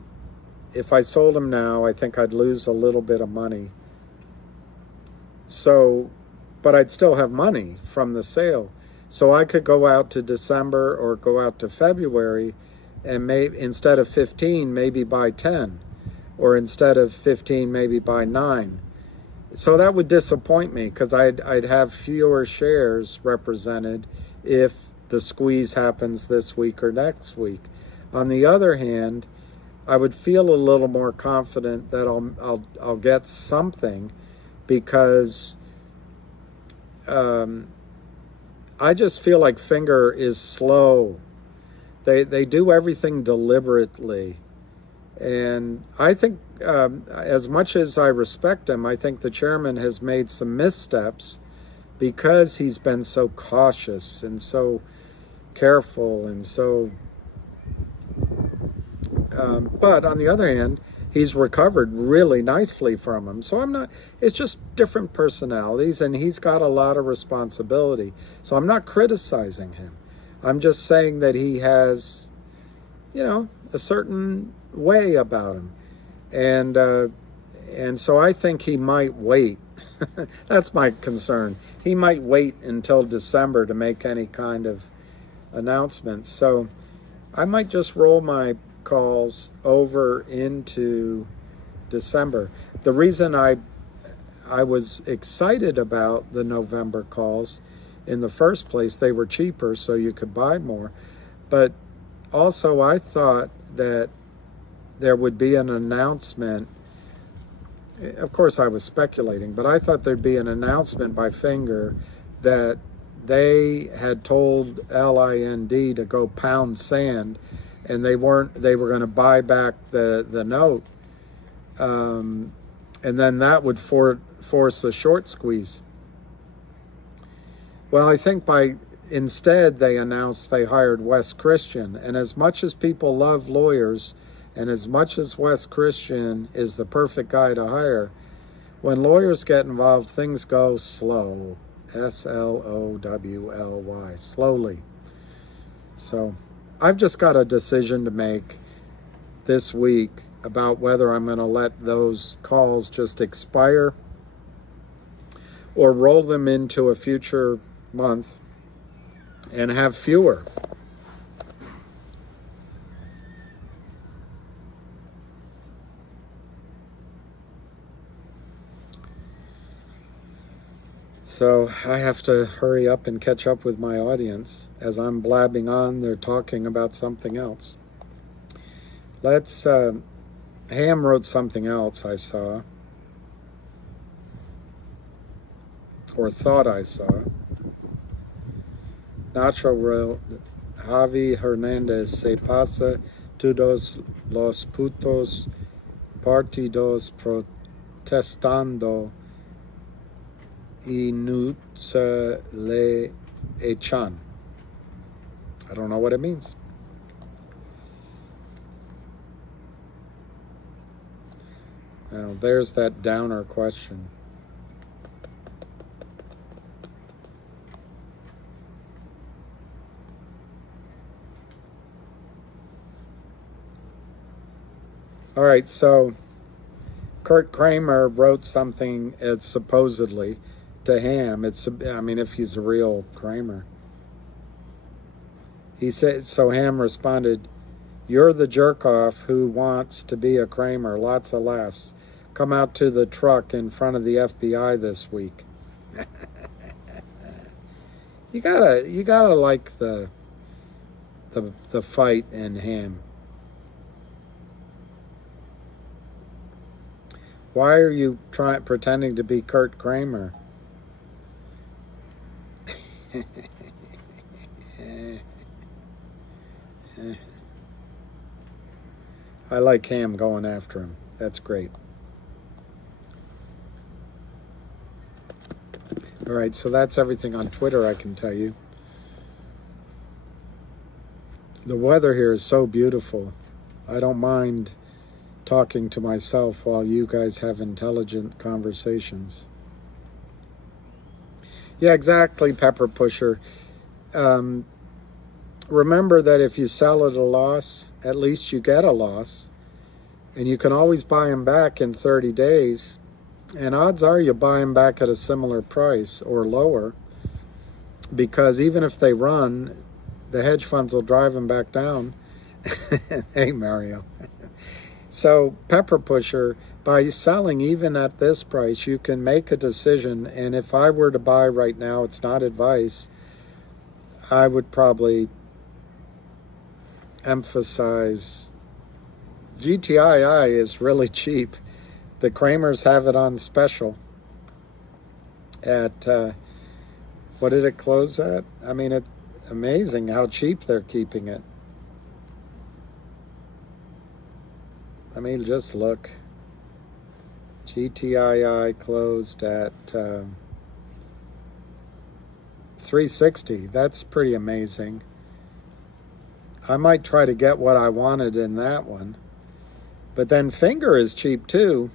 if I sold them now, I think I'd lose a little bit of money. So, but I'd still have money from the sale. So I could go out to December or go out to February, and maybe instead of 15, maybe buy 10, or instead of 15, maybe buy 9. So that would disappoint me, because I'd have fewer shares represented if the squeeze happens this week or next week. On the other hand, I would feel a little more confident that I'll get something, because I just feel like Finger is slow. They do everything deliberately, and I think as much as I respect him, I think the chairman has made some missteps because he's been so cautious and so careful and so. But on the other hand, he's recovered really nicely from them. So I'm not, it's just different personalities, and he's got a lot of responsibility. So I'm not criticizing him. I'm just saying that he has, a certain way about him. And so I think he might wait. That's my concern. He might wait until December to make any kind of announcement. So I might just roll my calls over into December. The reason I was excited about the November calls in the first place, they were cheaper, so you could buy more. But also I thought that there would be an announcement. Of course I was speculating, but I thought there'd be an announcement by Finger that they had told LIND to go pound sand, and they were going to buy back the note, and then that would force a short squeeze. Well, I think instead they announced they hired Wes Christian, and as much as people love lawyers, and as much as Wes Christian is the perfect guy to hire, when lawyers get involved, things go slow. SLOWLY, slowly. So I've just got a decision to make this week about whether I'm going to let those calls just expire or roll them into a future month and have fewer. So I have to hurry up and catch up with my audience. As I'm blabbing on, they're talking about something else. Ham wrote something else I saw, or thought I saw. Nacho wrote, Javi Hernandez, se pasa todos los putos partidos protestando y no se le echan. I don't know what it means. Now, there's that downer question. All right, so Kurt Kramer wrote something, it's supposedly, to Ham. If he's a real Kramer. He said, so Ham responded, "You're the jerk-off who wants to be a Kramer. Lots of laughs. Come out to the truck in front of the FBI this week." You gotta like the fight in Ham. Why are you pretending to be Kurt Kramer? I like Ham going after him. That's great. All right, so that's everything on Twitter, I can tell you. The weather here is so beautiful. I don't mind talking to myself while you guys have intelligent conversations. Yeah, exactly, Pepper Pusher. Remember that if you sell at a loss, at least you get a loss. And you can always buy them back in 30 days. And odds are you buy them back at a similar price or lower. Because even if they run, the hedge funds will drive them back down. Hey, Mario. So, Pepper Pusher, by selling even at this price, you can make a decision. And if I were to buy right now, it's not advice, I would probably emphasize GTII is really cheap. The Kramers have it on special at, what did it close at? I mean, it's amazing how cheap they're keeping it. I mean, just look. GTII closed at 360. That's pretty amazing. I might try to get what I wanted in that one. But then finger is cheap too,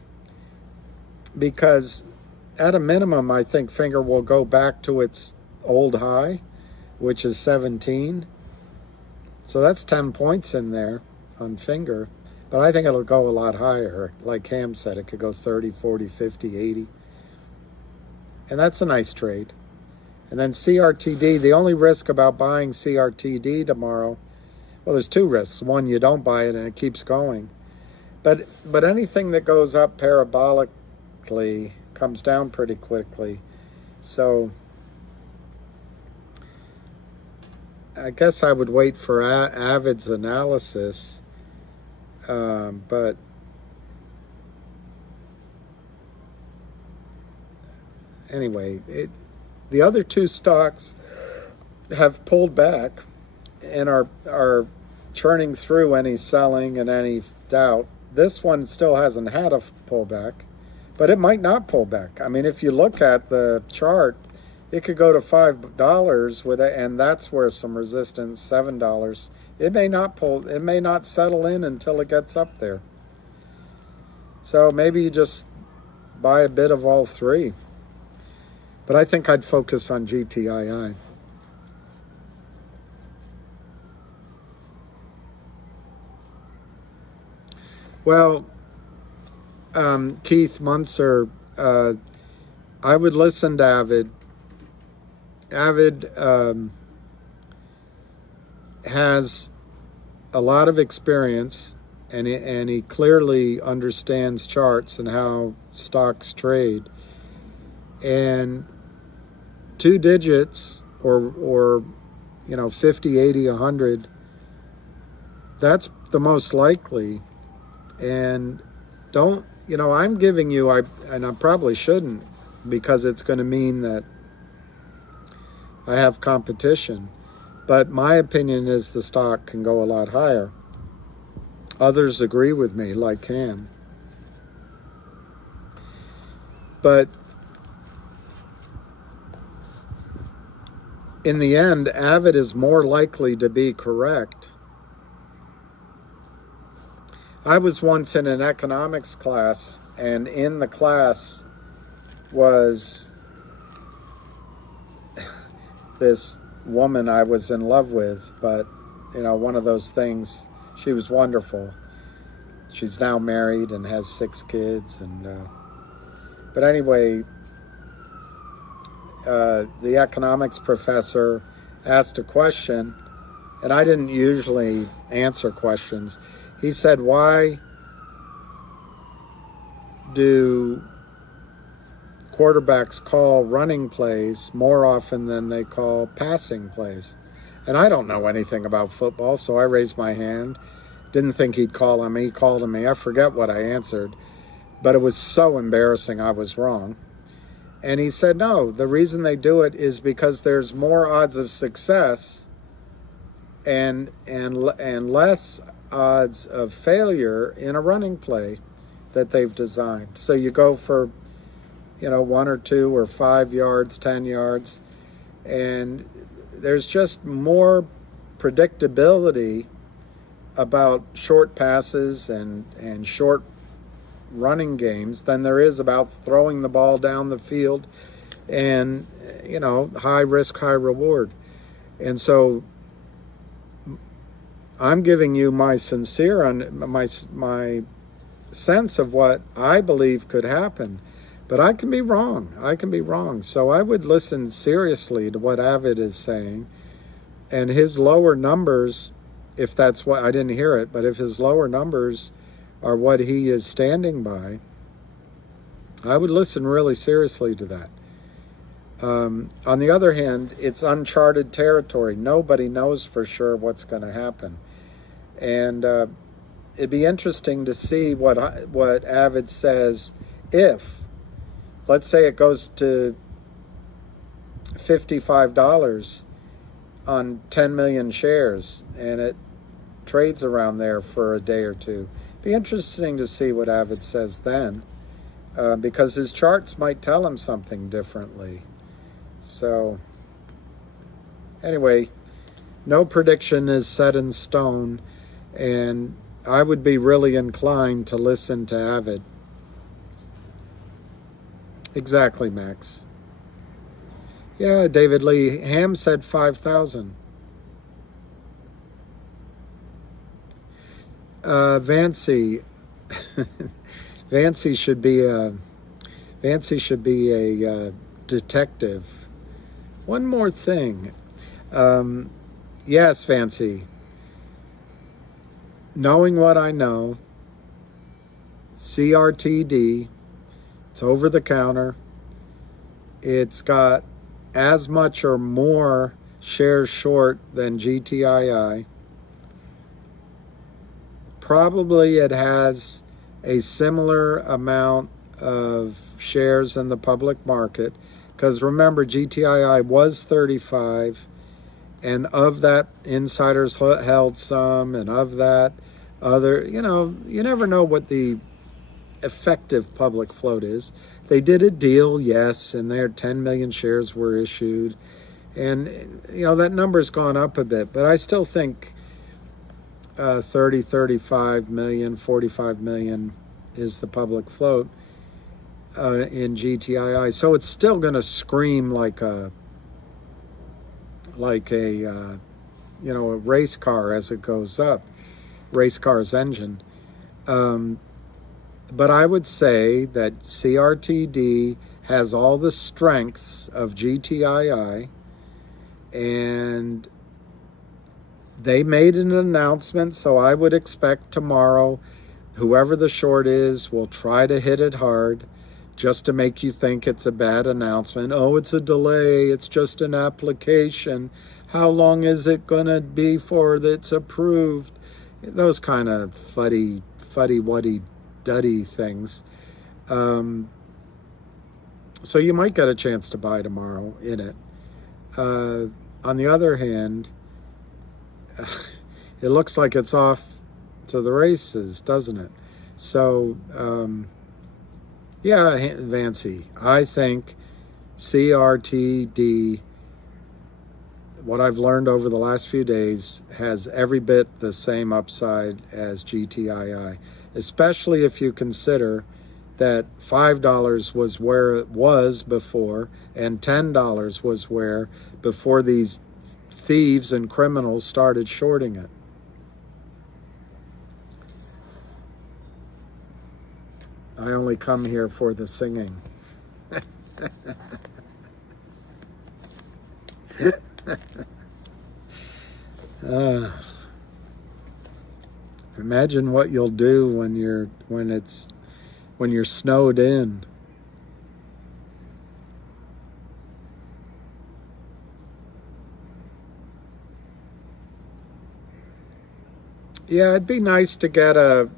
because at a minimum, I think finger will go back to its old high, which is 17. So that's 10 points in there on finger. But I think it'll go a lot higher. Like Cam said, it could go 30, 40, 50, 80. And that's a nice trade. And then CRTD, the only risk about buying CRTD tomorrow, well, there's two risks. One, you don't buy it and it keeps going. But anything that goes up parabolically comes down pretty quickly. So I guess I would wait for Avid's analysis. But anyway, the other two stocks have pulled back and are churning through any selling and any doubt. This one still hasn't had a pullback, but it might not pull back. I mean, if you look at the chart, it could go to $5 with it, and that's where some resistance, $7. It may not pull, it may not settle in until it gets up there. So maybe you just buy a bit of all three. But I think I'd focus on GTII. Well, Keith Munzer, I would listen to Avid. Avid has a lot of experience, and he clearly understands charts and how stocks trade. And 2 digits or 50, 80, 100, that's the most likely. And I'm giving you, and I probably shouldn't, because it's going to mean that I have competition. But my opinion is the stock can go a lot higher. Others agree with me, like Cam. But in the end, Avid is more likely to be correct. I was once in an economics class, and in the class was this woman I was in love with, but one of those things. She was wonderful. She's now married and has 6 kids, and but anyway, the economics professor asked a question, and I didn't usually answer questions. He said, "Why do quarterbacks call running plays more often than they call passing plays?" And I don't know anything about football, so I raised my hand. Didn't think he'd call on me. He called on me. I forget what I answered, but it was so embarrassing I was wrong. And he said, no, the reason they do it is because there's more odds of success and less odds of failure in a running play that they've designed. So you go for 1 or 2 or 5 yards, 10 yards, and there's just more predictability about short passes and short running games than there is about throwing the ball down the field and high risk, high reward. And so I'm giving you my sincere my sense of what I believe could happen. But I can be wrong. So I would listen seriously to what Avid is saying. And his lower numbers, if that's what, I didn't hear it, but if his lower numbers are what he is standing by, I would listen really seriously to that. On the other hand, it's uncharted territory. Nobody knows for sure what's going to happen. And it'd be interesting to see what Avid says if, let's say it goes to $55 on 10 million shares and it trades around there for a day or two. Be interesting to see what Avid says then, because his charts might tell him something differently. So anyway, no prediction is set in stone, and I would be really inclined to listen to Avid. Exactly, Max. Yeah, David Lee. Ham said 5,000. Vancy. Vancy should be a detective. One more thing. Yes, Vancy. Knowing what I know, CRTD, it's over the counter. It's got as much or more shares short than GTII. Probably it has a similar amount of shares in the public market, because remember, GTII was 35, and of that, insiders held some, and of that, other, you never know what the effective public float is. They did a deal, yes, and their 10 million shares were issued, and that number's gone up a bit, but I still think 30, 35 million, 45 million is the public float in GTII. So it's still going to scream like a race car as it goes up, race car's engine. But I would say that CRTD has all the strengths of GTII, and they made an announcement, so I would expect tomorrow, whoever the short is will try to hit it hard just to make you think it's a bad announcement. Oh, it's a delay. It's just an application. How long is it going to be for it's approved? Those kind of fuddy-wuddy-duddy things. So you might get a chance to buy tomorrow in it. On the other hand, it looks like it's off to the races, doesn't it? So, yeah, Vancy, I think CRTD, what I've learned over the last few days, has every bit the same upside as GTII, especially if you consider that $5 was where it was before, and $10 was where before these thieves and criminals started shorting it. I only come here for the singing. Imagine what you'll do when you're snowed in. Yeah, it'd be nice to get a,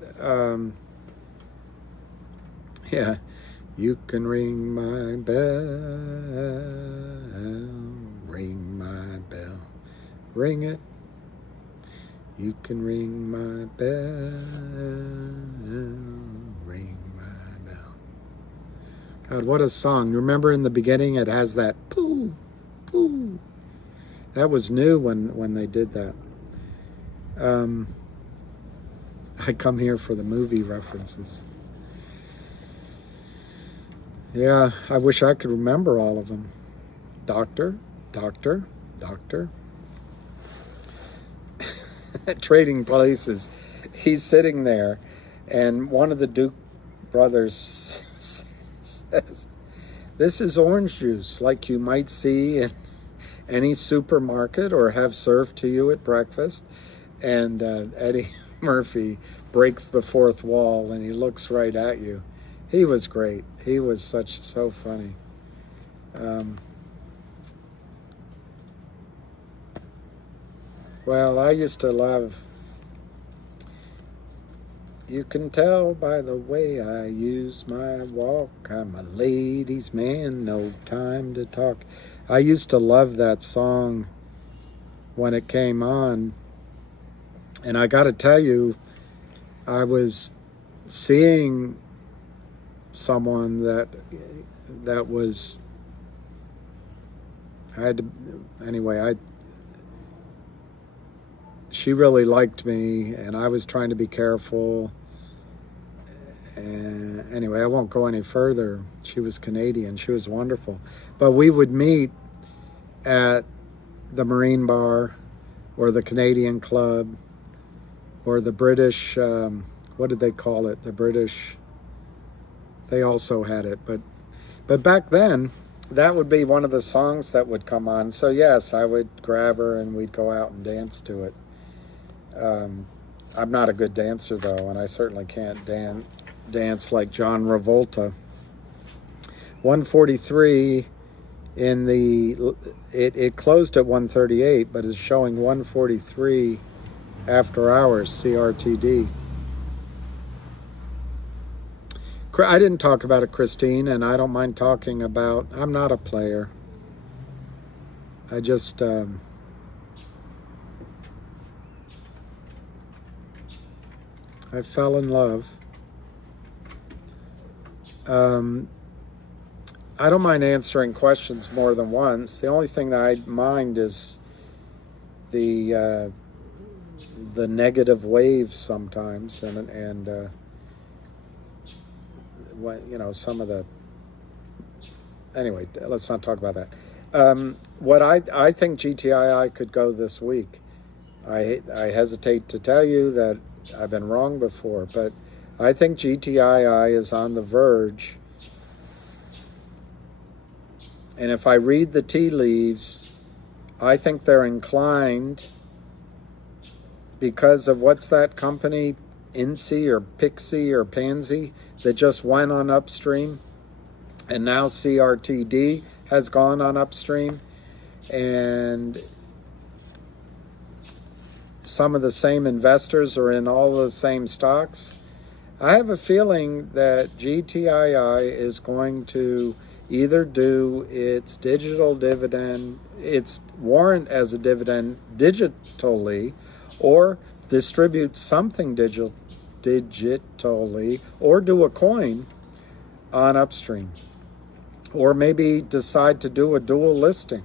yeah, you can ring my bell, ring it. You can ring my bell, ring my bell. God, what a song. You remember in the beginning it has that poo, poo. That was new when they did that. I come here for the movie references. Yeah, I wish I could remember all of them. Doctor. Trading Places. He's sitting there, and one of the Duke brothers says, "This is orange juice, like you might see in any supermarket or have served to you at breakfast." And Eddie Murphy breaks the fourth wall, and he looks right at you. He was great. He was so funny. Well, I used to love, you can tell by the way I use my walk, I'm a ladies' man, no time to talk. I used to love that song when it came on. And I got to tell you, I was seeing someone that was, I had to, anyway, she really liked me, and I was trying to be careful. And anyway, I won't go any further. She was Canadian. She was wonderful. But we would meet at the Marine Bar or the Canadian Club or the British, what did they call it? The British, they also had it. But back then, that would be one of the songs that would come on. So yes, I would grab her and we'd go out and dance to it. I'm not a good dancer though, and I certainly can't dance like John Travolta. 143 in the, it closed at 138, but it's showing 143 after hours, CRTD. I didn't talk about it, Christine, and I don't mind talking about, I'm not a player. I just, I fell in love. I don't mind answering questions more than once. The only thing that I mind is the negative waves sometimes, and you know, some of the, anyway, let's not talk about that. What I think GTII could go this week. I hesitate to tell you that I've been wrong before, but I think GTII is on the verge. And if I read the tea leaves, I think they're inclined, because of what's that company, INSEE or Pixie or Pansy, that just went on upstream, and now CRTD has gone on upstream, and some of the same investors are in all the same stocks. I have a feeling that GTII is going to either do its digital dividend, its warrant as a dividend digitally, or distribute something digitally, or do a coin on upstream, or maybe decide to do a dual listing.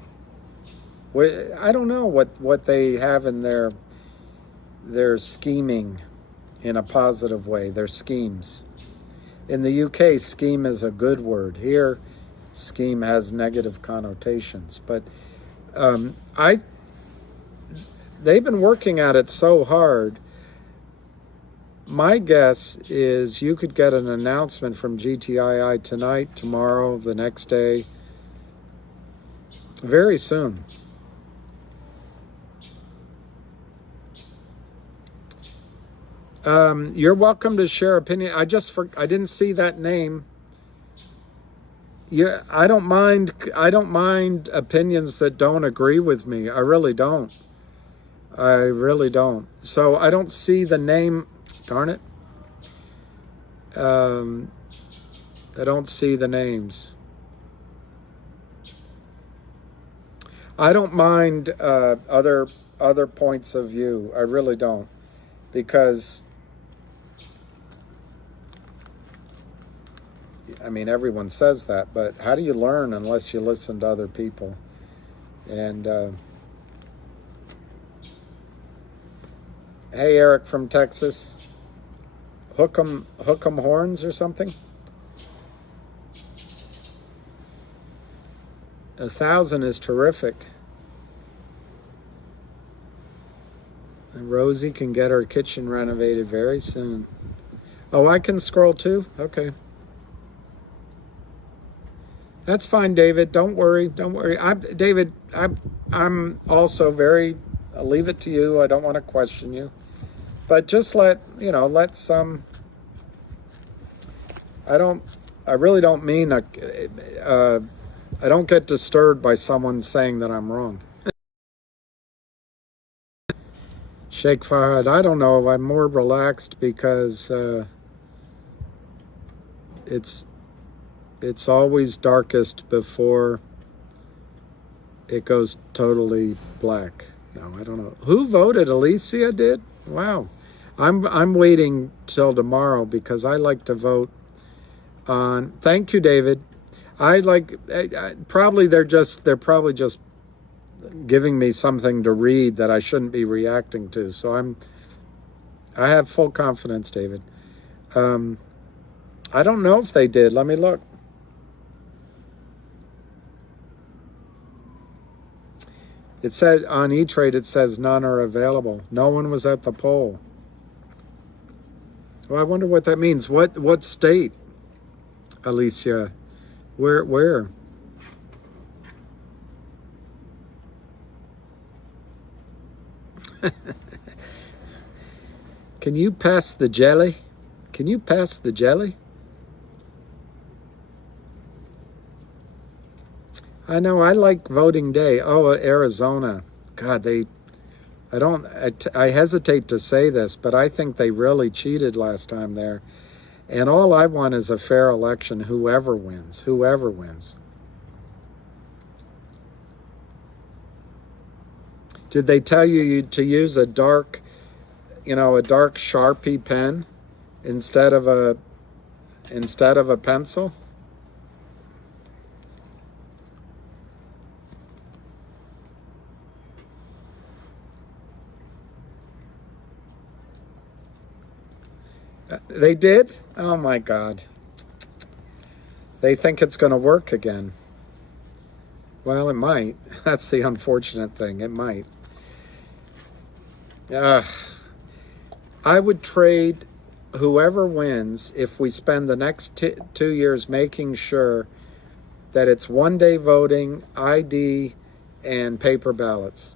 I don't know what they have in their scheming in a positive way, their schemes. In the UK, scheme is a good word. Here, scheme has negative connotations. But they've been working at it so hard. My guess is you could get an announcement from GTII tonight, tomorrow, the next day, very soon. You're welcome to share opinion. I didn't see that name. Yeah, I don't mind opinions that don't agree with me. I really don't. So I don't see the name. Darn it. I don't see the names. I don't mind other points of view. I really don't, because I mean, everyone says that, but how do you learn unless you listen to other people? And hey, Eric from Texas, hook 'em horns or something. 1,000 is terrific. And Rosie can get her kitchen renovated very soon. Oh, I can scroll too? Okay. That's fine, David. Don't worry. David, I'm also very, I'll leave it to you. I don't want to question you. But just let some, I really don't mean, I don't get disturbed by someone saying that I'm wrong. Sheikh Fahad, I don't know. I'm more relaxed because it's always darkest before it goes totally black. No, I don't know. Who voted? Alicia did? Wow. I'm waiting till tomorrow because I like to vote on. Thank you, David. They're probably just giving me something to read that I shouldn't be reacting to. So I have full confidence, David. I don't know if they did. Let me look. It said on E-Trade, it says none are available. No one was at the poll. Well, I wonder what that means. What state, Alicia? Where? Can you pass the jelly? Can you pass the jelly? I know, I like voting day. Oh, Arizona. God, I hesitate to say this, but I think they really cheated last time there. And all I want is a fair election, whoever wins, whoever wins. Did they tell you to use a dark Sharpie pen instead of a pencil? They did? Oh my God. They think it's going to work again. Well, it might. That's the unfortunate thing. It might. I would trade whoever wins if we spend the next 2 years making sure that it's one-day voting, ID, and paper ballots.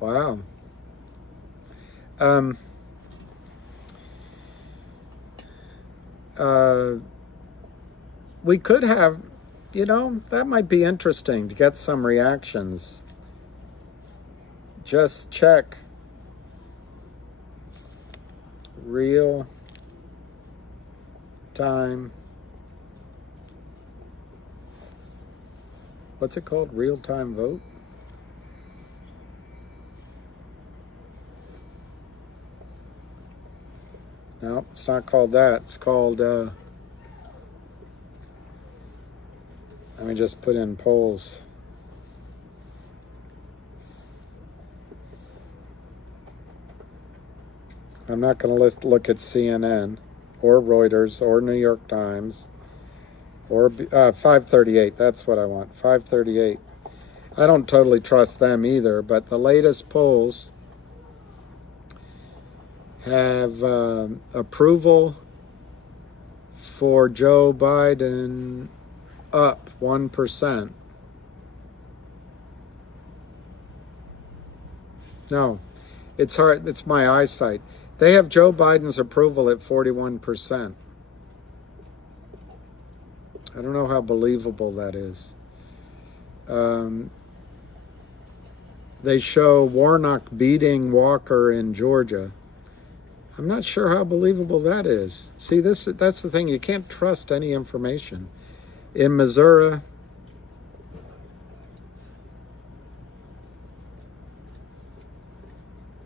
Wow. We could have, that might be interesting to get some reactions. Just check real time. What's it called? Real time vote? No, it's not called that. It's called, let me just put in polls. I'm not going to look at CNN or Reuters or New York Times or 538. That's what I want, 538. I don't totally trust them either, but the latest polls have approval for Joe Biden up 1%. No, it's hard. It's my eyesight. They have Joe Biden's approval at 41%. I don't know how believable that is. They show Warnock beating Walker in Georgia. I'm not sure how believable that is. See, that's the thing. You can't trust any information. In Missouri,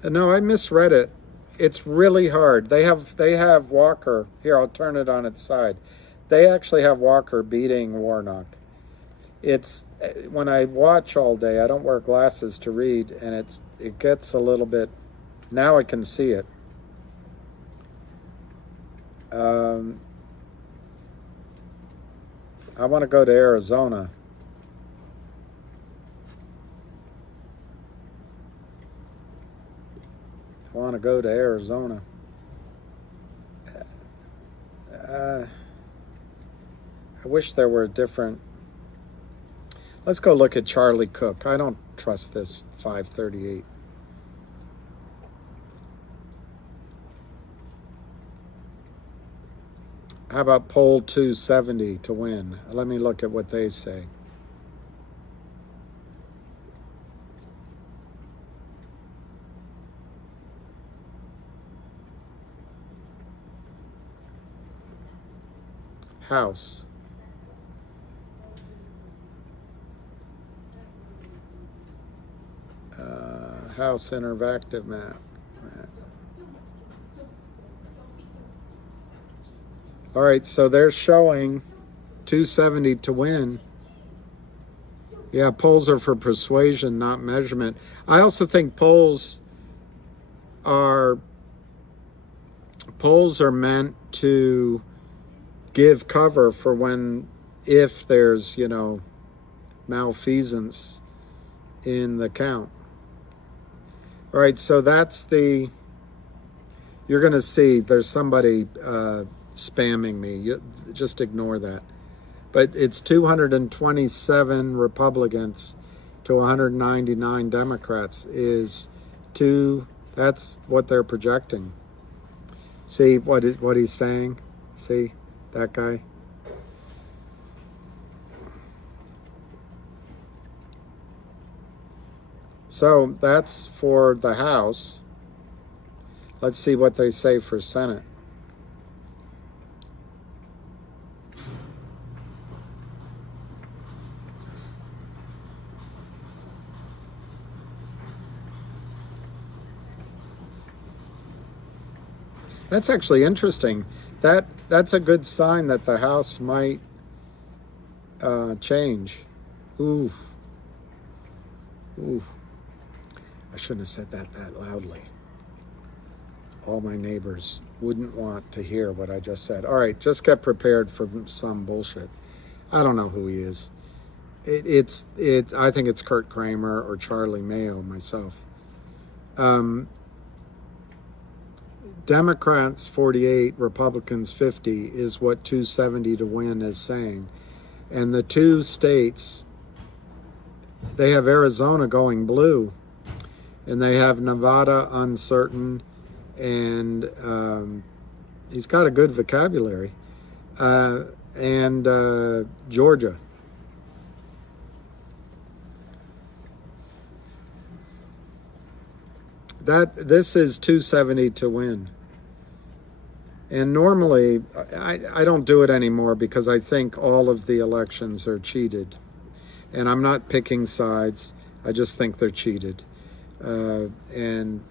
no, I misread it. It's really hard. They have Walker. Here, I'll turn it on its side. They actually have Walker beating Warnock. It's when I watch all day, I don't wear glasses to read, and it gets a little bit. Now I can see it. I want to go to Arizona. I want to go to Arizona. I wish there were a different. Let's go look at Charlie Cook. I don't trust this 538. How about poll 270 to win? Let me look at what they say. House. House interactive map. All right, so they're showing 270 to win. Yeah, polls are for persuasion, not measurement. I also think polls are meant to give cover for if there's, malfeasance in the count. All right, so that's you're going to see there's somebody spamming me. Just ignore that. But it's 227 Republicans to 199 Democrats that's what they're projecting. See what he's saying? See that guy? So that's for the House. Let's see what they say for Senate. That's actually interesting. That's a good sign that the House might change. Ooh. I shouldn't have said that loudly. All my neighbors wouldn't want to hear what I just said. All right, just get prepared for some bullshit. I don't know who he is. I think it's Kurt Kramer or Charlie Mayo myself. Democrats 48, Republicans 50 is what 270 to win is saying. And the two states, they have Arizona going blue, and they have Nevada uncertain, and he's got a good vocabulary, and Georgia. This is 270 to win. And normally, I don't do it anymore because I think all of the elections are cheated. And I'm not picking sides. I just think they're cheated. And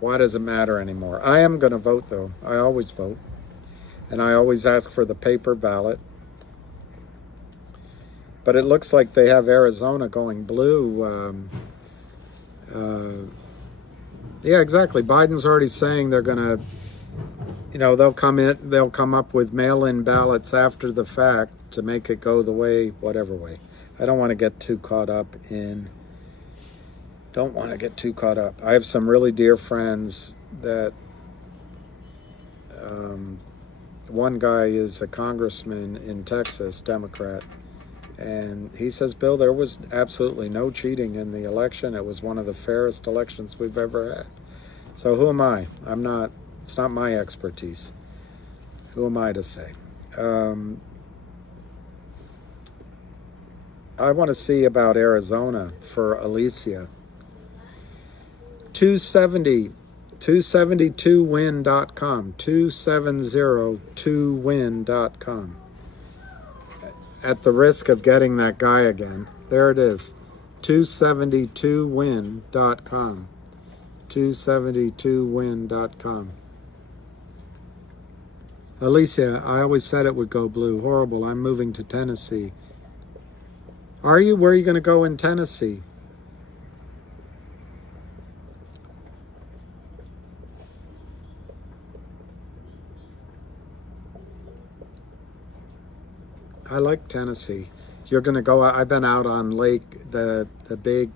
why does it matter anymore? I am going to vote, though. I always vote. And I always ask for the paper ballot. But it looks like they have Arizona going blue. Yeah, exactly. Biden's already saying they're going to, they'll come up with mail-in ballots after the fact to make it go the way, whatever way. I don't want to get too caught up. I have some really dear friends that, one guy is a congressman in Texas, Democrat, and he says, Bill, there was absolutely no cheating in the election. It was one of the fairest elections we've ever had. So who am I? It's not my expertise. Who am I to say? I want to see about Arizona for Alicia. 272win.com. 270-2win.com. At the risk of getting that guy again, there it is. 272win.com. 272win.com. Alicia, I always said it would go blue. Horrible. I'm moving to Tennessee. Are you? Where are you going to go in Tennessee? I like Tennessee. You're going to go. I've been out on the big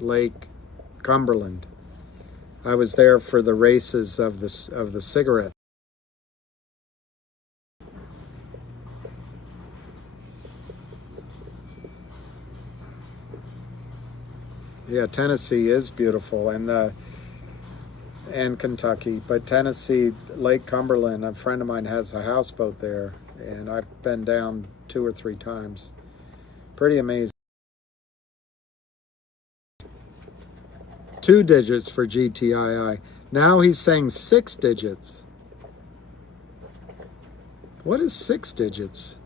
Lake Cumberland. I was there for the races of the cigarette. Yeah, Tennessee is beautiful, and Kentucky, but Tennessee, Lake Cumberland, a friend of mine has a houseboat there, and I've been down 2 or 3 times. Pretty amazing. 2 digits for GTII. Now he's saying 6 digits. What is 6 digits?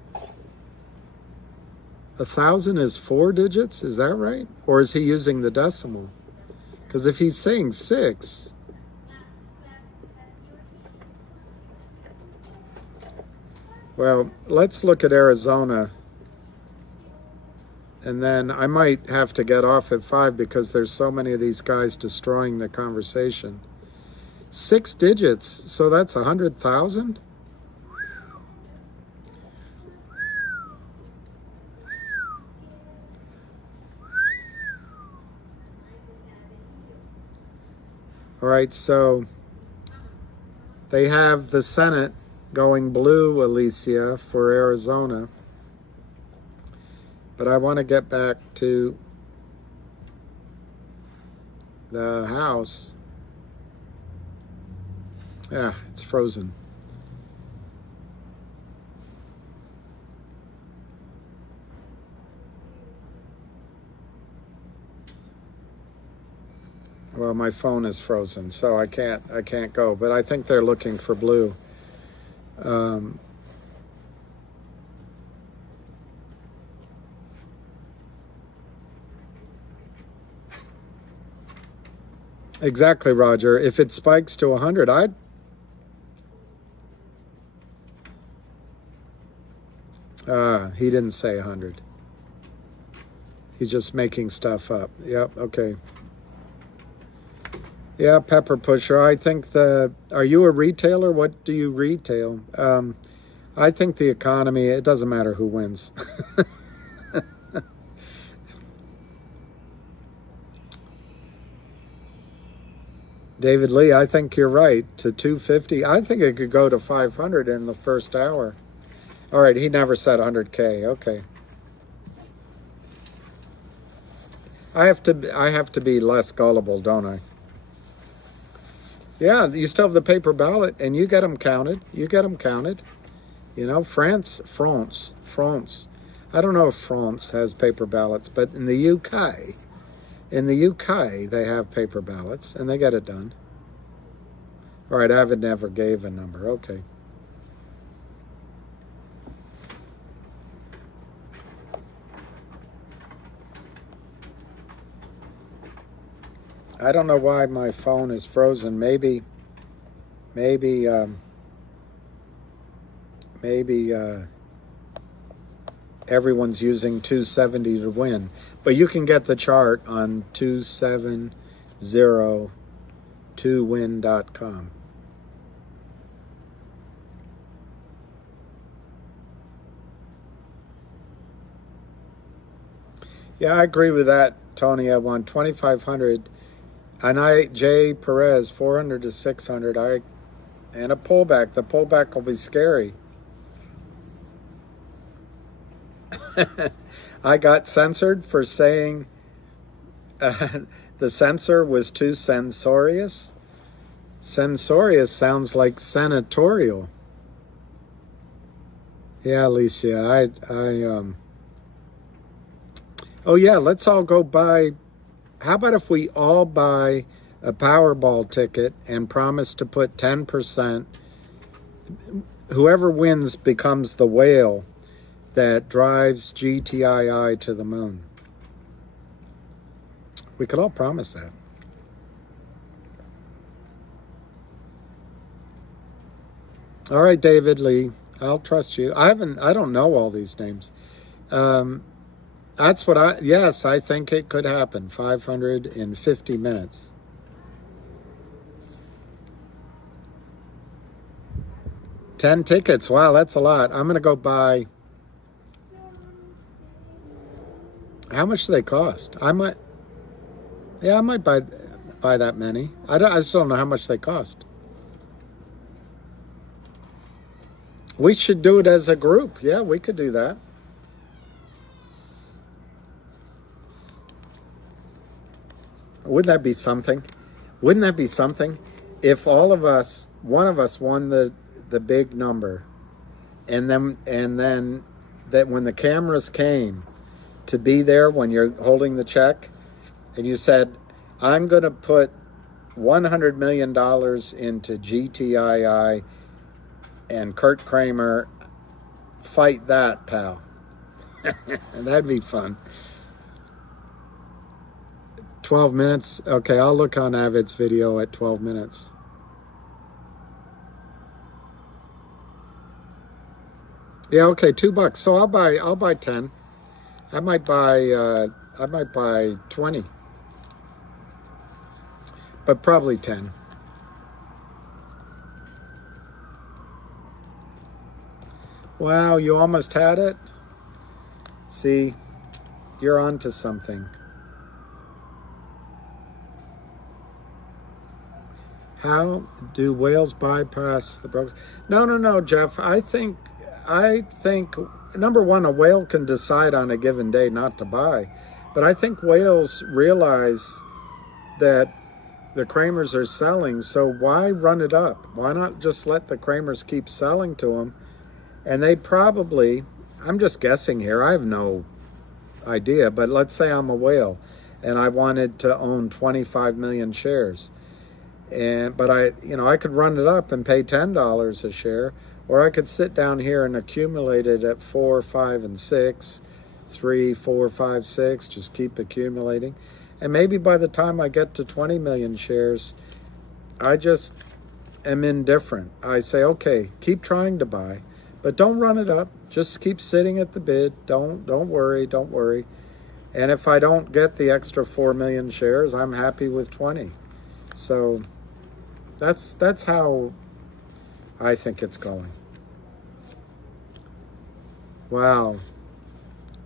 1,000 is 4 digits? Is that right? Or is he using the decimal? Because if he's saying 6, Well, let's look at Arizona. And then I might have to get off at 5 because there's so many of these guys destroying the conversation. 6 digits, so that's 100,000? All right, so they have the Senate going blue, Alicia, for Arizona. But I want to get back to the House. Yeah, it's frozen. Well, my phone is frozen, so I can't go. But I think they're looking for blue. Exactly, Roger. If it spikes to 100, he didn't say 100. He's just making stuff up. Yep, okay. Yeah, Pepper Pusher. I think are you a retailer? What do you retail? I think the economy, it doesn't matter who wins. David Lee, I think you're right. To 250. I think it could go to 500 in the first hour. All right, he never said 100K. Okay. I have to be less gullible, don't I? Yeah, you still have the paper ballot, and you get them counted. You get them counted. You know, France. I don't know if France has paper ballots, but in the UK, they have paper ballots, and they get it done. All right, Avid never gave a number. Okay. I don't know why my phone is frozen. Maybe everyone's using 270 to win. But you can get the chart on 270to-win.com. Yeah, I agree with that, Tony. I won 2,500. And Jay Perez, 400 to 600. And a pullback. The pullback will be scary. I got censored for saying the censor was too censorious. Censorious sounds like senatorial. Yeah, Alicia, oh yeah, let's all go buy. How about if we all buy a Powerball ticket and promise to put 10%? Whoever wins becomes the whale that drives GTII to the moon. We could all promise that. All right, David Lee, I'll trust you. I don't know all these names. That's what yes, I think it could happen. 550 minutes. $10 tickets. Wow, that's a lot. I'm going to go buy. How much do they cost? I might buy that many. I just don't know how much they cost. We should do it as a group. Yeah, we could do that. Wouldn't that be something? Wouldn't that be something? If all of us, one of us won the big number, and then that when the cameras came to be there when you're holding the check, and you said, I'm going to put $100 million into GTII, and Kurt Kramer, fight that, pal. That'd be fun. 12 minutes. Okay, I'll look on Avid's video at 12 minutes. Yeah, okay, $2. So I'll buy 10. I might buy 20, but probably 10. Wow, you almost had it. See, you're onto something. How do whales bypass the brokers? No, no, no, Jeff. I think number one, a whale can decide on a given day not to buy, but I think whales realize that the Kramers are selling, so why run it up? Why not just let the Kramers keep selling to them? And they probably, I'm just guessing here, I have no idea, but let's say I'm a whale and I wanted to own 25 million shares. But I could run it up and pay $10 a share, or I could sit down here and accumulate it at 4, 5, and 6, 3, 4, 5, 6, just keep accumulating. And maybe by the time I get to 20 million shares, I just am indifferent. I say, okay, keep trying to buy, but don't run it up. Just keep sitting at the bid. Don't worry. And if I don't get the extra 4 million shares, I'm happy with 20. So that's how I think it's going. Wow.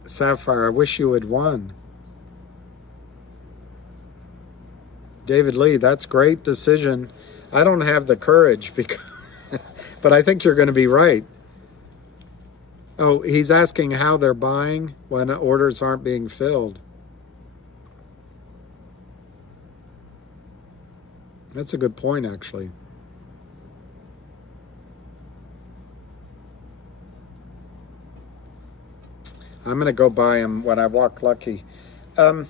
Sapphire, I wish you had won. David Lee, that's great decision. I don't have the courage, because, but I think you're going to be right. Oh, he's asking how they're buying when orders aren't being filled. That's a good point, actually. I'm going to go buy them when I walk lucky. That's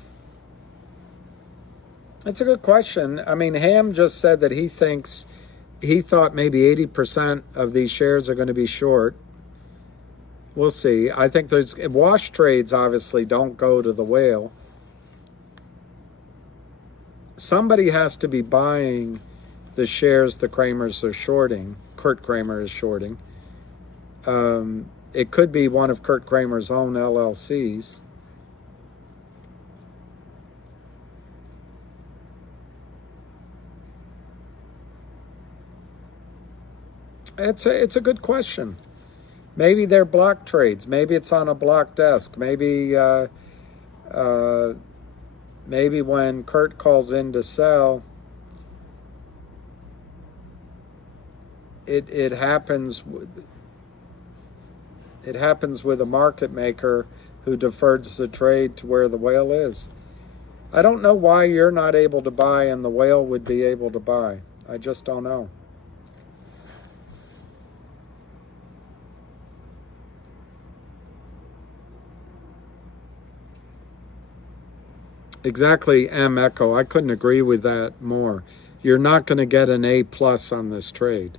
a good question. I mean, Ham just said that he thought maybe 80% of these shares are going to be short. We'll see. I think there's wash trades obviously don't go to the whale. Somebody has to be buying the shares the Kramers are shorting. Kurt Kramer is shorting. It could be one of Kurt Kramer's own LLCs. It's a good question. Maybe they're block trades. Maybe it's on a block desk. Maybe when Kurt calls in to sell, it happens. It happens with a market maker who defers the trade to where the whale is. I don't know why you're not able to buy and the whale would be able to buy. I just don't know. Exactly, M Echo. I couldn't agree with that more. You're not going to get an A+ on this trade.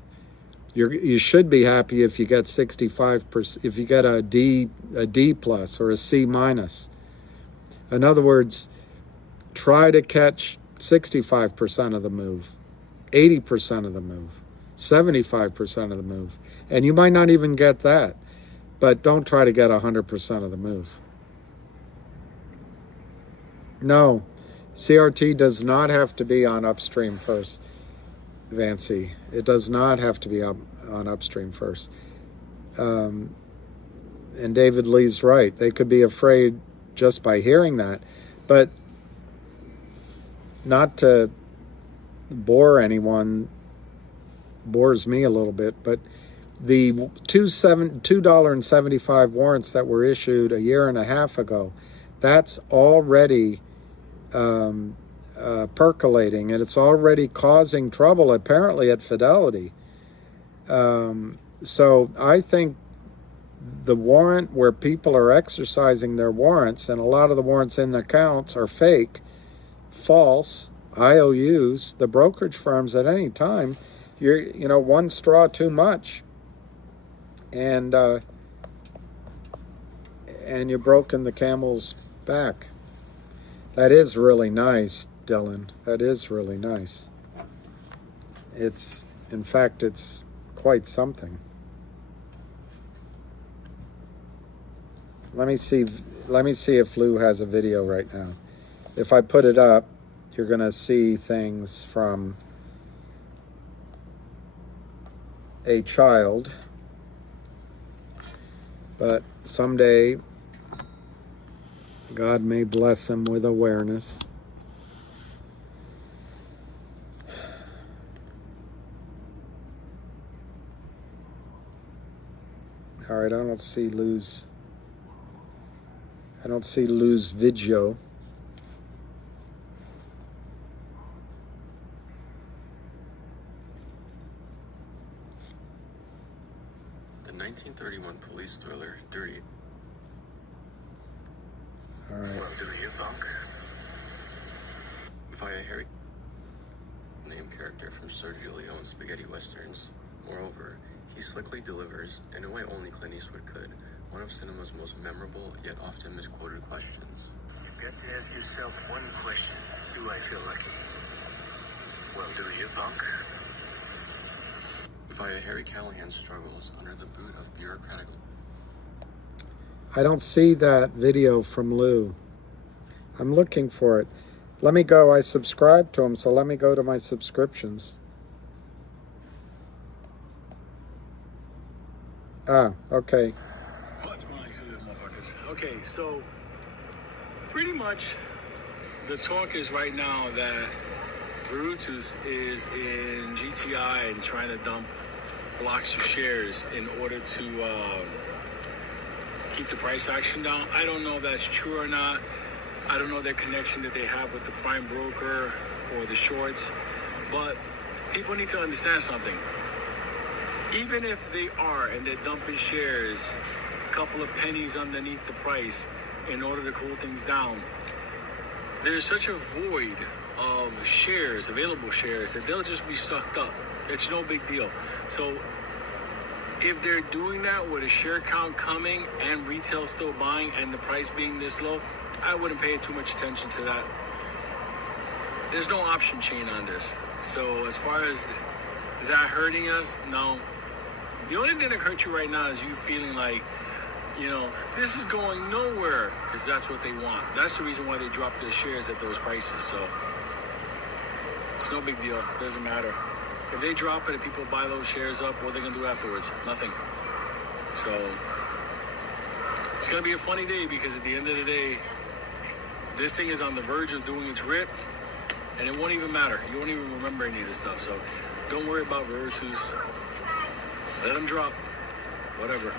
You should be happy if you get 65%, if you get a D+ or a C-. In other words, try to catch 65% of the move, 80% of the move, 75% of the move. And you might not even get that, but don't try to get 100% of the move. No, CRT does not have to be on upstream first, Vancy. It does not have to be on upstream first. And David Lee's right. They could be afraid just by hearing that. But not to bore anyone, bores me a little bit, but the $2.75 warrants that were issued a year and a half ago, that's already percolating, and it's already causing trouble apparently at Fidelity. So I think the warrant where people are exercising their warrants, and a lot of the warrants in the accounts are fake, false IOUs, the brokerage firms at any time, you're one straw too much, and you're broken the camel's back. That is really nice, Dylan. That is really nice. In fact, it's quite something. Let me see if Lou has a video right now. If I put it up, you're gonna see things from a child. But someday, God may bless him with awareness. All right, I don't see Lou's video. The 1931 police thriller, Dirty. All right. Well, do you, punk? Via Harry, named character from Sergio Leone's spaghetti westerns. Moreover, he slickly delivers, in a way only Clint Eastwood could, one of cinema's most memorable yet often misquoted questions. You've got to ask yourself one question. Do I feel lucky? Well, do you, punk? Via Harry Callahan's struggles under the boot of bureaucratic... I don't see that video from Lou. I'm looking for it. Let me go. I subscribe to him, so let me go to my subscriptions. Ah, okay. What's going on, motherfuckers? Okay, so pretty much the talk is right now that Brutus is in GTI and trying to dump blocks of shares in order to keep the price action down. I don't know if that's true or not. I don't know their connection that they have with the prime broker or the shorts, but people need to understand something. Even if they are and they're dumping shares a couple of pennies underneath the price in order to cool things down, there's such a void of shares, available shares, that they'll just be sucked up. It's no big deal. So if they're doing that with a share count coming and retail still buying and the price being this low, I wouldn't pay too much attention to that. There's no option chain on this. So as far as that hurting us, no. The only thing that hurts you right now is you feeling like, you know, this is going nowhere, because that's what they want. That's the reason why they dropped their shares at those prices. So it's no big deal. It doesn't matter. If they drop it and people buy those shares up, what are they going to do afterwards? Nothing. So it's going to be a funny day, because at the end of the day, this thing is on the verge of doing its rip, and it won't even matter. You won't even remember any of this stuff. So don't worry about Virtus. Let them drop. Whatever.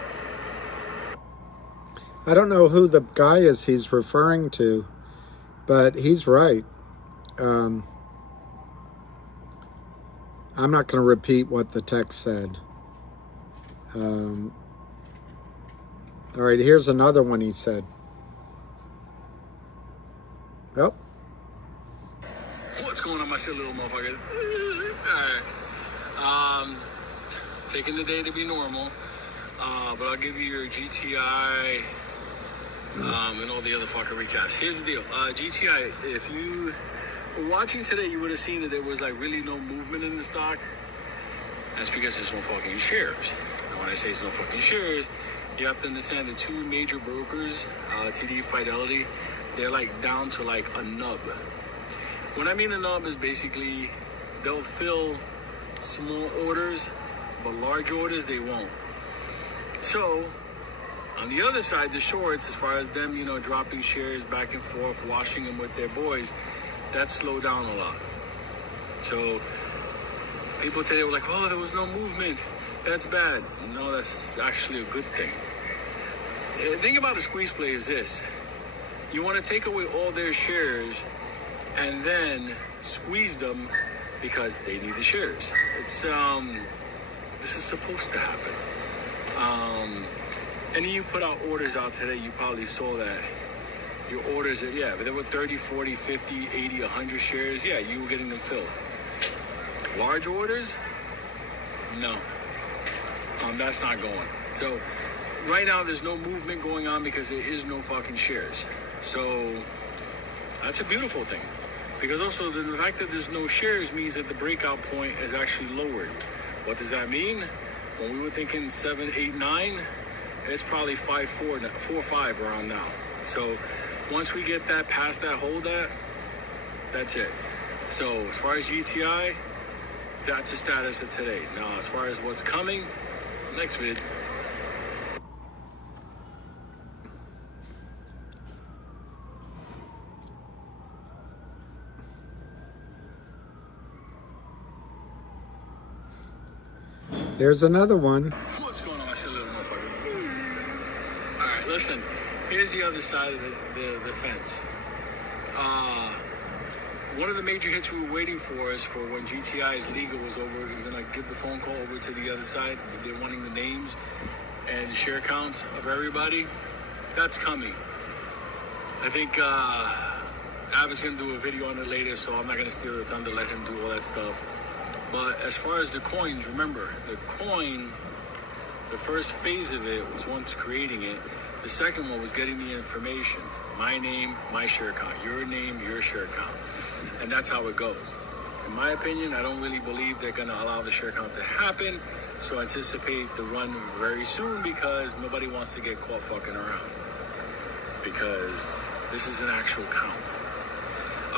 I don't know who the guy is he's referring to, but he's right. I'm not going to repeat what the text said. All right, here's another one he said. Well. What's going on, my silly little motherfucker? All right. Taking the day to be normal. But I'll give you your GTI and all the other fucking recaps. Here's the deal. GTI, if you were watching today, you would have seen that there was like really no movement in the stock. That's because there's no fucking shares. And when I say there's no fucking shares, you have to understand the two major brokers, TD Fidelity, they're like down to like a nub. When I mean a nub is basically they'll fill small orders, but large orders they won't. So on the other side, the shorts, as far as them, you know, dropping shares back and forth, washing them with their boys, that slowed down a lot. So people today were like, oh, there was no movement. That's bad. No, that's actually a good thing. The thing about a squeeze play is this. You want to take away all their shares and then squeeze them because they need the shares. It's this is supposed to happen. And you put out orders out today, you probably saw that. Your orders, yeah, but there were 30, 40, 50, 80, 100 shares. Yeah, you were getting them filled. Large orders? No. That's not going. So right now there's no movement going on because there is no fucking shares. So that's a beautiful thing. Because also the fact that there's no shares means that the breakout point is actually lowered. What does that mean? When we were thinking 7, 8, 9, it's probably 5.4, 4.5 around now. So once we get that past that hold at, that's it. So as far as GTI, that's the status of today. Now, as far as what's coming, next vid. There's another one. What's going on, my silly little motherfuckers? All right, listen. Here's the other side of the fence. One of the major hits we were waiting for is for when GTI's legal was over. We were gonna give the phone call over to the other side. They're wanting the names and the share counts of everybody. That's coming. I think Abbott's gonna do a video on it later, so I'm not gonna steal the thunder. Let him do all that stuff. But as far as the coins, remember, the coin, the first phase of it was once creating it. The second one was getting the information. My name, my share count. Your name, your share count. And that's how it goes. In my opinion, I don't really believe they're going to allow the share count to happen. So anticipate the run very soon because nobody wants to get caught fucking around. Because this is an actual count.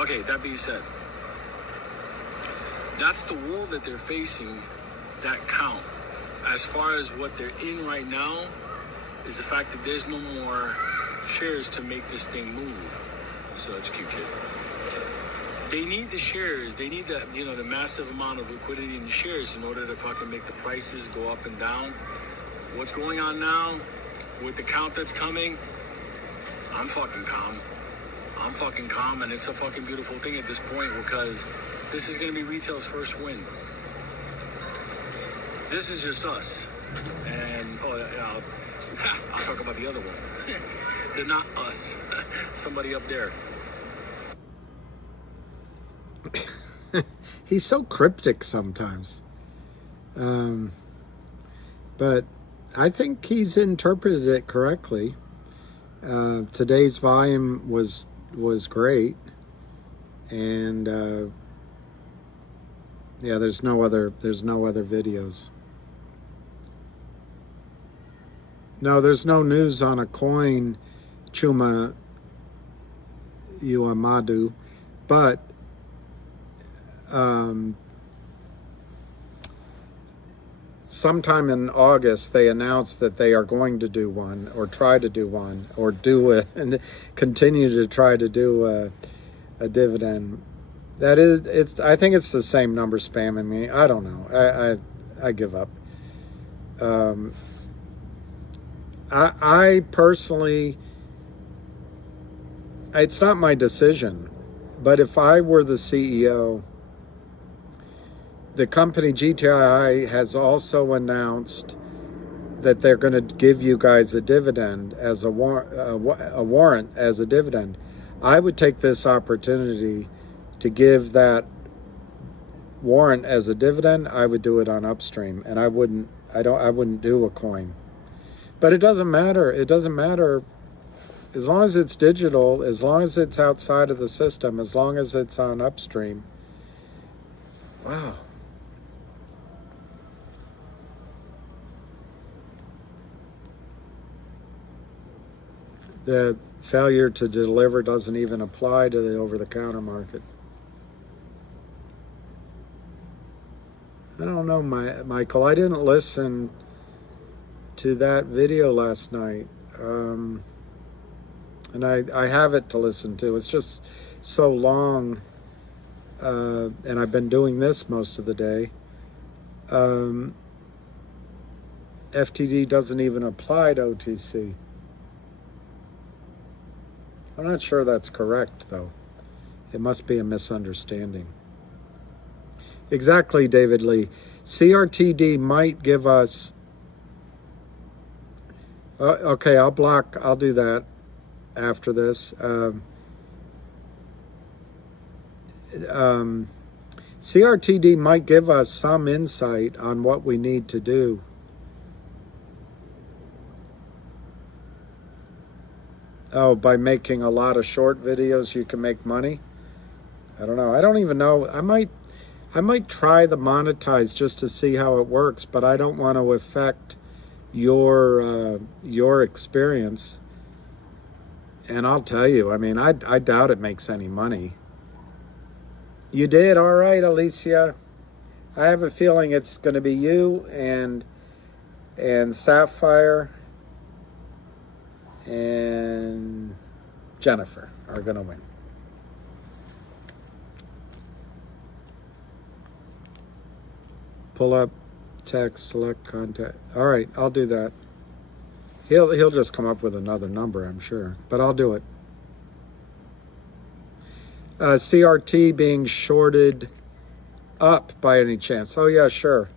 Okay, that being said, that's the wall that they're facing, that count. As far as what they're in right now, is the fact that there's no more shares to make this thing move. So that's cute, kid. They need the shares. They need the, the massive amount of liquidity in the shares in order to fucking make the prices go up and down. What's going on now with the count that's coming? I'm fucking calm. I'm fucking calm, and it's a fucking beautiful thing at this point because this is going to be retail's first win. This is just us. And, I'll talk about the other one. They're not us. Somebody up there. He's so cryptic sometimes. But I think he's interpreted it correctly. Today's volume was great. And yeah, there's no other videos. No, there's no news on a coin, Chuma Uamadu, but sometime in August they announced that they are going to do one, or try to do one, or do it, and continue to try to do a dividend. That is, I think it's the same number spamming me. I don't know. I give up. I personally, it's not my decision, but if I were the CEO, the company GTII has also announced that they're going to give you guys a dividend as a warrant as a dividend. I would take this opportunity to give that warrant as a dividend. I would do it on Upstream, and I wouldn't do a coin. But it doesn't matter. It doesn't matter as long as it's digital, as long as it's outside of the system, as long as it's on Upstream. Wow. The failure to deliver doesn't even apply to the over-the-counter market. I don't know, Michael. I didn't listen to that video last night. And I have it to listen to. It's just so long. And I've been doing this most of the day. FTD doesn't even apply to OTC. I'm not sure that's correct, though. It must be a misunderstanding. Exactly, David Lee. CRTD might give us... okay, I'll do that after this. CRTD might give us some insight on what we need to do. Oh, by making a lot of short videos, you can make money? I don't know. I don't even know. I might try the monetize just to see how it works, but I don't want to affect your experience. And I'll tell you, I mean, I doubt it makes any money. You did all right, Alicia. I have a feeling it's going to be you and Sapphire and Jennifer are going to win. Pull up, text, select contact. All right, I'll do that. He'll just come up with another number, I'm sure, but I'll do it. CRT being shorted up by any chance? Oh yeah, sure.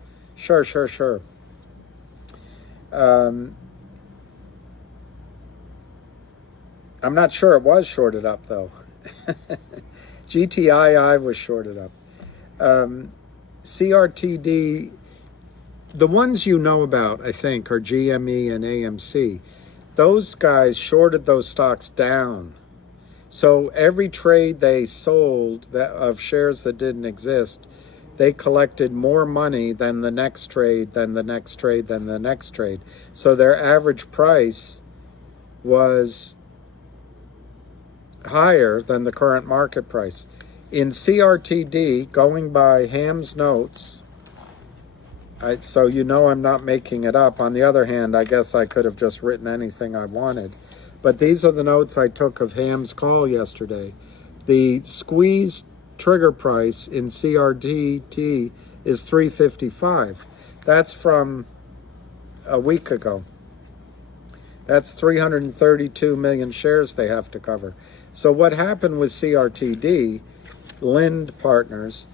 I'm not sure it was shorted up though. GTIILIVE was shorted up. CRTD, the ones you know about, I think, are GME and AMC. Those guys shorted those stocks down. So every trade they sold of shares that didn't exist, they collected more money than the next trade, than the next trade, than the next trade. So their average price was higher than the current market price. In CRTD, going by Ham's notes, so you know I'm not making it up. On the other hand, I guess I could have just written anything I wanted. But these are the notes I took of Ham's call yesterday. The squeeze trigger price in CRTD is 355. That's from a week ago. That's 332 million shares they have to cover. So what happened with CRTD, Lind Partners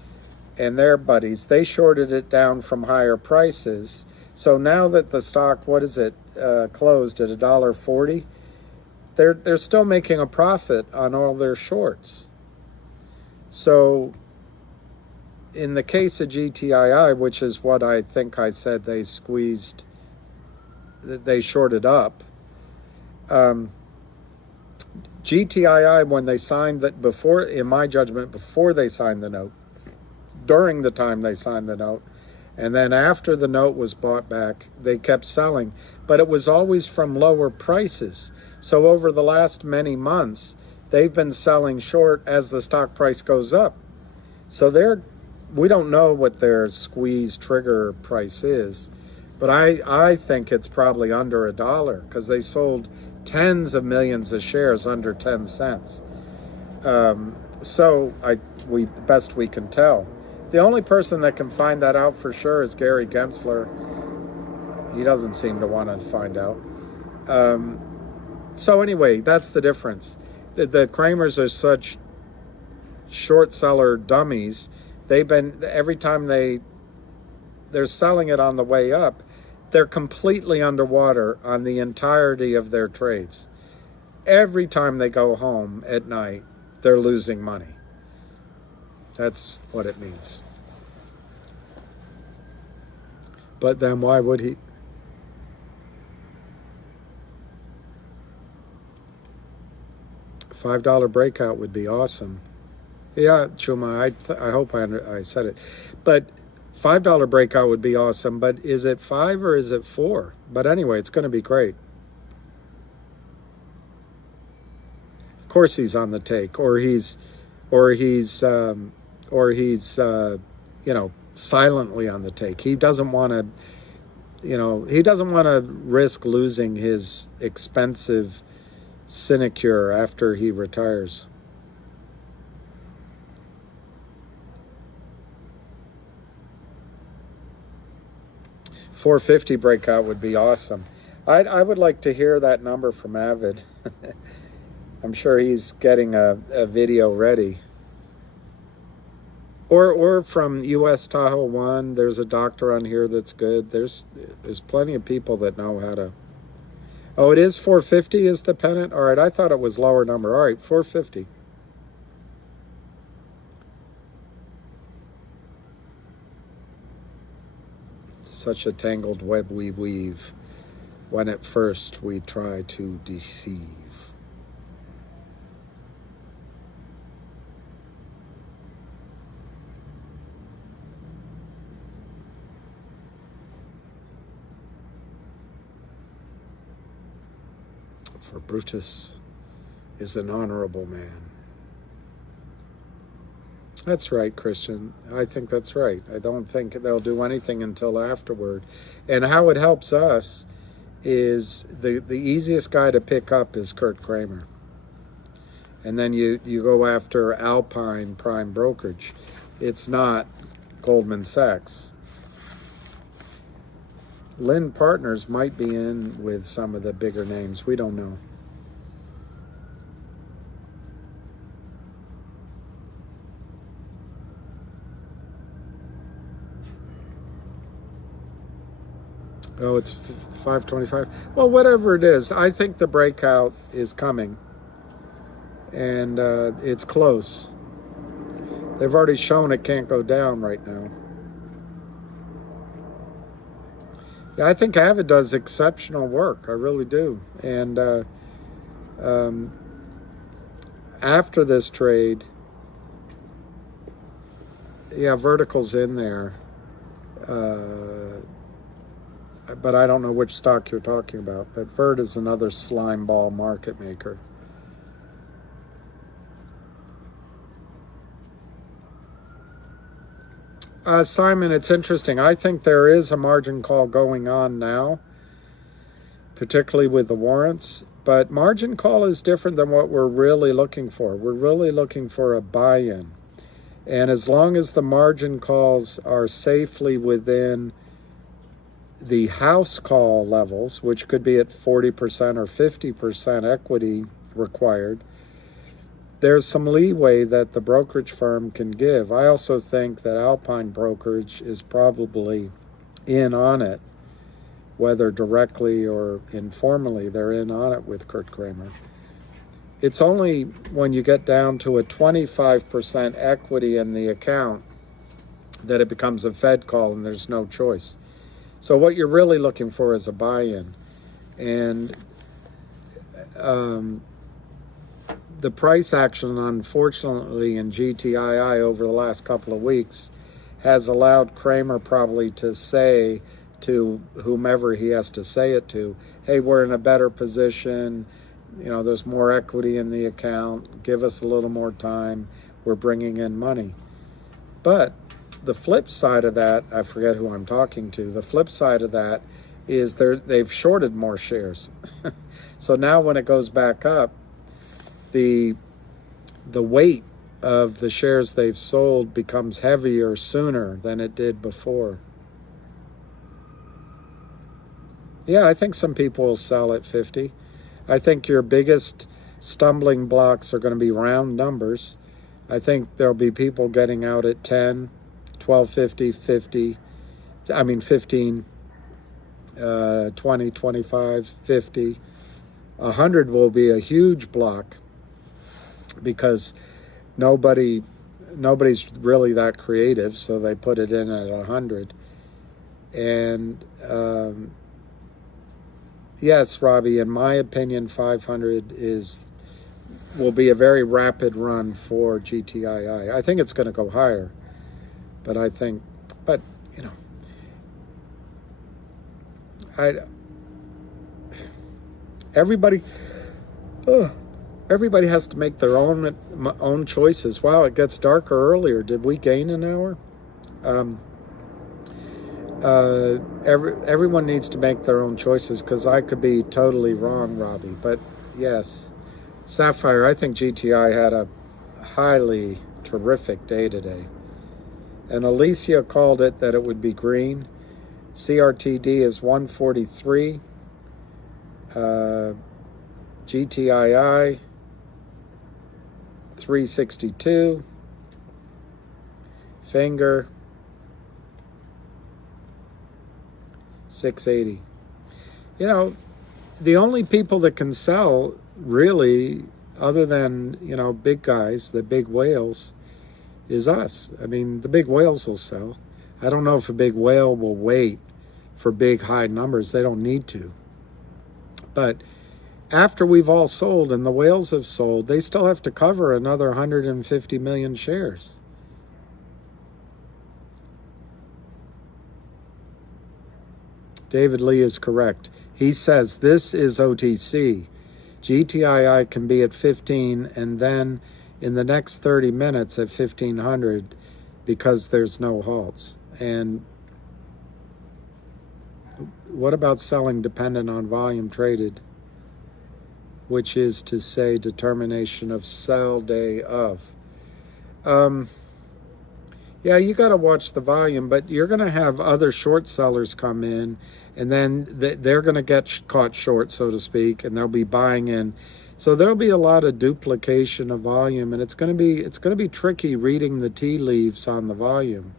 and their buddies, they shorted it down from higher prices. So now that the stock, closed at $1.40, they're still making a profit on all their shorts. So in the case of GTII, which is what I think I said they shorted up, GTII, when they signed that, before, in my judgment, before they signed the note, during the time they signed the note, and then after the note was bought back, they kept selling, but it was always from lower prices. So over the last many months, they've been selling short as the stock price goes up. So we don't know what their squeeze trigger price is, but I think it's probably under $1 because they sold tens of millions of shares under 10 cents. So best we can tell. The only person that can find that out for sure is Gary Gensler. He doesn't seem to want to find out. So anyway, that's the difference. The Kramers are such short seller dummies. Every time they're selling it on the way up, they're completely underwater on the entirety of their trades. Every time they go home at night, they're losing money. That's what it means. But then why would he? $5 breakout would be awesome. Yeah, Chuma, I hope I said it. But $5 breakout would be awesome, but is it 5 or is it 4? But anyway, it's going to be great. Of course he's on the take, or he's silently on the take. He doesn't want to risk losing his expensive sinecure after he retires. $4.50 breakout would be awesome. I would like to hear that number from Avid. I'm sure he's getting a video ready. Or from US Tahoe 1, there's a doctor on here that's good. There's plenty of people that know how to. Oh, it is 450 is the pennant? All right, I thought it was lower number. All right, 450. Such a tangled web we weave when at first we try to deceive. for Brutus is an honorable man. That's right, Christian. I think that's right. I don't think they'll do anything until afterward. And how it helps us is the easiest guy to pick up is Kurt Kramer. And then you go after Alpine Prime Brokerage. It's not Goldman Sachs. Lynn Partners might be in with some of the bigger names. We don't know. Oh, it's 525. Well, whatever it is, I think the breakout is coming. And it's close. They've already shown it can't go down right now. Yeah, I think Avid does exceptional work. I really do. And after this trade, yeah, Vertical's in there. But I don't know which stock you're talking about. But Vert is another slime ball market maker. Simon, it's interesting. I think there is a margin call going on now, particularly with the warrants. But margin call is different than what we're really looking for. We're really looking for a buy-in. And as long as the margin calls are safely within the house call levels, which could be at 40% or 50% equity required, there's some leeway that the brokerage firm can give. I also think that Alpine Brokerage is probably in on it, whether directly or informally, they're in on it with Kurt Kramer. It's only when you get down to a 25% equity in the account that it becomes a Fed call and there's no choice. So what you're really looking for is a buy-in. And the price action, unfortunately, in GTII over the last couple of weeks has allowed Kramer probably to say to whomever he has to say it to, hey, we're in a better position, you know, there's more equity in the account, give us a little more time, we're bringing in money. But the flip side of that, I forget who I'm talking to, the flip side of that is they've shorted more shares. So now when it goes back up, the weight of the shares they've sold becomes heavier sooner than it did before. Yeah, I think some people will sell at 50. I think your biggest stumbling blocks are going to be round numbers. I think there'll be people getting out at 10, 12.50, 50, I mean 15, 20, 25, 50. 100 will be a huge block because nobody's really that creative, so they put it in at 100. And yes, Robbie, in my opinion, 500 will be a very rapid run for GTII. I think it's going to go higher, but you know, everybody has to make their own choices. Wow, it gets darker earlier. Did we gain an hour? Everyone needs to make their own choices because I could be totally wrong, Robbie. But yes, Sapphire, I think GTI had a highly terrific day today. And Alicia called it that it would be green. CRTD is 143. GTII 362. Finger 680. You know, the only people that can sell really, other than, you know, big guys, the big whales, is us. I mean, the big whales will sell. I don't know if a big whale will wait for big high numbers. They don't need to. But after we've all sold and the whales have sold, they still have to cover another 150 million shares. David Lee is correct. He says this is OTC. GTII can be at 15 and then in the next 30 minutes at 1500 because there's no halts. And what about selling dependent on volume traded, which is to say determination of sell day of? Yeah, you got to watch the volume, but you're going to have other short sellers come in, and then they're going to get caught short, so to speak, and they'll be buying in. So there'll be a lot of duplication of volume, and it's going to be tricky reading the tea leaves on the volume.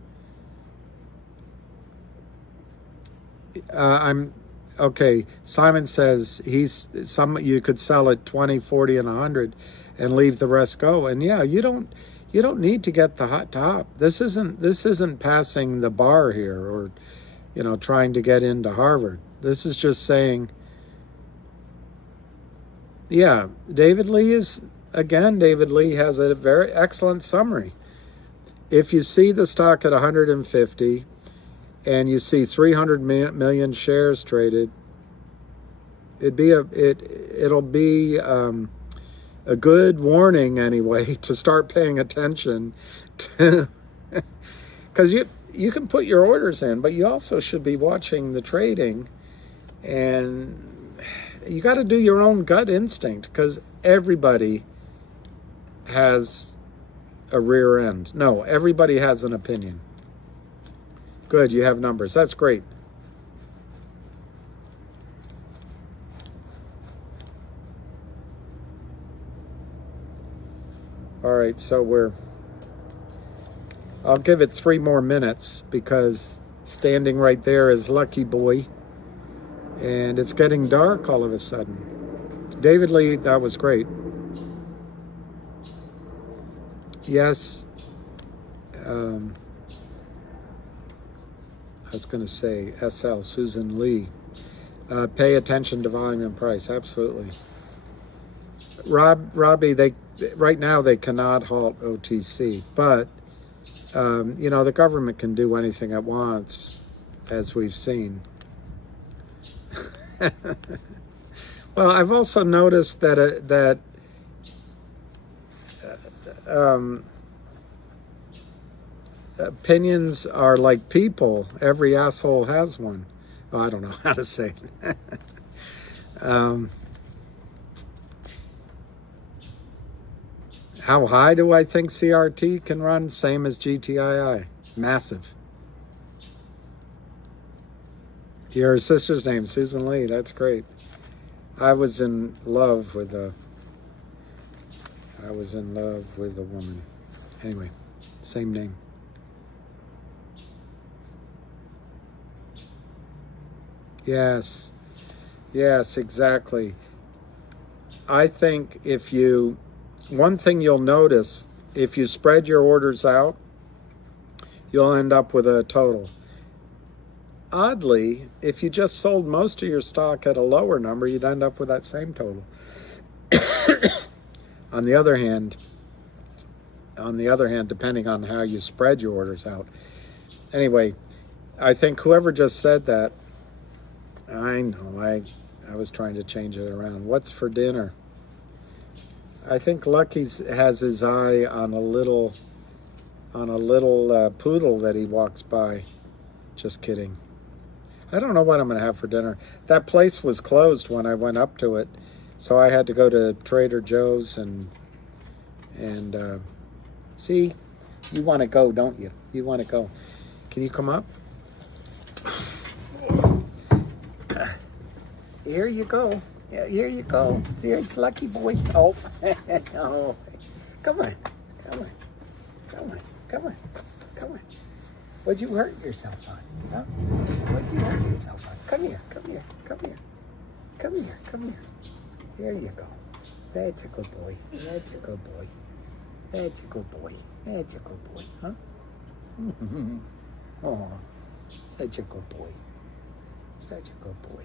Okay. Simon says you could sell at 20, 40, and 100, and leave the rest go. And yeah, you don't need to get the hot top. This isn't passing the bar here, or trying to get into Harvard. This is just saying, yeah, David Lee has a very excellent summary. If you see the stock at 150 and you see 300 million shares traded, it'll be a good warning anyway to start paying attention to, because you can put your orders in, but you also should be watching the trading, and you got to do your own gut instinct, because everybody has a rear end. No, everybody has an opinion. Good, you have numbers. That's great. All right, so I'll give it 3 more minutes, because standing right there is Lucky Boy, and it's getting dark all of a sudden. David Lee, that was great. Yes, I was going to say SL, Susan Lee. Pay attention to volume and price, absolutely. Robbie, right now they cannot halt OTC, but the government can do anything it wants, as we've seen. Well, I've also noticed that opinions are like people. Every asshole has one. Oh, I don't know how to say it. How high do I think CRT can run? Same as GTII. Massive. Your sister's name, Susan Lee. That's great. I was in love with a woman. Anyway, same name. Yes, exactly. I think one thing you'll notice, if you spread your orders out, you'll end up with a total. Oddly, if you just sold most of your stock at a lower number, you'd end up with that same total. On the other hand, depending on how you spread your orders out. Anyway, I think whoever just said that, I know, I was trying to change it around. What's for dinner? I think Lucky has his eye on a little poodle that he walks by. Just kidding. I don't know what I'm going to have for dinner. That place was closed when I went up to it, so I had to go to Trader Joe's and see, you want to go, don't you? You want to go. Can you come up? Here you go. Yeah, here you go. Here's Lucky Boy. Oh, oh, come on. What'd you hurt yourself on? Huh? What'd you hurt yourself on? Come here. There you go. That's a good boy. Huh? Oh, such a good boy. He's a good boy.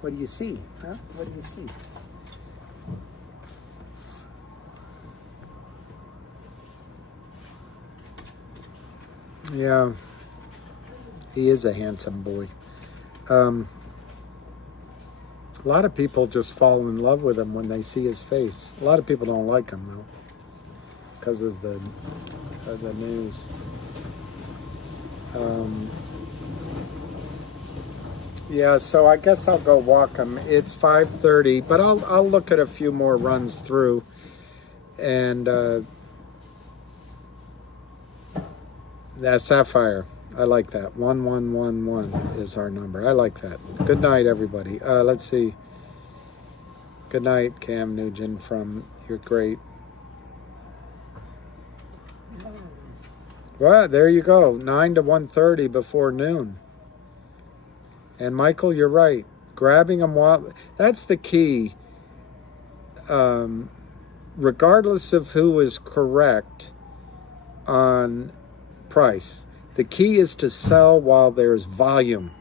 What do you see? Huh? What do you see? Yeah. He is a handsome boy. A lot of people just fall in love with him when they see his face. A lot of people don't like him though, because of the news. Yeah, so I guess I'll go walk him. It's 5:30, but I'll look at a few more runs through, and that Sapphire. I like that. 1111 is our number. I like that. Good night, everybody. Let's see. Good night, Cam Nugent from You're Great. Well, there you go. 9 to 1:30 before noon. And Michael, you're right. Grabbing them while... That's the key. Regardless of who is correct on price, the key is to sell while there's volume,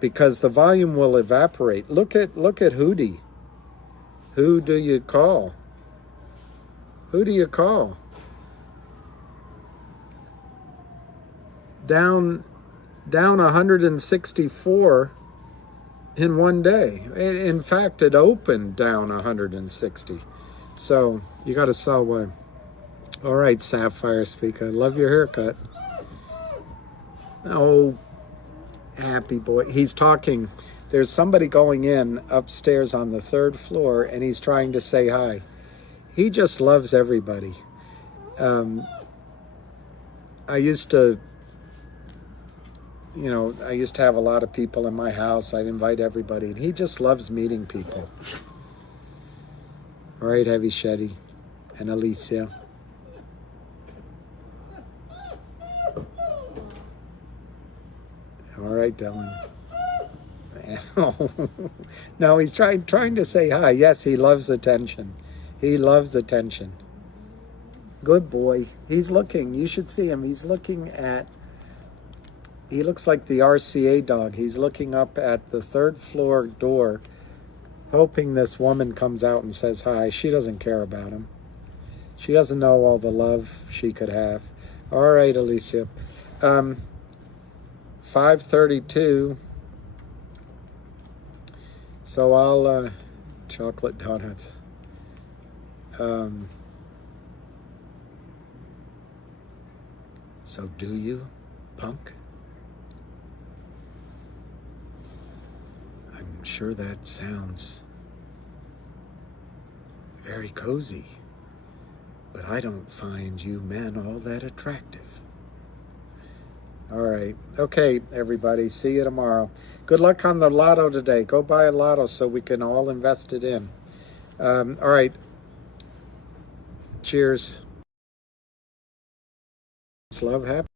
because the volume will evaporate. Look at Hootie. Who do you call? Who do you call? Down 164 in one day. In fact, it opened down 160. So you got to sell one. All right, Sapphire Speaker. Love your haircut. Oh, happy boy. He's talking. There's somebody going in upstairs on the 3rd floor, and he's trying to say hi. He just loves everybody. I used to have a lot of people in my house. I'd invite everybody, and he just loves meeting people. All right, Heavy Shetty and Alicia. All right, Dylan. No, he's trying to say hi. Yes, he loves attention. He loves attention. Good boy. He's looking. You should see him. He's looking at... He looks like the RCA dog. He's looking up at the 3rd floor door, hoping this woman comes out and says hi. She doesn't care about him. She doesn't know all the love she could have. All right, Alicia. 5:32. So I'll chocolate donuts. So do you, punk? I'm sure that sounds very cozy, but I don't find you men all that attractive. All right. Okay, everybody. See you tomorrow. Good luck on the lotto today. Go buy a lotto so we can all invest it in. All right. Cheers. Love, happy.